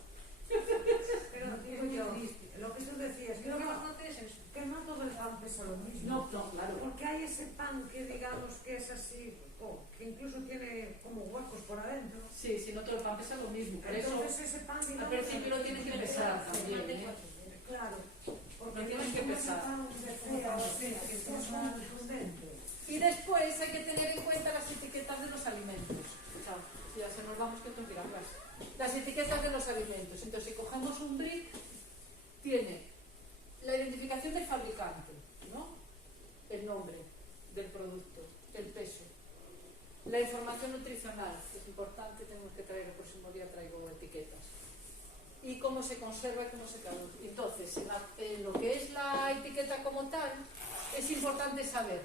Pero digo yo, lo que tú decías, Yo lo que más noté es eso. que no todo el pan pesa lo mismo. No, no, claro. Porque hay ese pan que digamos que es así, que incluso tiene como huecos por adentro. Sí, si no todo el pan pesa lo mismo. Por eso, Entonces ese pan, digamos, al principio lo tienes que pesar también, ¿eh? Claro, porque Lo tienes que no es pesar. pan de fea, que es más contundente. Y después hay que tener en cuenta las etiquetas de los alimentos. Chao, ya se nos vamos que tengo que ir a clase. Las etiquetas de los alimentos. Entonces, si cogemos un brick, tiene la identificación del fabricante, ¿no? El nombre del producto, el peso. La información nutricional, que es importante, tenemos que traer, el próximo día traigo etiquetas. Y cómo se conserva y cómo se caduca. Entonces, en lo que es la etiqueta como tal, es importante saber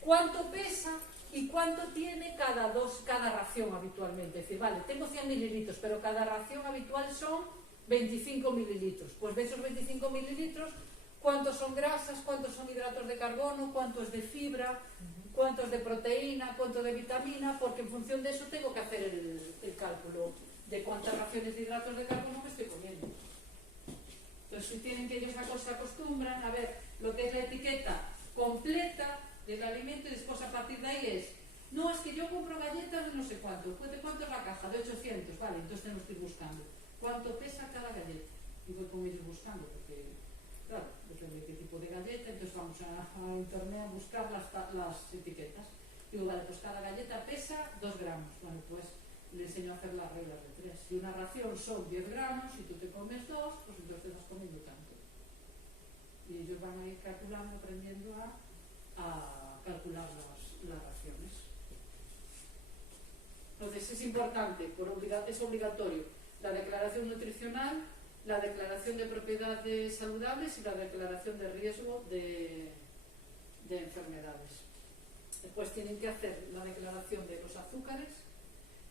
cuánto pesa y cuánto tiene cada ración habitualmente. Es decir, vale, tengo 100 mililitros, pero cada ración habitual son 25 mililitros. Pues de esos 25 mililitros, ¿cuántos son grasas, cuántos son hidratos de carbono, cuánto es de fibra, cuánto es de proteína, cuánto de vitamina? Porque en función de eso tengo que hacer el cálculo de cuántas raciones de hidratos de carbono me estoy comiendo. Entonces, si tienen que ellos se acostumbran a ver lo que es la etiqueta completa del alimento, y después a partir de ahí es, no, es que yo compro galletas de no sé cuánto, pues de cuánto es la caja, de 800, vale, entonces tenemos que ir buscando cuánto pesa cada galleta, y voy con ellos buscando, porque claro, depende de qué tipo de galleta, entonces vamos a internet a buscar las etiquetas. Digo, vale, pues cada galleta pesa 2 gramos, bueno, pues le enseño a hacer las reglas de 3. Si una ración son 10 gramos, si tú te comes 2, pues entonces estás comiendo tanto. Y ellos van a ir calculando, aprendiendo a calcular las raciones. Entonces es importante, es obligatorio la declaración nutricional, la declaración de propiedades saludables y la declaración de riesgo de enfermedades. Después tienen que hacer la declaración de los azúcares,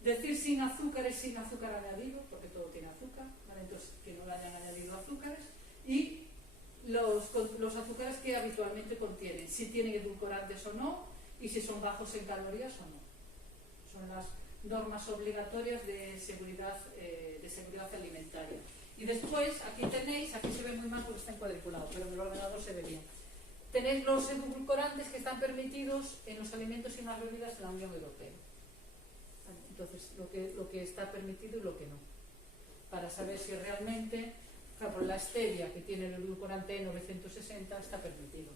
decir sin azúcares, sin azúcar añadido, porque todo tiene azúcar, ¿vale? Entonces que no le hayan añadido azúcares, y los azúcares que habitualmente contienen, si tienen edulcorantes o no, y si son bajos en calorías o no. Son las normas obligatorias de seguridad alimentaria. Y después, aquí se ve muy mal porque está encuadriculado, pero en el ordenador se ve bien. Tenéis los edulcorantes que están permitidos en los alimentos y en las bebidas de la Unión Europea. Entonces, lo que está permitido y lo que no. Para saber si realmente, por ejemplo, la stevia, que tiene el edulcorante E960, está permitido.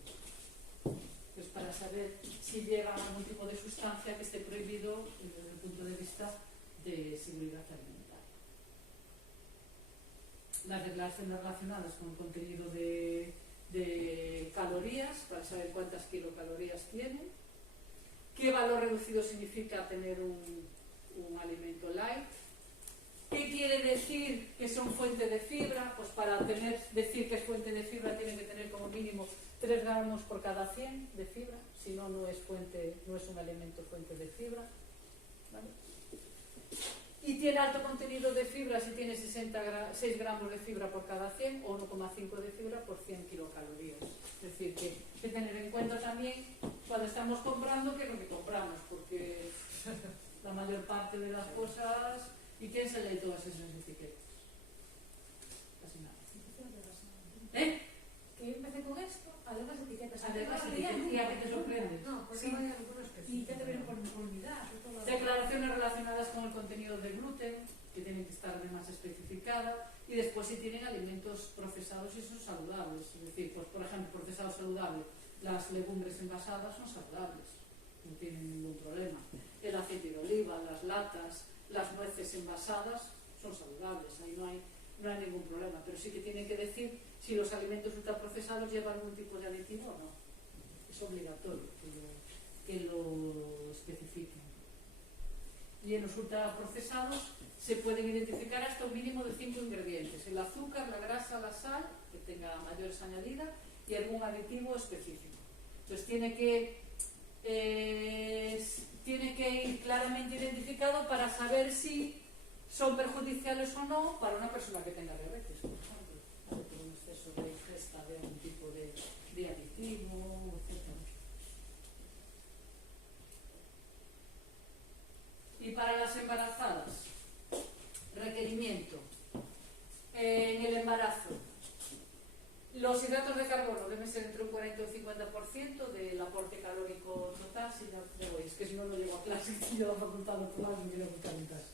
Pues para saber si llega a algún tipo de sustancia que esté prohibido desde el punto de vista de seguridad alimentaria. Las declaraciones relacionadas con el contenido de calorías, para saber cuántas kilocalorías tiene. ¿Qué valor reducido significa tener un alimento light? ¿Qué quiere decir que son fuente de fibra? Pues para decir que es fuente de fibra tiene que tener como mínimo 3 gramos por cada 100 de fibra, si no, no es un alimento fuente de fibra. ¿Vale? Y tiene alto contenido de fibra si tiene 6 gramos de fibra por cada 100 o 1,5 de fibra por 100 kilocalorías. Es decir, que hay que tener en cuenta también cuando estamos comprando qué es lo que compramos, porque la mayor parte de las cosas, ¿y quién se lee todas esas etiquetas? Casi nada. ¿Eh? Que yo empecé con esto, a leer las etiquetas. A leer las etiquetas, y a que te sorprendes. No, porque Sí. hay algunos que Y ya te vienen por unidad. Declaraciones relacionadas con el contenido de gluten, que tienen que estar además especificadas, y después si tienen alimentos procesados y son saludables. Es decir, pues por ejemplo, procesado saludable, las legumbres envasadas son saludables, no tienen ningún problema. El aceite de oliva, las latas, las nueces envasadas son saludables, ahí no hay ningún problema, pero sí que tienen que decir si los alimentos ultraprocesados llevan algún tipo de aditivo o no. Es obligatorio que lo especifiquen. Y en los ultraprocesados se pueden identificar hasta un mínimo de 5 ingredientes: el azúcar, la grasa, la sal, que tenga mayores añadidas, y algún aditivo específico. Entonces tiene que ir claramente identificado para saber si son perjudiciales o no para una persona que tenga diabetes, por ejemplo, por un exceso de ingesta de algún tipo de nutritivo, etc. Y para las embarazadas, requerimiento. En el embarazo, los hidratos de carbono deben ser entre un 40 y un 50% del aporte calórico total. Si no, es que si no lo llevo a clase, si yo la facultad no puedo, me quiero apuntar en casa.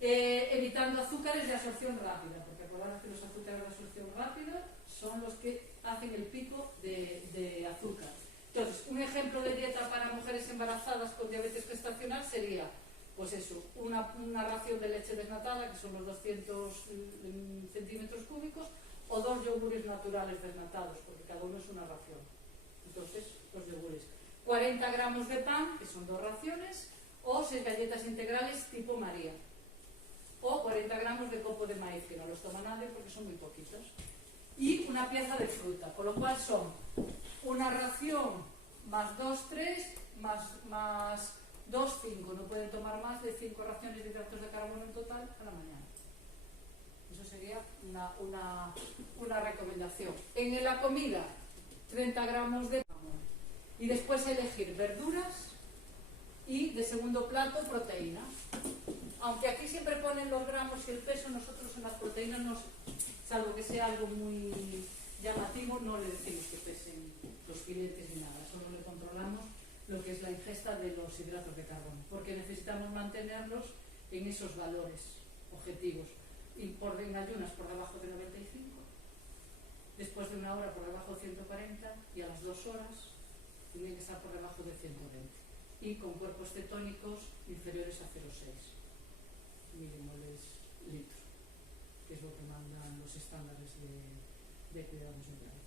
Evitando azúcares de absorción rápida, porque acordaros que los azúcares de absorción rápida son los que hacen el pico de azúcar. Entonces, un ejemplo de dieta para mujeres embarazadas con diabetes gestacional sería, pues eso, una ración de leche desnatada, que son los 200 centímetros cúbicos, o 2 yogures naturales desnatados, porque cada uno es una ración. Entonces, los yogures. 40 gramos de pan, que son 2 raciones, o 6 galletas integrales tipo María. O 40 gramos de copo de maíz, que no los toma nadie porque son muy poquitos. Y una pieza de fruta, con lo cual son una ración más 2, 3, más 2, 5. No pueden tomar más de 5 raciones de hidratos de carbono en total a la mañana. Eso sería una recomendación. En la comida, 30 gramos de pan. Y después elegir verduras y de segundo plato proteína. Aunque aquí siempre ponen los gramos y el peso, nosotros en las proteínas, salvo que sea algo muy llamativo, no le decimos que pesen los filetes ni nada, solo le controlamos lo que es la ingesta de los hidratos de carbono, porque necesitamos mantenerlos en esos valores objetivos. Y en ayunas por debajo de 95, después de 1 hora por debajo de 140 y a las 2 horas tienen que estar por debajo de 120 y con cuerpos cetónicos inferiores a 0,6 milimoles litro, que es lo que mandan los estándares de cuidados nucleares.